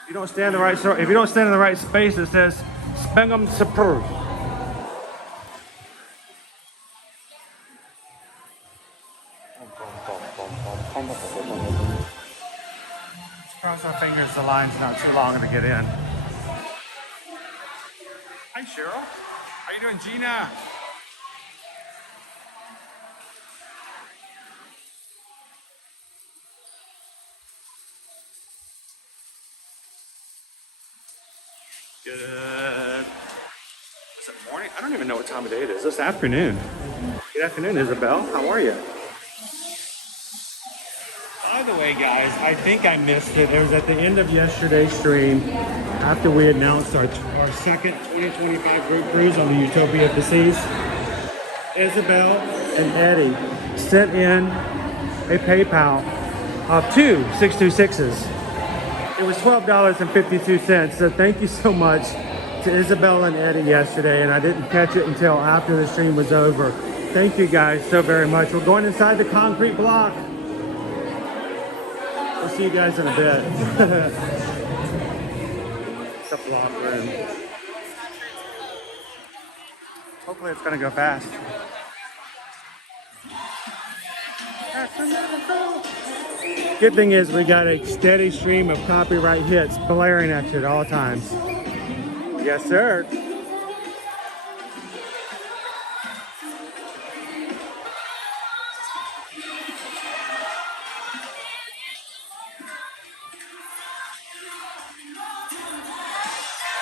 If you don't stand in the right if you don't stand in the right space, it says Spengum Super. Cross our fingers, the line's not too long to get in. Hi, Cheryl. How you doing, Gina? Good. Is it morning? I don't even know what time of day it is. It's afternoon. Good afternoon, Isabel. How are you? By the way, guys, I think I missed it. It was at the end of yesterday's stream after we announced our second 2025 group cruise on the Utopia of the Seas. Isabel and Eddie sent in a PayPal of two 626s. It was $12.52. So thank you so much to Isabel and Eddie yesterday, and I didn't catch it until after the stream was over. Thank you guys so very much. We're going inside the concrete block. We'll see you guys in a bit. It's a block room. Hopefully it's gonna go fast. Good thing is we got a steady stream of copyright hits blaring at you at all times. Yes, sir.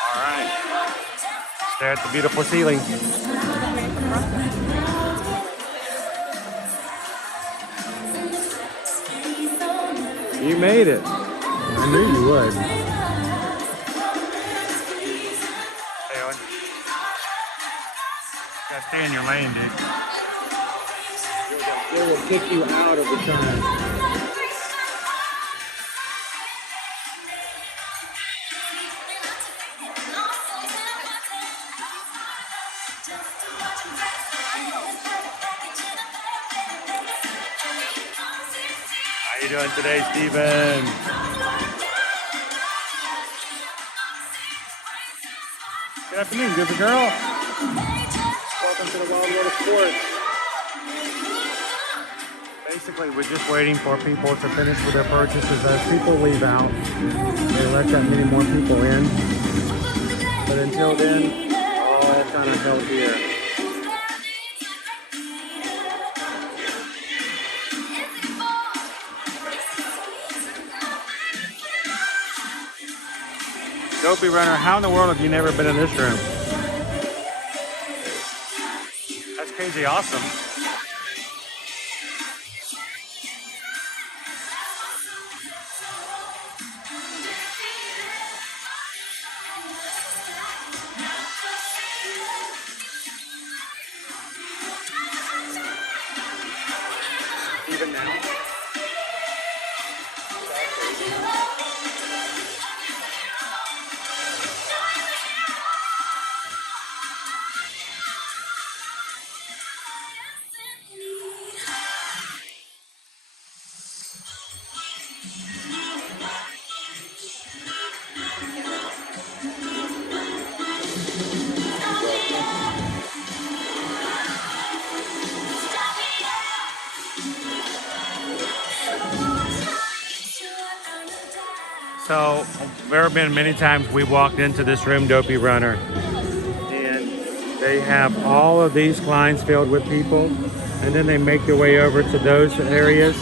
All right. Stare at the beautiful ceiling. You made it. I knew you would. Hey, Owen. Gotta stay in your lane, dude. They will kick you out of the turn. How you doing today, Steven? Good afternoon, good girl. Welcome to the Wildwater Sports. Basically, we're just waiting for people to finish with their purchases. As people leave out, they let that many more people in. But until then, all kind of held here. Dopey Runner, how in the world have you never been in this room? That's crazy awesome. Even now. So there have been many times we walked into this room, Dopey Runner, and they have all of these lines filled with people, and then they make their way over to those areas,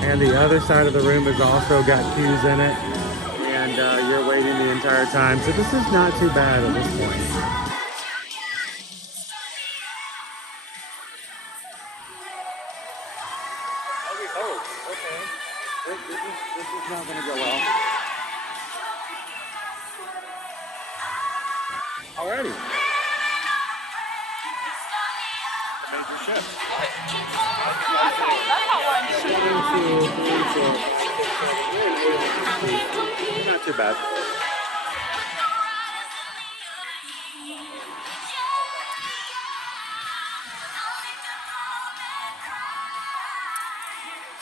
and the other side of the room has also got queues in it, and you're waiting the entire time. So this is not too bad at this point. This is not going to go well. Alrighty. Major shift. Not too bad.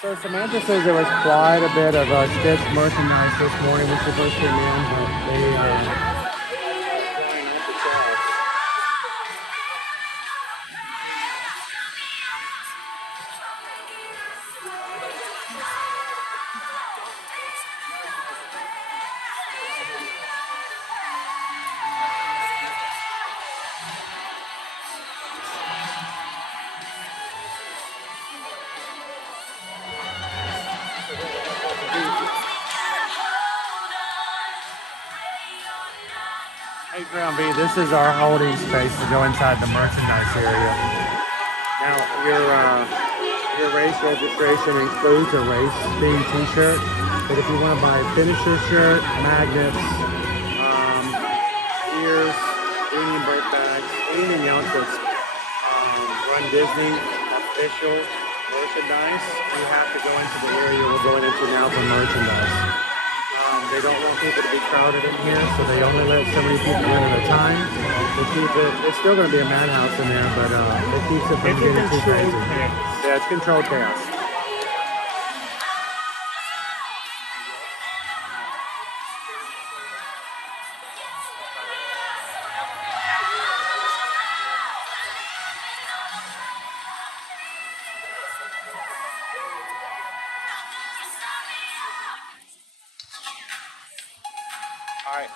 So Samantha says there was quite a bit of Stitch merchandise this morning when she first came in, but they flying off the charts. Hey Ground B, this is our holding space to go inside the merchandise area. Now, your race registration includes a race themed t-shirt, but if you want to buy a finisher shirt, magnets, ears, any bird bags, anything else that's Run Disney official merchandise, you have to go into the area we're going into now for merchandise. They don't want people to be crowded in here, so they only let so many people in at a time. They keep it, it's still going to be a madhouse in there, but it keeps it from getting too crazy. Yeah, it's controlled chaos. All right.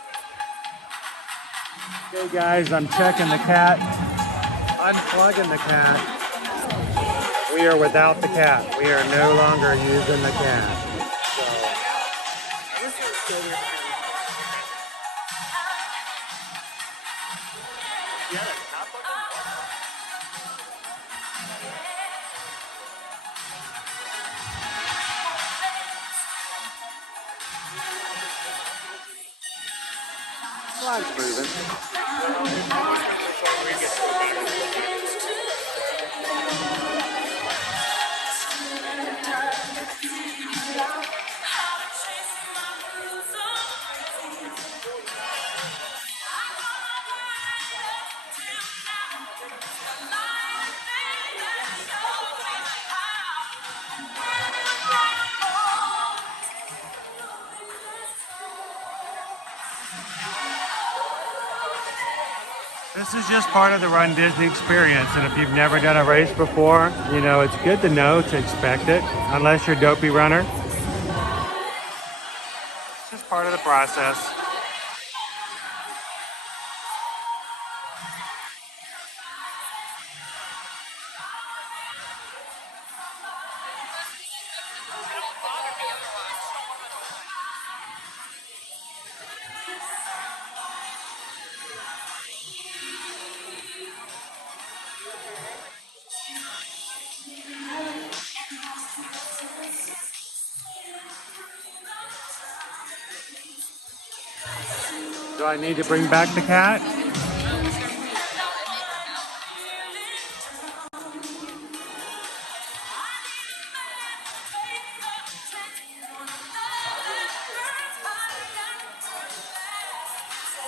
Okay, guys, I'm checking the cat. Unplugging the cat. We are without the cat. We are no longer using the cat. Line's moving. This is just part of the Run Disney experience, and if you've never done a race before, you know, it's good to know to expect it, unless you're a dopey runner. It's just part of the process. Do I need to bring back the cat?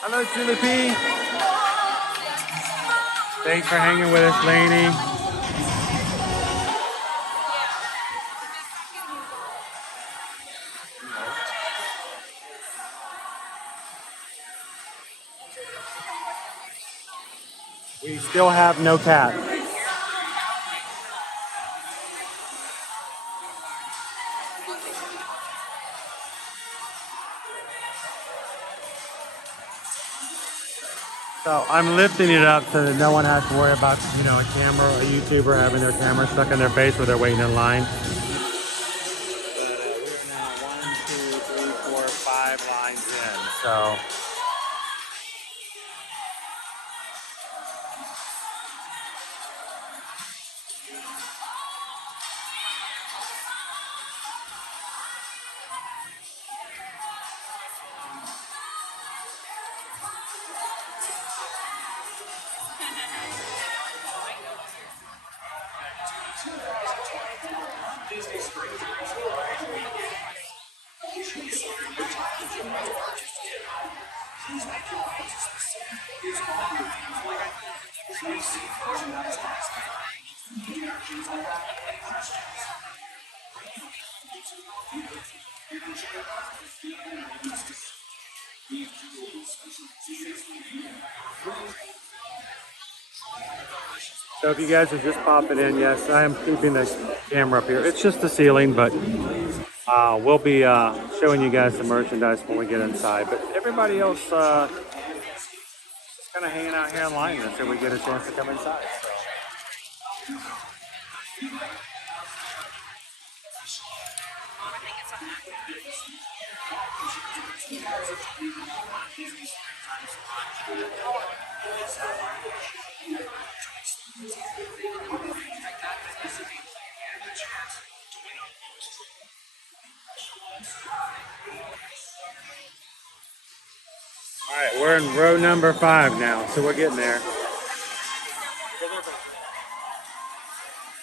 Hello, Julie P. Thanks for hanging with us, Lainey. We still have no cat. So I'm lifting it up so that no one has to worry about, you know, a camera or a YouTuber having their camera stuck in their face where they're waiting in line. We're now 1, 2, 3, 4, 5 lines in. So. So if you guys are just popping in, yes, I am keeping the camera up here. It's just the ceiling, but we'll be showing you guys the merchandise when we get inside. But everybody else is kind of hanging out here in line until we get a chance to come inside. So. All right, we're in row number 5 now, so we're getting there.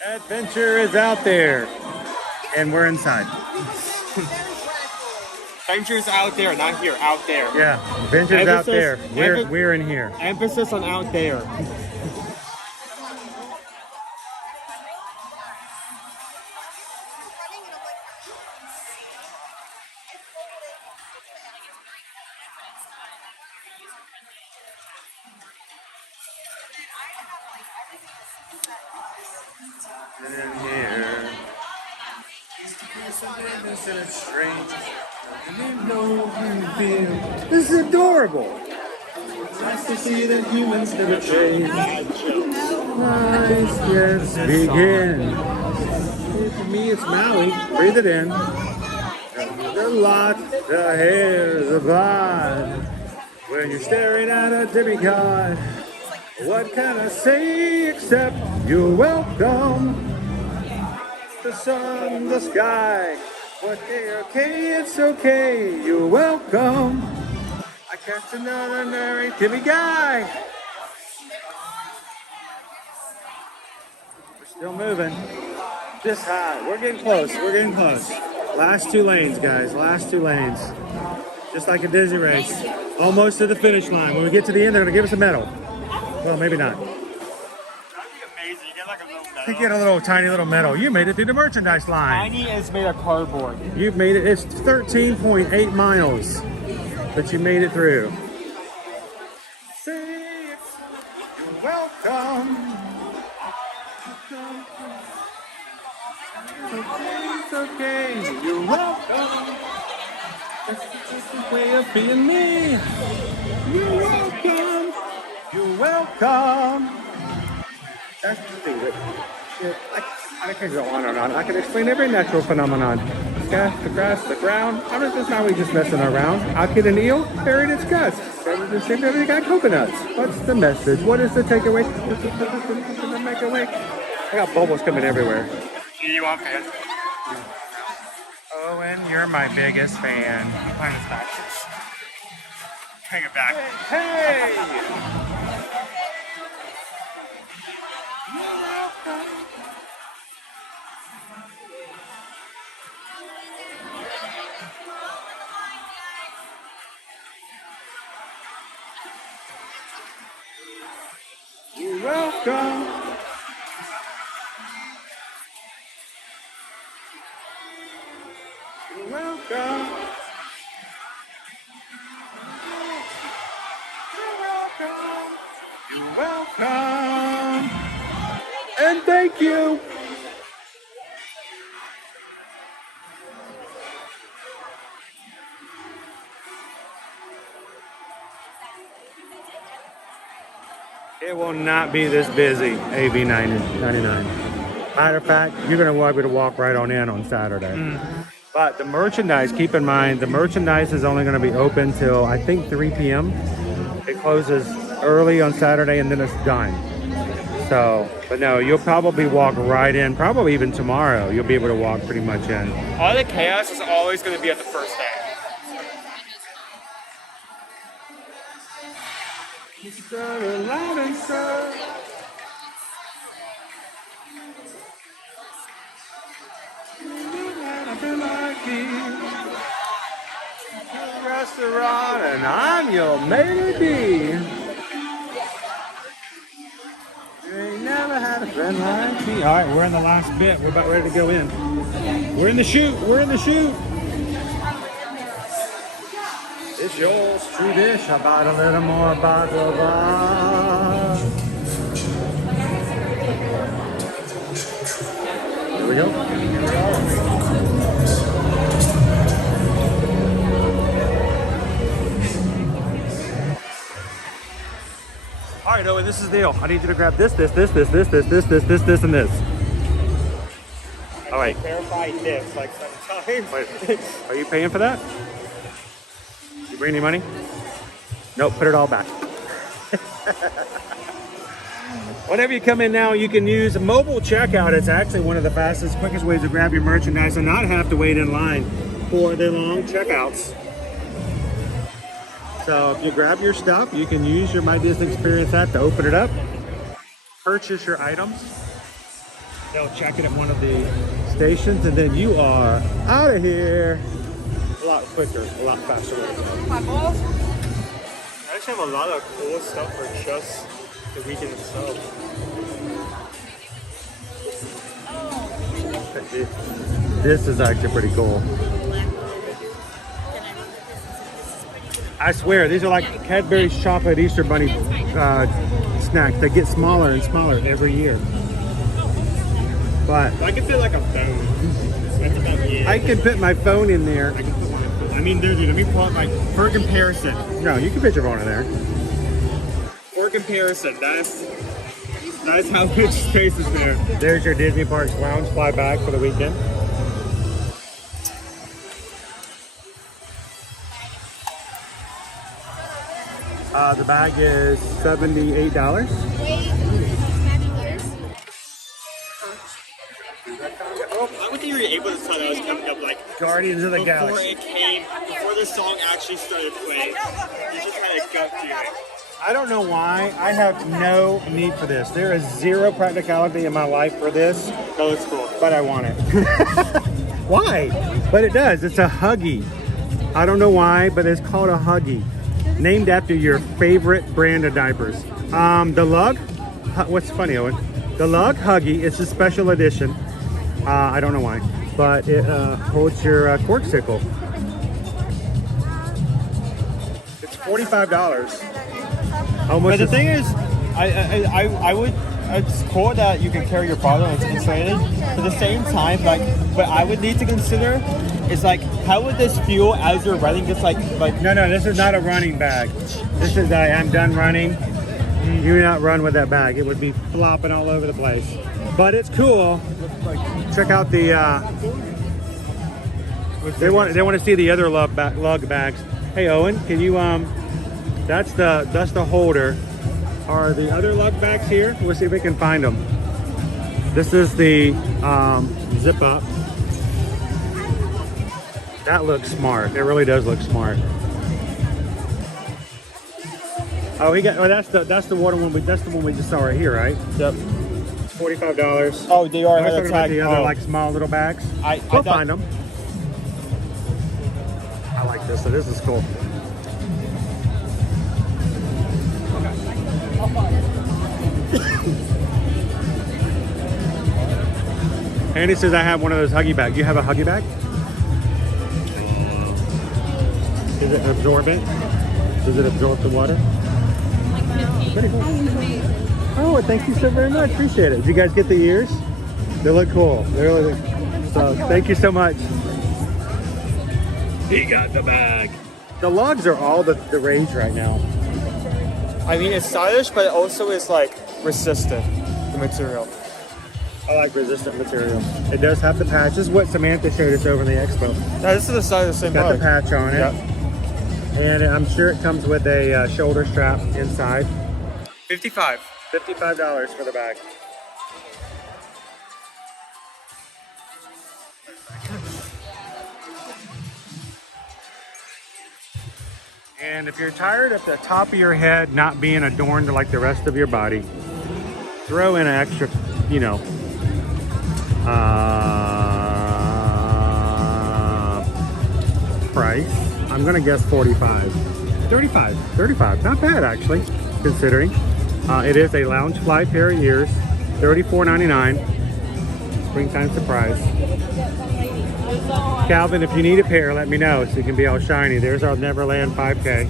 Adventure is out there, and we're inside. Adventure's out there, not here, out there. Yeah, Adventure's out there. We're in here. Emphasis on out there. In here. And it's strange. This is adorable. Nice to see that humans never change. Nice, yes, begin. For me, it's Maui. Breathe it in. The lot, the hairs of God. When you're staring at a demigod, what can I say except you're welcome? The sun, the sky. Okay, it's okay. You're welcome. I catch another merry Timmy guy. We're still moving. This high. We're getting close. We're getting close. Last 2 lanes, guys. Last 2 lanes. Just like a Disney race. Almost to the finish line. When we get to the end, they're going to give us a medal. Well, maybe not. That'd be amazing. You get like a little medal. You get a little tiny little medal. You made it through the merchandise line. Tiny is made of cardboard. You've made it. It's 13.8 miles that you made it through. Say you're welcome. It's okay. You're welcome. That's the way of being me. You're welcome. You're welcome. That's the thing that shit. I can go on and on. I can explain every natural phenomenon. The gas, the grass, the ground. How does this now we just messing around? How can an eel buried its guts? Everything got coconuts. What's the message? What is the takeaway? The make away. I got bubbles coming everywhere. You want fans? Owen, you're my biggest fan. Behind his back. Bring it back. Hey! You're welcome. You're welcome. You're welcome. You're welcome. And thank you. It will not be this busy, AV 99. Matter of fact, you're going to be able to walk right on in on Saturday. But the merchandise, keep in mind, the merchandise is only going to be open till, I think, 3 p.m. It closes early on Saturday and then it's done. So, but no, you'll probably walk right in, probably even tomorrow. You'll be able to walk pretty much in. All the chaos is always going to be at the first day. Loud and slow. Restaurant, and I'm your lady. You ain't never had a friend like me. All right, we're in the last bit. We're about ready to go in. We're in the chute. We're in the chute. It's yours, true dish. I bought a little more baklava. Here we go. Here we go. All right, Owen, this is the deal. I need you to grab this, and this. All right. Verified this like 7 times. Wait, are you paying for that? You bring any money? Nope, put it all back. Whenever you come in now, you can use mobile checkout. It's actually one of the fastest, quickest ways to grab your merchandise and not have to wait in line for the long checkouts. So if you grab your stuff, you can use your My Disney Experience app to open it up, purchase your items. They'll check it at one of the stations, and then you are out of here. A lot quicker, a lot faster. My balls. I actually have a lot of cool stuff for just the weekend itself. This is actually pretty cool. I swear, these are like Cadbury's chocolate Easter Bunny snacks. They get smaller and smaller every year. But I can fit like a phone. That's about it. I can put my phone in there. I mean, dude, let me pull up like for comparison. No, you can put your phone in there. For comparison, that's how much space is there. There's your Disney Parks lounge fly bag for the weekend. The bag is $78. Oh, I would think you were able to tell that was coming up like Guardians of the Galaxy. Before the song actually started playing. You just had a gut feeling. I don't know why. I have no need for this. There is zero practicality in my life for this. Oh, it's cool. But I want it. Why? But it does. It's a Huggy. I don't know why, but it's called a Huggy. Named after your favorite brand of diapers. The Lug. What's funny, Owen? The Lug Huggy. It's a special edition. I don't know why. But it holds your corksicle. It's $45. But the thing is, it's cool that you can carry your bottle and it's insulated. But at the same time, like, what I would need to consider is like, how would this feel as you're running? Just like no, this is not a running bag. This is I'm done running. You do not run with that bag. It would be flopping all over the place. But it's cool. Check out the. They want to see the other lug bags. Hey Owen, can you That's the holder. Are the other lug bags here? We'll see if we can find them. This is the zip up. That looks smart. It really does look smart. Oh, that's the one we just saw right here, right? Yep. It's $45. Oh, they are. I was talking about the other like small little bags. We'll find them. I like this. So this is cool. Andy says I have one of those Huggy bags. You have a Huggy bag? Is it absorbent? Does it absorb the water? Pretty cool. Oh, thank you so very much. Appreciate it. Did you guys get the ears? They look cool. They really look. So thank you so much. He got the bag. The logs are all the rage right now. I mean, it's stylish, but it also is like resistant, the material. I like resistant material. It does have the patch. This is what Samantha showed us over in the Expo. No, this is the size of the same Got bag. the patch on it. Yep. And I'm sure it comes with a shoulder strap inside. $55 for the bag. And if you're tired of the top of your head not being adorned like the rest of your body, throw in an extra, price. I'm gonna guess 45. 35. Not bad actually, considering. It is a lounge fly pair of ears, $34.99. Springtime surprise. Calvin, if you need a pair, let me know so you can be all shiny. There's our Neverland 5K.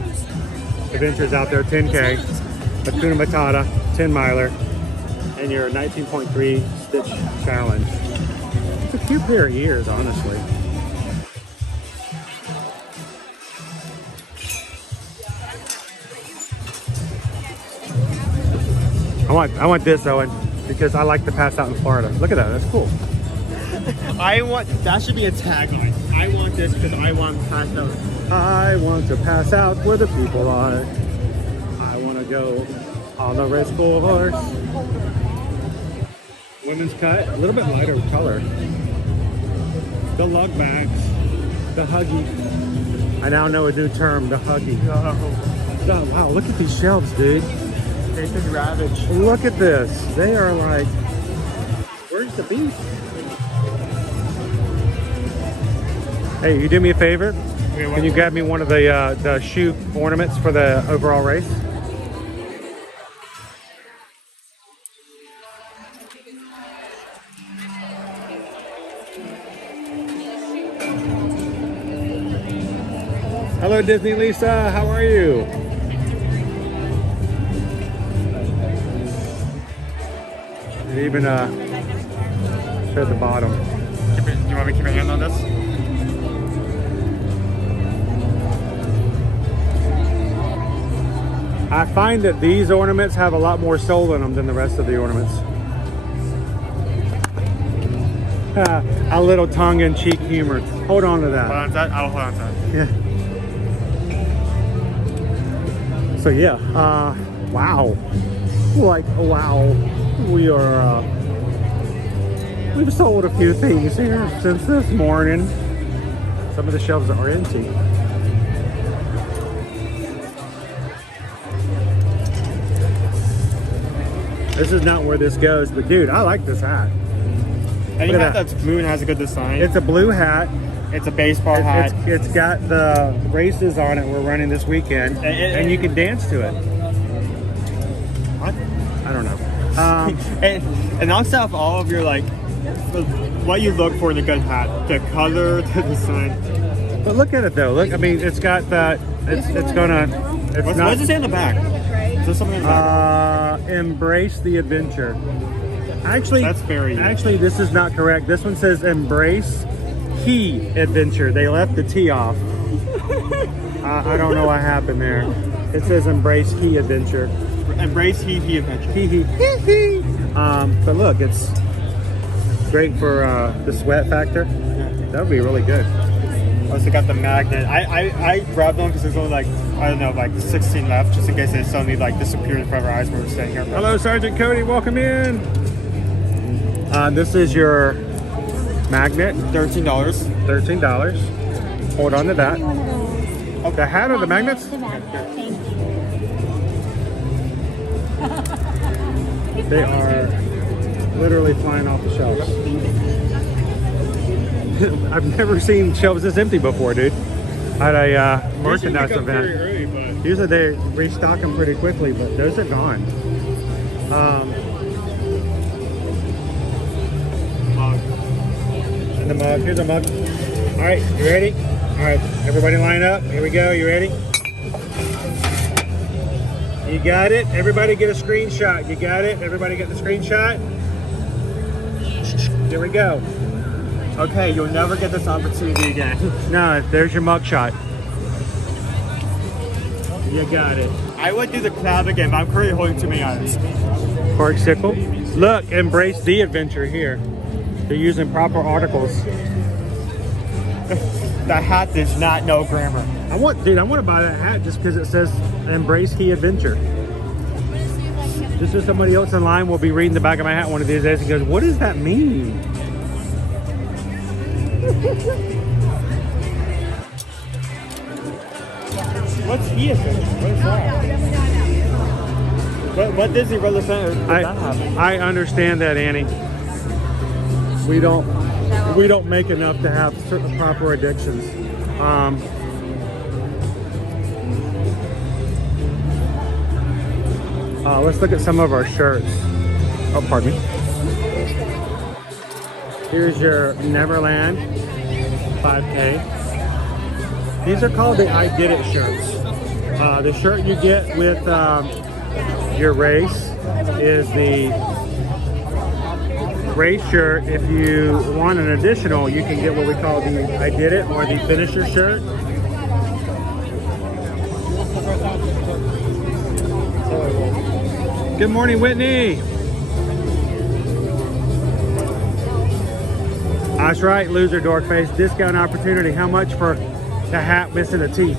Adventures out there, 10K. Hakuna Matata, 10 miler. And your 19.3 stitch challenge. It's a cute pair of ears, honestly. I want this, Owen, because I like to pass out in Florida. Look at that, that's cool. That should be a tagline. I want this because I want to pass out. I want to pass out where the people are. I want to go on the race course. Women's cut, a little bit lighter color. The lug bags, the Huggy. I now know a new term, the Huggy. Oh, wow, look at these shelves, dude. They've been ravaged. Look at this. They are like, where's the beef? Hey, you do me a favor? Can you grab me one of the shoe ornaments for the overall race? Hello, Disney Lisa. How are you? And even showed the bottom. Do you want me to keep my hand on this? I find that these ornaments have a lot more soul in them than the rest of the ornaments. A little tongue-in-cheek humor. Hold on to that. Hold on to that? I'll hold on to that. Yeah. So yeah, wow. Like, wow. We are, we've sold a few things here since this morning. Some of the shelves are empty. This is not where this goes, but dude, I like this hat. Any hat that's blue and has a good design. It's a blue hat. It's a baseball hat. It's got the races on it we're running this weekend, and you can dance to it. What? I don't know. And also have all of your like, what you look for in a good hat: the color, the design. But look at it though. Look, I mean, it's got that. It's gonna. It's what not. does it say on the back? Is there something in the back? Embrace the adventure. Actually, that's very. Actually, this is not correct. This one says embrace he adventure. They left the T off. I don't know what happened there. It says embrace he adventure. Embrace he adventure. He. But look, it's great for the sweat factor. That would be really good. Also got the magnet. I grabbed one because there's only like, I don't know, like 16 left, just in case they suddenly like disappeared in front of our eyes when we were staying here. Hello, Sergeant Cody. Welcome in. This is your magnet. $13. $13. Hold on to that. Oh, the hat or the magnets? They are literally flying off the shelves. I've never seen shelves this empty before, dude. At a merchandise event. Usually they restock them pretty quickly, but those are gone. And the mug. Here's a mug. All right, you ready? All right, everybody line up. Here we go. You ready? You got it. Everybody get a screenshot. You got it. Everybody get the screenshot. Here we go. Okay, you'll never get this opportunity again. No, there's your mug shot. You got it. I would do the cloud again, but I'm currently holding too many items. Corksicle. Look, embrace the adventure here. They're using proper articles. That hat does not know grammar. I want to buy that hat just because it says embrace key adventure. Just so somebody else in line will be reading the back of my hat one of these days and goes, what does that mean? What's ESPN? What is that? What Disney Reservation did that happen? I understand that, Annie. We don't make enough to have certain proper addictions. Let's look at some of our shirts. Oh, pardon me. Here's your Neverland 5K. These are called the I Did It shirts. The shirt you get with your race is the race shirt. If you want an additional, you can get what we call the I Did It or the finisher shirt. Good morning, Whitney. That's right, loser dork face. Discount opportunity. How much for the hat missing a T?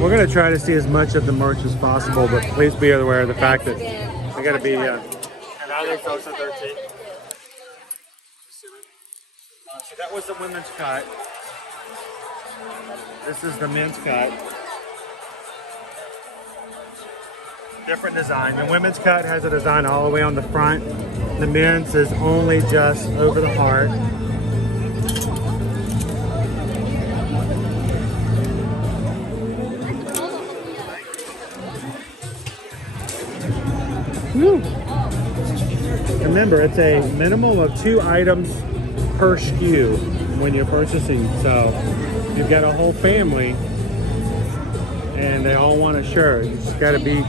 We're gonna try to see as much of the merch as possible, but please be aware of the fact that I gotta be. And I think folks are 13. So that was the women's cut. This is the men's cut. Different design. The women's cut has a design all the way on the front. The men's is only just over the heart. Woo. Remember, it's a minimum of 2 items per SKU when you're purchasing. So you've got a whole family and they all want a shirt. It's got to be,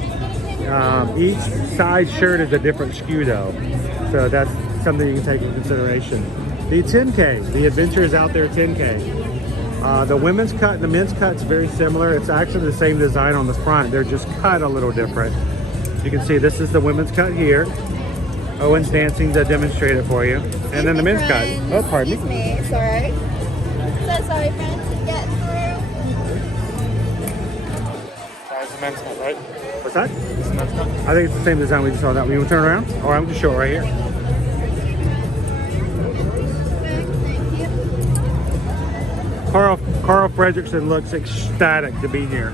each size shirt is a different SKU though. So that's something you can take into consideration. The 10K, the Adventures Out There 10K. The women's cut and the men's cut's very similar. It's actually the same design on the front. They're just cut a little different. You can see this is the women's cut here. Owen's dancing to demonstrate it for you. And then the men's cut. Oh, pardon me. It's alright. So sorry, friends, to get through. That's the men's cut, right? What's that? It's the men's cut. I think it's the same design we just saw that. You want to turn around? Or I'm just show it right here. Carl Fredrickson looks ecstatic to be here.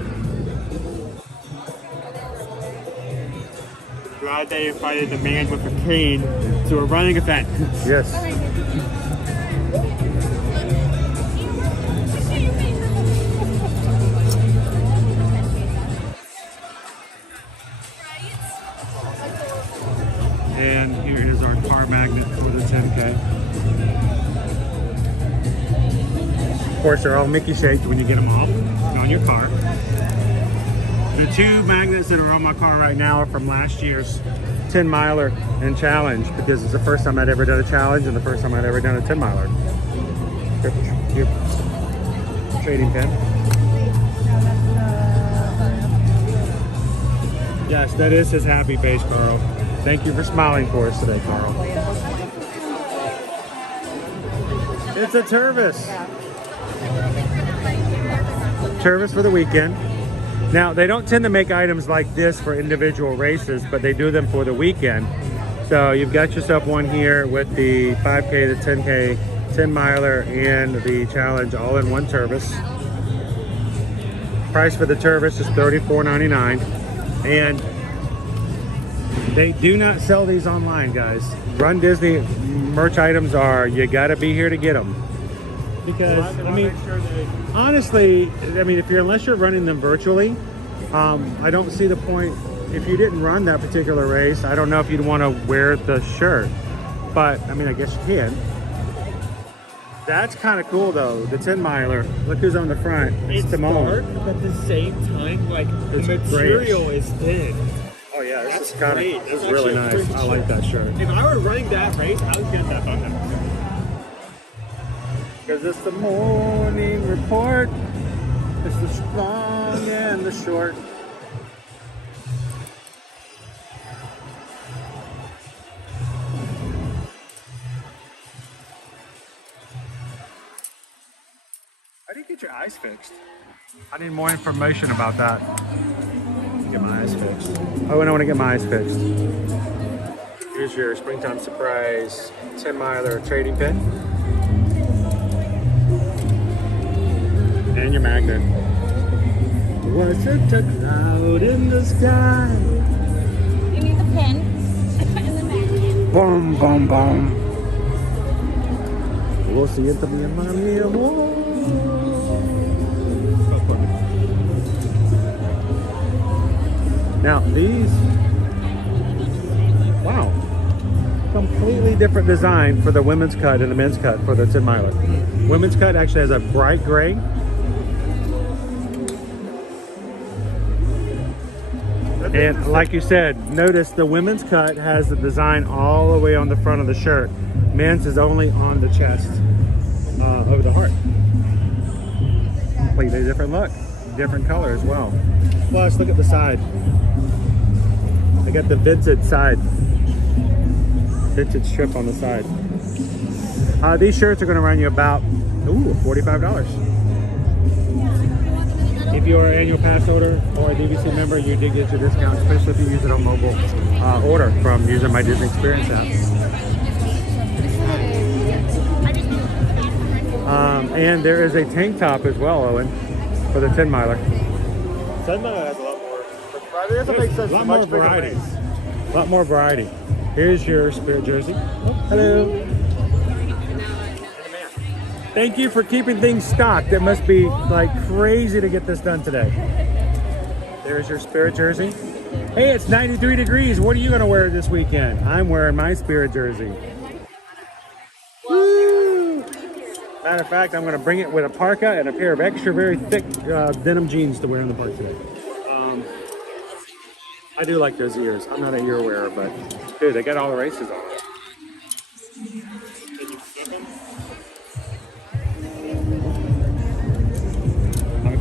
Glad they invited the man with a cane to a running event. Yes. And here is our car magnet for the 10K. Of course, they're all Mickey shaped when you get them off on your car. The two magnets that are on my car right now are from last year's 10 miler and challenge, because it's the first time I'd ever done a challenge and the first time I'd ever done a 10 miler. Your trading pin. Yes, that is his happy face, Carl. Thank you for smiling for us today, Carl. It's a Tervis. Tervis for the weekend. Now, they don't tend to make items like this for individual races, but they do them for the weekend. So you've got yourself one here with the 5K, the 10K, 10 miler, and the challenge all in one Tervis. Price for the Tervis is $34.99. And they do not sell these online, guys. Run Disney merch items are, you gotta be here to get them. Because, I mean, honestly, I mean, unless you're running them virtually, I don't see the point. If you didn't run that particular race, I don't know if you'd want to wear the shirt. But, I mean, I guess you can. That's kind of cool, though. The 10 miler. Look who's on the front. It's dark, but at the same time, like, the material is thin. Oh, yeah, this is kind of, this is really nice. I like that shirt. If I were running that race, I would get that button. Because it's the morning report. It's the strong and the short. How do you get your eyes fixed? I need more information about that. Get my eyes fixed. Oh, and I want to get my eyes fixed. Here's your springtime surprise 10 miler trading pin. And your magnet. Was it a cloud in the sky? You need the pin and the magnet. Boom, boom, boom. Lo siento, mi amor. Now these, wow, completely different design for the women's cut and the men's cut for the 10 miler. Women's cut actually has a bright gray. And like you said, notice the women's cut has the design all the way on the front of the shirt. Men's is only on the chest, over the heart. Completely different look, different color as well. Plus, look at the side. They got the vintage side, vintage strip on the side. These shirts are going to run you about, $45. If you're an annual pass holder or a DVC member, you did get your discount, especially if you use it on mobile order from using my Disney Experience app. And there is a tank top as well, Owen, for the 10 miler. 10 miler has a lot more. It doesn't make sense. A lot more variety. A lot more variety. Here's your Spirit jersey. Oh, hello. Thank you for keeping things stocked. It must be like crazy to get this done today. There's your Spirit jersey. Hey, it's 93 degrees. What are you going to wear this weekend? I'm wearing my Spirit jersey. Woo! Matter of fact, I'm going to bring it with a parka and a pair of extra very thick denim jeans to wear in the park today. I do like those ears. I'm not an ear wearer, but dude, they got all the races on.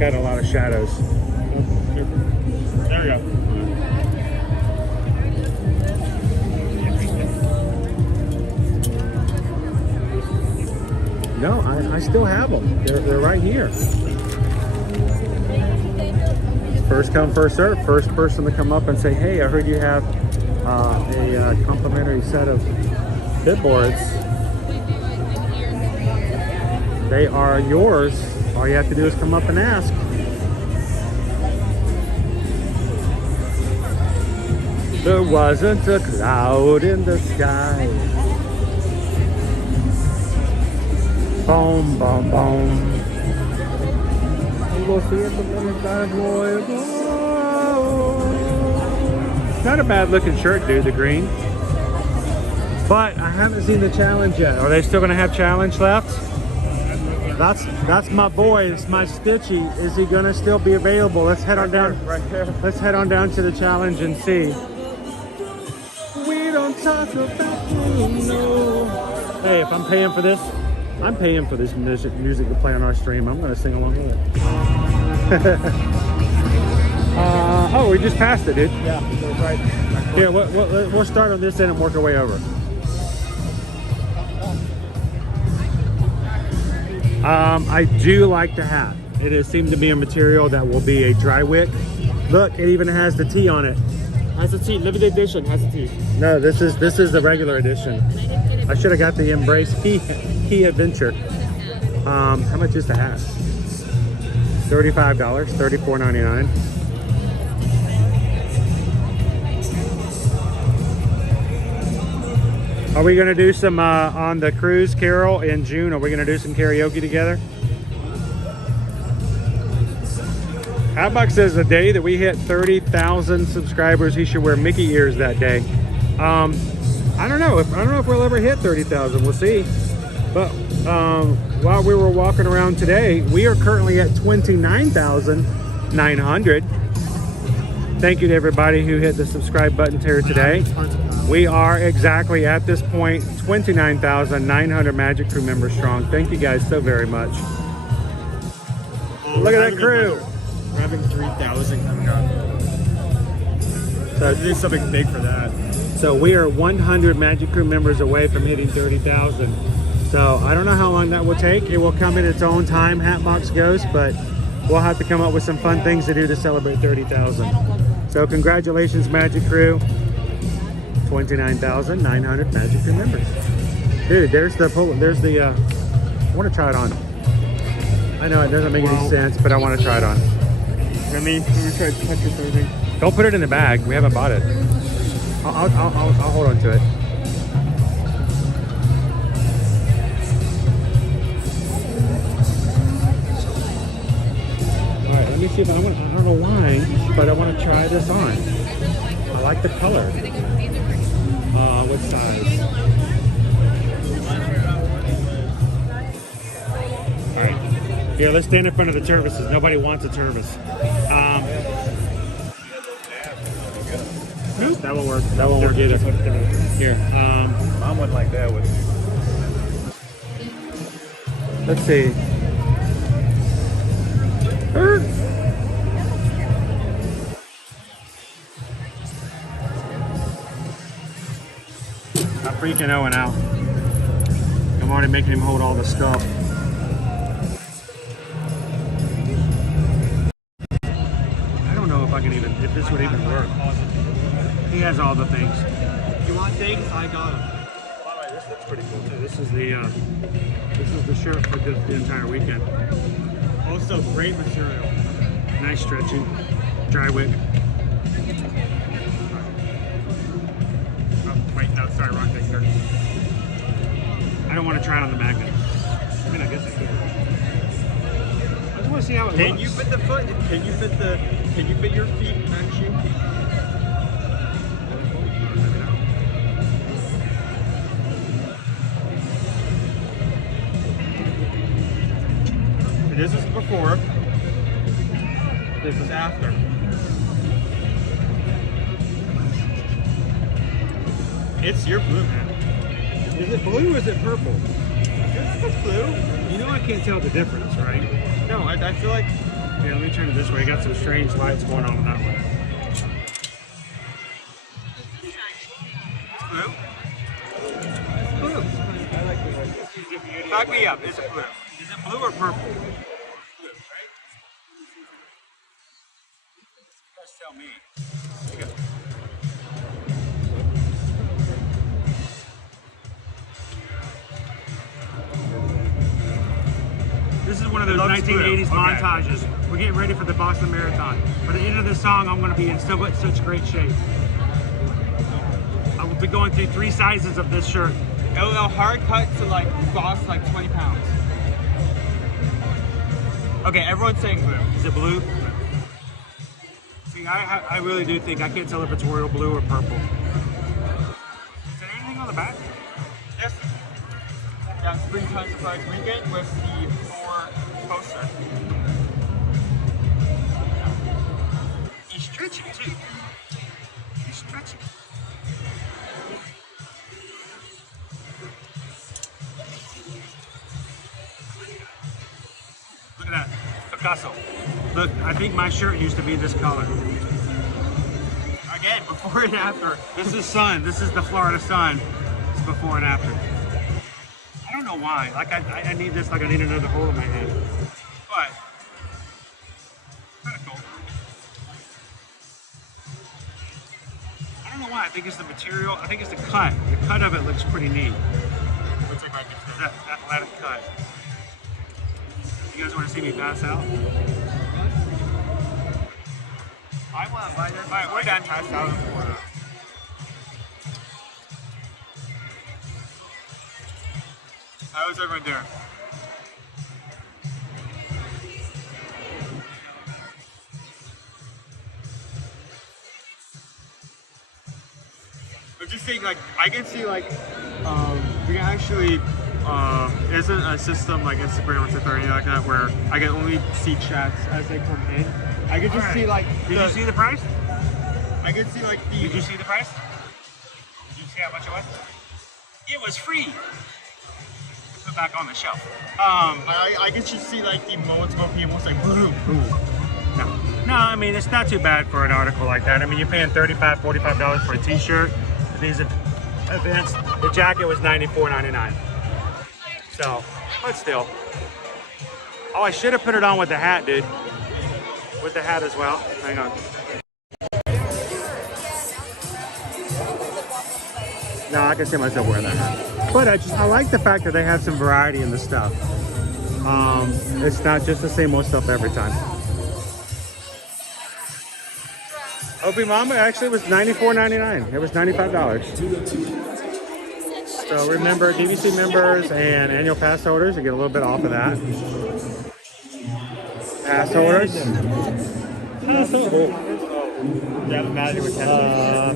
got a lot of shadows. There we go. No, I still have them. They're right here. First come, first serve. First person to come up and say, hey, I heard you have a complimentary set of Bitboards. They are yours. All you have to do is come up and ask. There wasn't a cloud in the sky. Boom, boom, boom. Not a bad looking shirt, dude, the green. But I haven't seen the challenge yet. Are they still gonna have challenge left? That's my boy, it's my Stitchy. Is he gonna still be available? Let's head on down. Right there. Let's head on down to the challenge and see. We don't talk about no. Hey, if I'm paying for this, I'm paying for this music to play on our stream. I'm gonna sing along with it. Oh, we just passed it, dude. Yeah, right. Yeah, we'll start on this end and work our way over. I do like the hat. It is seemed to be a material that will be a dry wick. Look, it even has the T on it. Has a T, limited edition, has a T. No, this is the regular edition. I should have got the Embrace He Adventure. How much is the hat? $35, $34.99. Are we gonna do some on the cruise, Carol, in June? Are we gonna do some karaoke together? Hatbox says the day that we hit 30,000 subscribers, he should wear Mickey ears that day. I don't know if we'll ever hit 30,000. We'll see. But while we were walking around today, we are currently at 29,900. Thank you to everybody who hit the subscribe button here today. We are exactly at this point 29,900 Magic Crew members strong. Thank you guys so very much. Look at that crew. We're having 3,000 coming up. So do something big for that. So we are 100 Magic Crew members away from hitting 30,000. So I don't know how long that will take. It will come in its own time, Hatbox Ghost, but we'll have to come up with some fun things to do to celebrate 30,000. So congratulations, Magic Crew. 29,900 Magic Crew members. Dude, there's the I want to try it on. I know it doesn't make any sense, but I want to try it on. Let me try to touch it or anything. Don't put it in the bag. We haven't bought it. I'll hold on to it. All right, let me see if I don't know why, but I want to try this on. I like the color. What size? All right. Here, let's stand in front of the Turvises. Nobody wants a Turvis. That won't work. That won't work either. Here. Mom wouldn't like that with. Let's see. I'm freaking Owen out. I'm already making him hold all the stuff. I don't know if I can even, if this would even work. He has all the things. You want things? I got them. By the way, this looks pretty cool too. This is the shirt for the entire weekend. Also, great material. Nice stretching, dry wick. Oh, wait, no, sorry, wrong thing, sir. I don't want to try it on the magnet. I mean, I guess I could. I just want to see how it looks. Can you fit the foot? Can you fit your feet in that shoe? This is before. This is after. It's your blue, man. Is it blue or is it purple? I feel like it's blue. You know I can't tell the difference, right? No, I feel like Yeah, let me turn it this way. You got some strange lights going on that way. Blue? Blue. Back me up. Is it blue? Is it blue or purple? Blue, right? You guys tell me. Okay. This is one of those 1980s montages. We're getting ready for the Boston Marathon. By the end of this song, I'm going to be in such great shape. I will be going through 3 sizes of this shirt. It'll hard cut to like cost like 20 pounds. Okay, everyone's saying blue. Is it blue? See, I really do think, I can't tell if it's royal blue or purple. Is there anything on the back? Yes. Yeah, Springtime Surprise Weekend with the 4 poster. He's stretching too. He's stretching. Look at that, Picasso. Look, I think my shirt used to be this color. Again, before and after. This is sun. This is the Florida sun. It's before and after. I don't know why. Like I need this. Like I need another hole in my head. But kind of cool. I don't know why. I think it's the material. I think it's the cut. The cut of it looks pretty neat. Looks like my picture. That athletic cut. You guys want to see me pass out? I want to buy this. Alright, we're done. Pass out. How was everyone doing? I'm just saying, like, I can see, like, we can actually, isn't a system like Instagram or Twitter or anything like that where I can only see chats as they come in. I can just see, like, Did you see the price? I can see, like, the... Did you see the price? Did you see how much it was? It was free. Put it back on the shelf. I can just see, like, the multiple people say, boom, boom. No, I mean, it's not too bad for an article like that. I mean, you're paying $35, $45 for a t-shirt. These events, the jacket was $94.99. So, but still. Oh, I should have put it on with the hat, dude. With the hat as well. Hang on. No, I can see myself wearing that hat. But I like the fact that they have some variety in the stuff. It's not just the same old stuff every time. Opie Mama actually was $94.99. It was $95. So remember, DVC members and annual pass holders, you get a little bit off of that. Pass holders. Pass holders.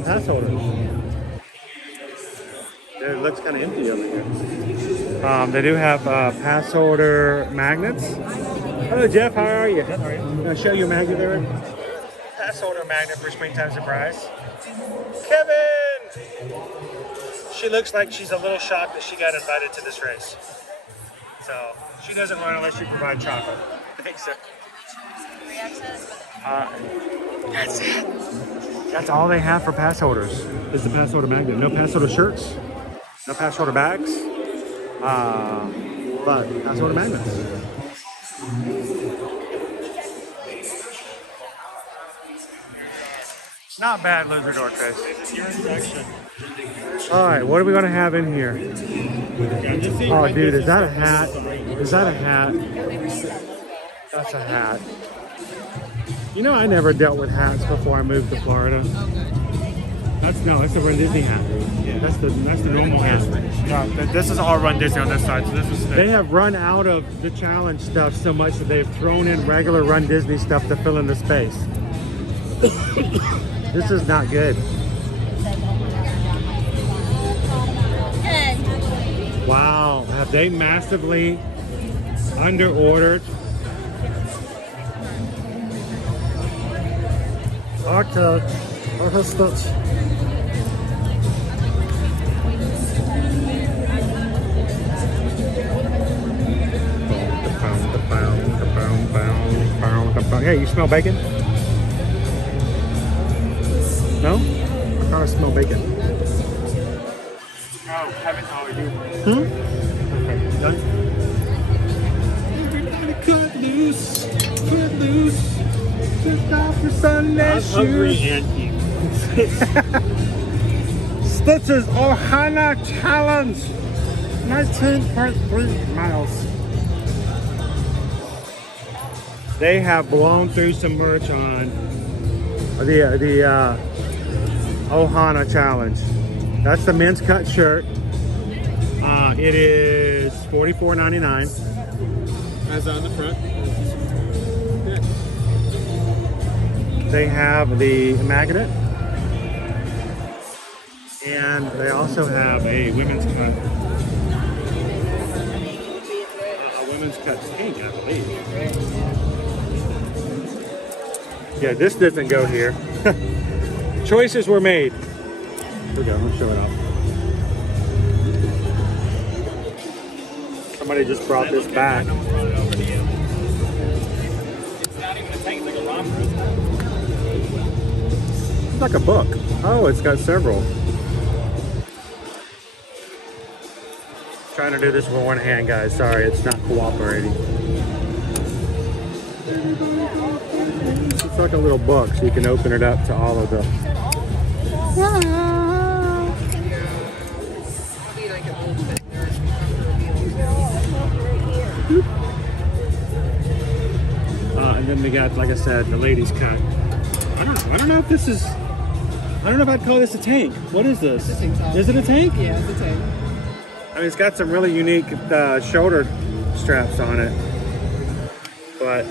Pass holders. It looks kind of empty over here. They do have pass holder magnets. Hello, Jeff. How are you? Good, how are you? I'll show you a magnet there. Pass holder magnet for Springtime Surprise. Kevin! She looks like she's a little shocked that she got invited to this race. So, she doesn't run unless you provide chocolate. I think so. That's it. That's all they have for pass holders. Is the pass holder magnet. No pass holder shirts. No pass holder bags. But pass holder magnets. Not bad, Loser Door Chris. Alright, what are we going to have in here? Oh, dude, is that a hat? Is that a hat? That's a hat. You know, I never dealt with hats before I moved to Florida. That's a Run Disney hat. Yeah. That's the normal hat. No, this is all Run Disney on this side, so this is... They have run out of the challenge stuff so much that they've thrown in regular Run Disney stuff to fill in the space. This is not good. Wow, have they massively under-ordered? Okay, understood. Hey, you smell bacon? No? I thought I smell bacon. Oh, haven't. Oh, you. Okay, done. Everybody cut loose, just off your Sunday shoes. Stitches Ohana Challenge, 19.3 miles. They have blown through some merch on the Ohana Challenge. That's the men's cut shirt. It is $44.99. As on the front. They have the magnet, and they also have a women's cut. A women's cut tank, I believe. Yeah, this doesn't go here. Choices were made. Here we go. Let's show it off. Somebody just brought this back. It's not even a tank, it's like a romper. It's like a book. Oh, it's got several. Trying to do this with one hand, guys. Sorry, it's not cooperating. It's like a little book, so you can open it up to all of the... and then we got, like I said, the ladies' cut. I don't know if this is... I don't know if I'd call this a tank. What is this? It's a tank top. Is it a tank? Yeah, it's a tank. I mean, it's got some really unique shoulder straps on it. But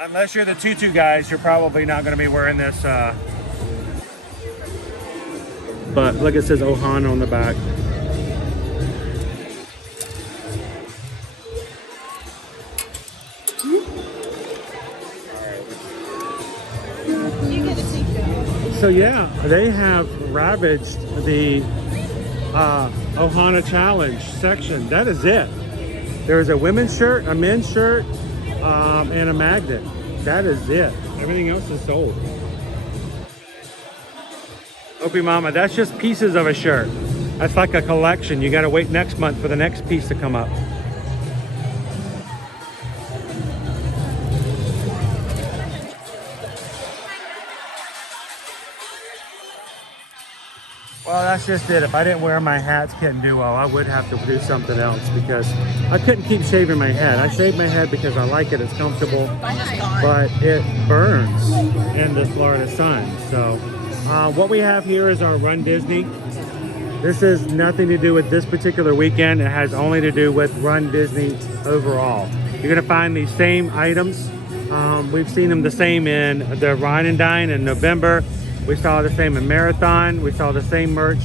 unless you're the tutu guys, you're probably not going to be wearing this. But look, it says Ohana on the back. So yeah, they have ravaged the Ohana Challenge section. That is it. There is a women's shirt, a men's shirt, and a magnet. That is it. Everything else is sold. Opie Mama, that's just pieces of a shirt. That's like a collection. You gotta wait next month for the next piece to come up. Well, that's just it. If I didn't wear my hats, Kit and Duo, I would have to do something else because I couldn't keep shaving my head. I shaved my head because I like it, it's comfortable, but it burns in the Florida sun. So what we have here is our Run Disney. This has nothing to do with this particular weekend. It has only to do with Run Disney overall. You're gonna find these same items. We've seen them the same in the Ride and Dine in November. We saw the same in Marathon. We saw the same merch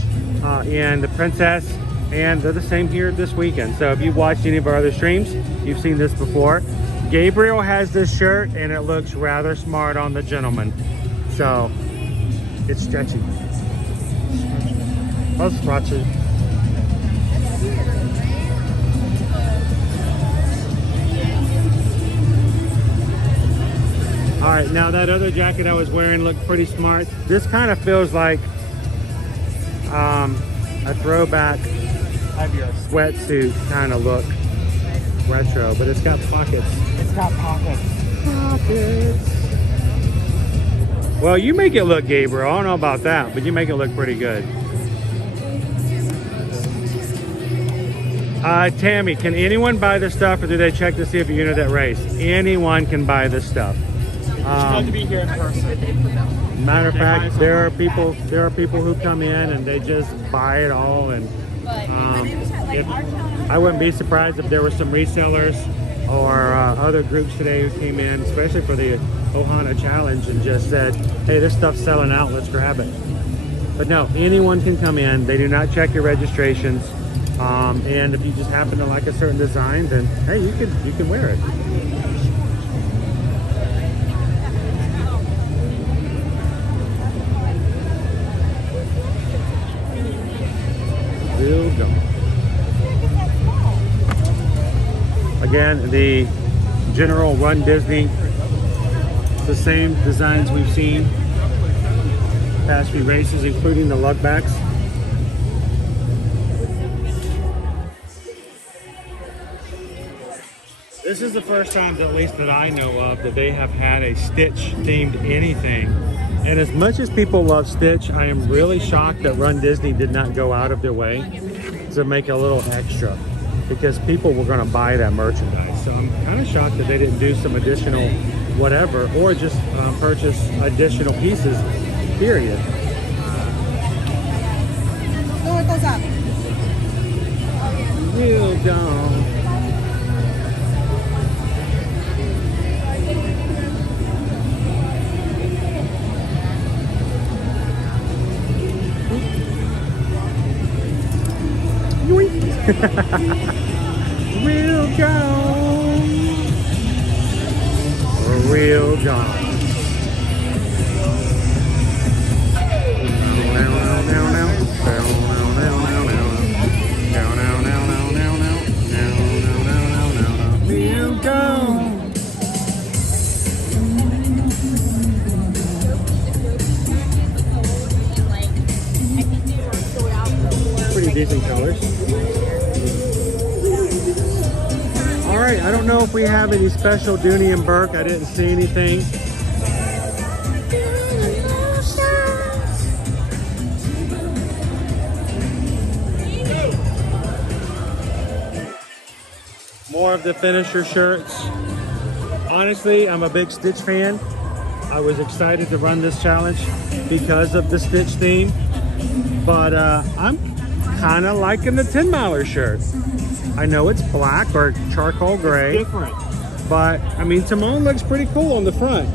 in the Princess, and they're the same here this weekend. So if you've watched any of our other streams, you've seen this before. Gabriel has this shirt, and it looks rather smart on the gentleman. So it's stretchy. Oh, stretchy. All right, now that other jacket I was wearing looked pretty smart. This kind of feels like a throwback sweatsuit kind of look, retro, but it's got pockets. It's got pockets. Pockets. Well, you make it look, Gabriel. I don't know about that, but you make it look pretty good. Tammy, can anyone buy this stuff, or do they check to see if you're into that race? Anyone can buy this stuff. You have to be here in person. Matter of fact, there are people who come in and they just buy it all, and I wouldn't be surprised if there were some resellers or other groups today who came in, especially for the Ohana Challenge, and just said, hey, this stuff's selling out, let's grab it. But no, anyone can come in. They do not check your registrations, and if you just happen to like a certain design, then hey, you can wear it. Again, the general Run Disney. The same designs we've seen past few races, including the lug backs. This is the first time, at least that I know of, that they have had a Stitch themed anything. And as much as people love Stitch, I am really shocked that Run Disney did not go out of their way to make a little extra, because people were going to buy that merchandise. So I'm kind of shocked that they didn't do some additional whatever, or just purchase additional pieces, period. Oh, it goes up. You don't. Real gone. Real gone. Real gone. Pretty decent colors. Alright, I don't know if we have any special Dooney and Burke. I didn't see anything. More of the finisher shirts. Honestly, I'm a big Stitch fan. I was excited to run this challenge because of the Stitch theme. But I'm kind of liking the 10 miler shirt. I know it's black or charcoal gray. It's different. But, I mean, Timon looks pretty cool on the front.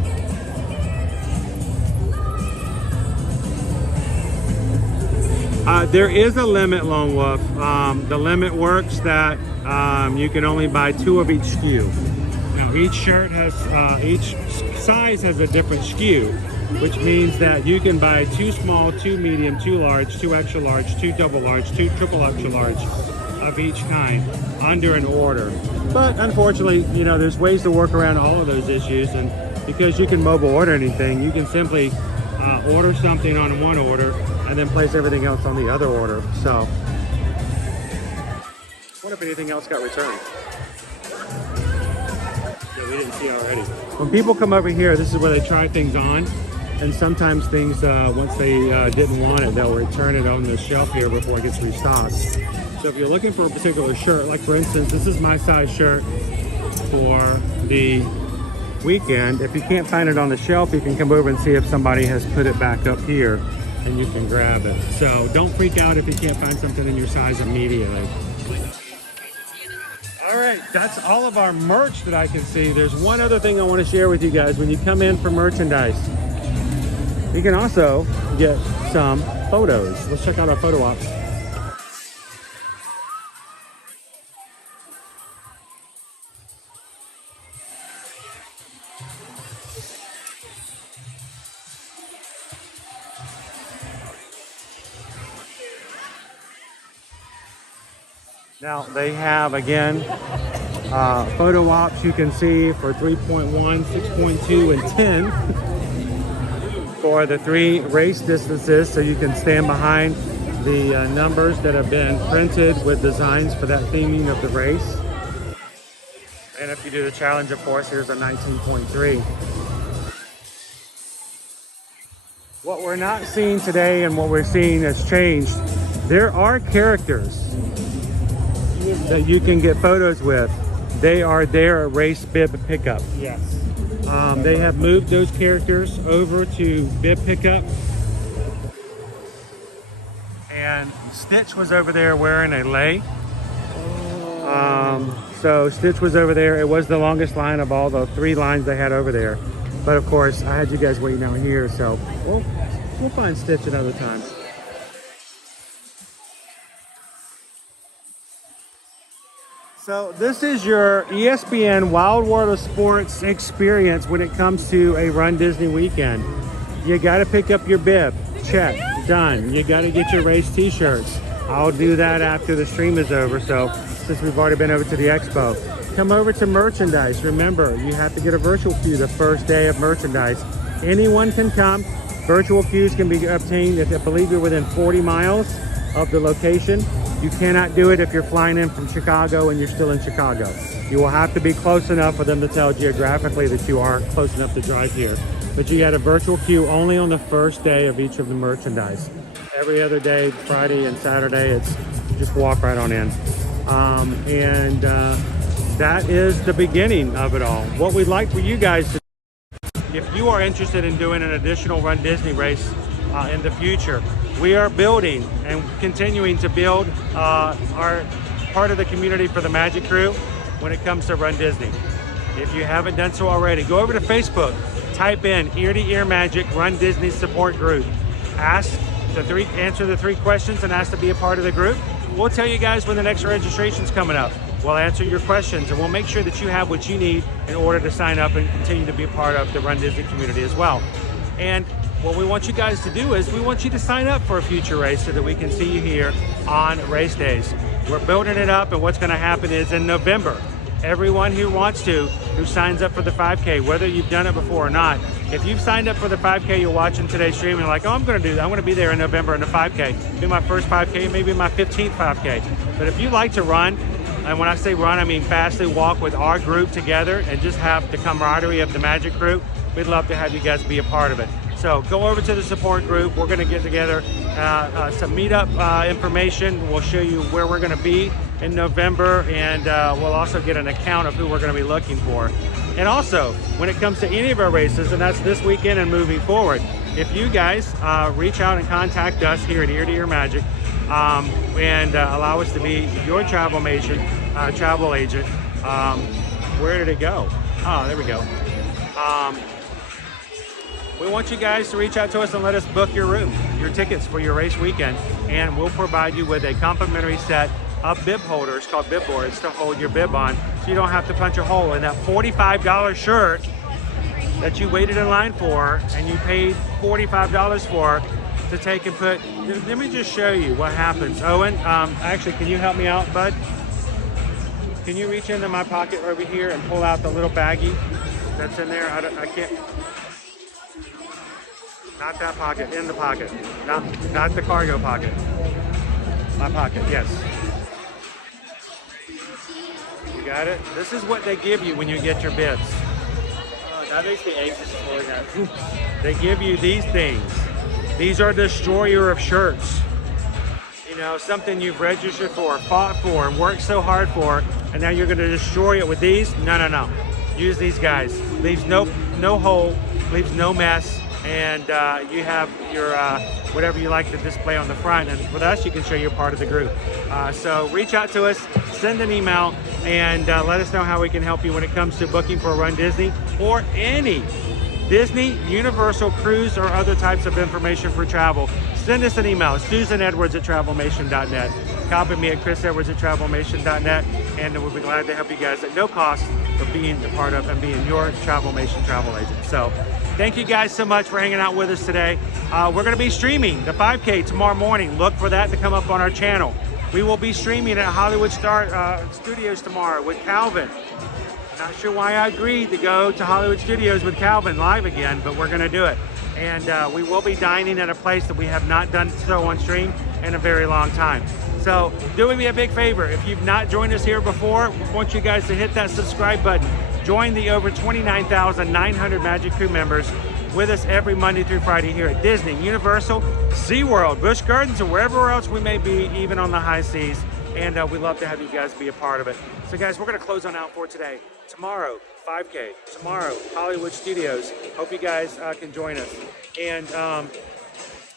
There is a limit, Lone Wolf. The limit works that you can only buy 2 of each SKU. Now, each shirt has, each size has a different SKU, which means that you can buy 2 small, 2 medium, 2 large, 2 extra large, 2 double large, 2 triple extra large of each kind under an order. But unfortunately, you know, there's ways to work around all of those issues, and because you can mobile order anything, you can simply order something on one order and then place everything else on the other order. So, what if anything else got returned? Yeah, we didn't see already. When people come over here, this is where they try things on, and sometimes things, once they didn't want it, they'll return it on the shelf here before it gets restocked. So if you're looking for a particular shirt, like for instance, this is my size shirt for the weekend. If you can't find it on the shelf, you can come over and see if somebody has put it back up here and you can grab it. So don't freak out if you can't find something in your size immediately. All right, that's all of our merch that I can see. There's one other thing I want to share with you guys. When you come in for merchandise, you can also get some photos. Let's check out our photo ops. Now they have, again, photo ops you can see for 3.1, 6.2, and 10 for the 3 race distances, so you can stand behind the numbers that have been printed with designs for that theming of the race. And if you do the challenge, of course, here's a 19.3. What we're not seeing today and what we're seeing has changed. There are characters that you can get photos with. They are there at Race Bib Pickup. Yes. They have moved those characters over to Bib Pickup. And Stitch was over there wearing a lei. So Stitch was over there. It was the longest line of all the 3 lines they had over there. But of course, I had you guys waiting out here, so we'll find Stitch another time. So this is your ESPN Wildwater Sports experience when it comes to a Run Disney weekend. You got to pick up your bib. Check. Done. You got to get your race t-shirts. I'll do that after the stream is over, so since we've already been over to the Expo. come over to merchandise. Remember, you have to get a virtual queue the first day of merchandise. Anyone can come. Virtual queues can be obtained if I believe you're within 40 miles of the location. You cannot do it if you're flying in from Chicago and you're still in Chicago. You will have to be close enough for them to tell geographically that you are close enough to drive here. But you got a virtual queue only on the first day of each of the merchandise. Every other day, Friday and Saturday, it's just walk right on in. That is the beginning of it all. What we'd like for you guys to do, if you are interested in doing an additional Run Disney race in the future, we are building and continuing to build our part of the community for the Magic Crew when it comes to Run Disney. If you haven't done so already, go over to Facebook, type in Ear to Ear Magic Run Disney Support Group. Answer the 3 questions and ask to be a part of the group. We'll tell you guys when the next registration's coming up. We'll answer your questions and we'll make sure that you have what you need in order to sign up and continue to be a part of the Run Disney community as well. And what we want you guys to do is we want you to sign up for a future race so that we can see you here on race days. We're building it up, and what's going to happen is in November, everyone who wants to, who signs up for the 5K, whether you've done it before or not, if you've signed up for the 5K, you're watching today's stream and you're like, oh, I'm going to do that. I'm going to be there in November in the 5K. Be my first 5K, maybe my 15th 5K. But if you like to run, and when I say run, I mean fastly walk with our group together and just have the camaraderie of the Magic Crew, we'd love to have you guys be a part of it. So go over to the support group. We're going to get together some meetup information. We'll show you where we're going to be in November, and we'll also get an account of who we're going to be looking for. And also, when it comes to any of our races, and that's this weekend and moving forward, if you guys reach out and contact us here at Ear to Ear Magic and allow us to be your travel agent, where did it go? Oh, there we go. We want you guys to reach out to us and let us book your room, your tickets for your race weekend, and we'll provide you with a complimentary set of bib holders called Bitboards to hold your bib on, so you don't have to punch a hole in that $45 shirt that you waited in line for and you paid $45 for to take and put. Let me just show you what happens. Owen, actually, can you help me out, bud? Can you reach into my pocket over here and pull out the little baggie that's in there? I can't. Not that pocket, in the pocket. Not the cargo pocket. My pocket, yes. You got it? This is what they give you when you get your bibs. That makes me anxious for you. They give you these things. These are destroyer of shirts. You know, something you've registered for, fought for, and worked so hard for, and now you're going to destroy it with these? No. Use these guys. Leaves no hole, leaves no mess. And you have your whatever you like to display on the front, and with us you can show you're part of the group. So reach out to us, send an email, and let us know how we can help you when it comes to booking for a Run Disney or any Disney, Universal, cruise, or other types of information for travel. Send us an email, susanedwards@travelmation.net. Copy me at chrisedwards@travelmation.net, and we'll be glad to help you guys at no cost for being a part of and being your Travelmation travel agent. So thank you guys so much for hanging out with us today. We're going to be streaming the 5K tomorrow morning. Look for that to come up on our channel. We will be streaming at Hollywood Studios tomorrow with Calvin. Not sure why I agreed to go to Hollywood Studios with Calvin live again, but we're going to do it. And we will be dining at a place that we have not done so on stream in a very long time. So do me a big favor. If you've not joined us here before, we want you guys to hit that subscribe button. Join the over 29,900 Magic Crew members with us every Monday through Friday here at Disney, Universal, SeaWorld, Busch Gardens, or wherever else we may be, even on the high seas. And we'd love to have you guys be a part of it. So guys, we're going to close on out for today. Tomorrow, 5K. Tomorrow, Hollywood Studios. Hope you guys can join us. And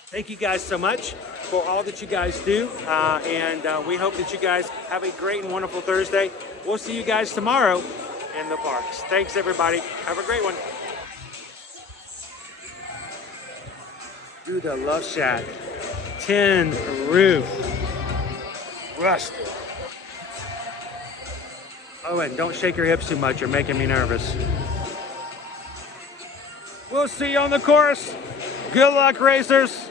thank you guys so much for all that you guys do. And we hope that you guys have a great and wonderful Thursday. We'll see you guys tomorrow in the parks. Thanks, everybody. Have a great one. Through the Love Shack. Tin roof. Rusted. Owen, don't shake your hips too much. You're making me nervous. We'll see you on the course. Good luck, racers.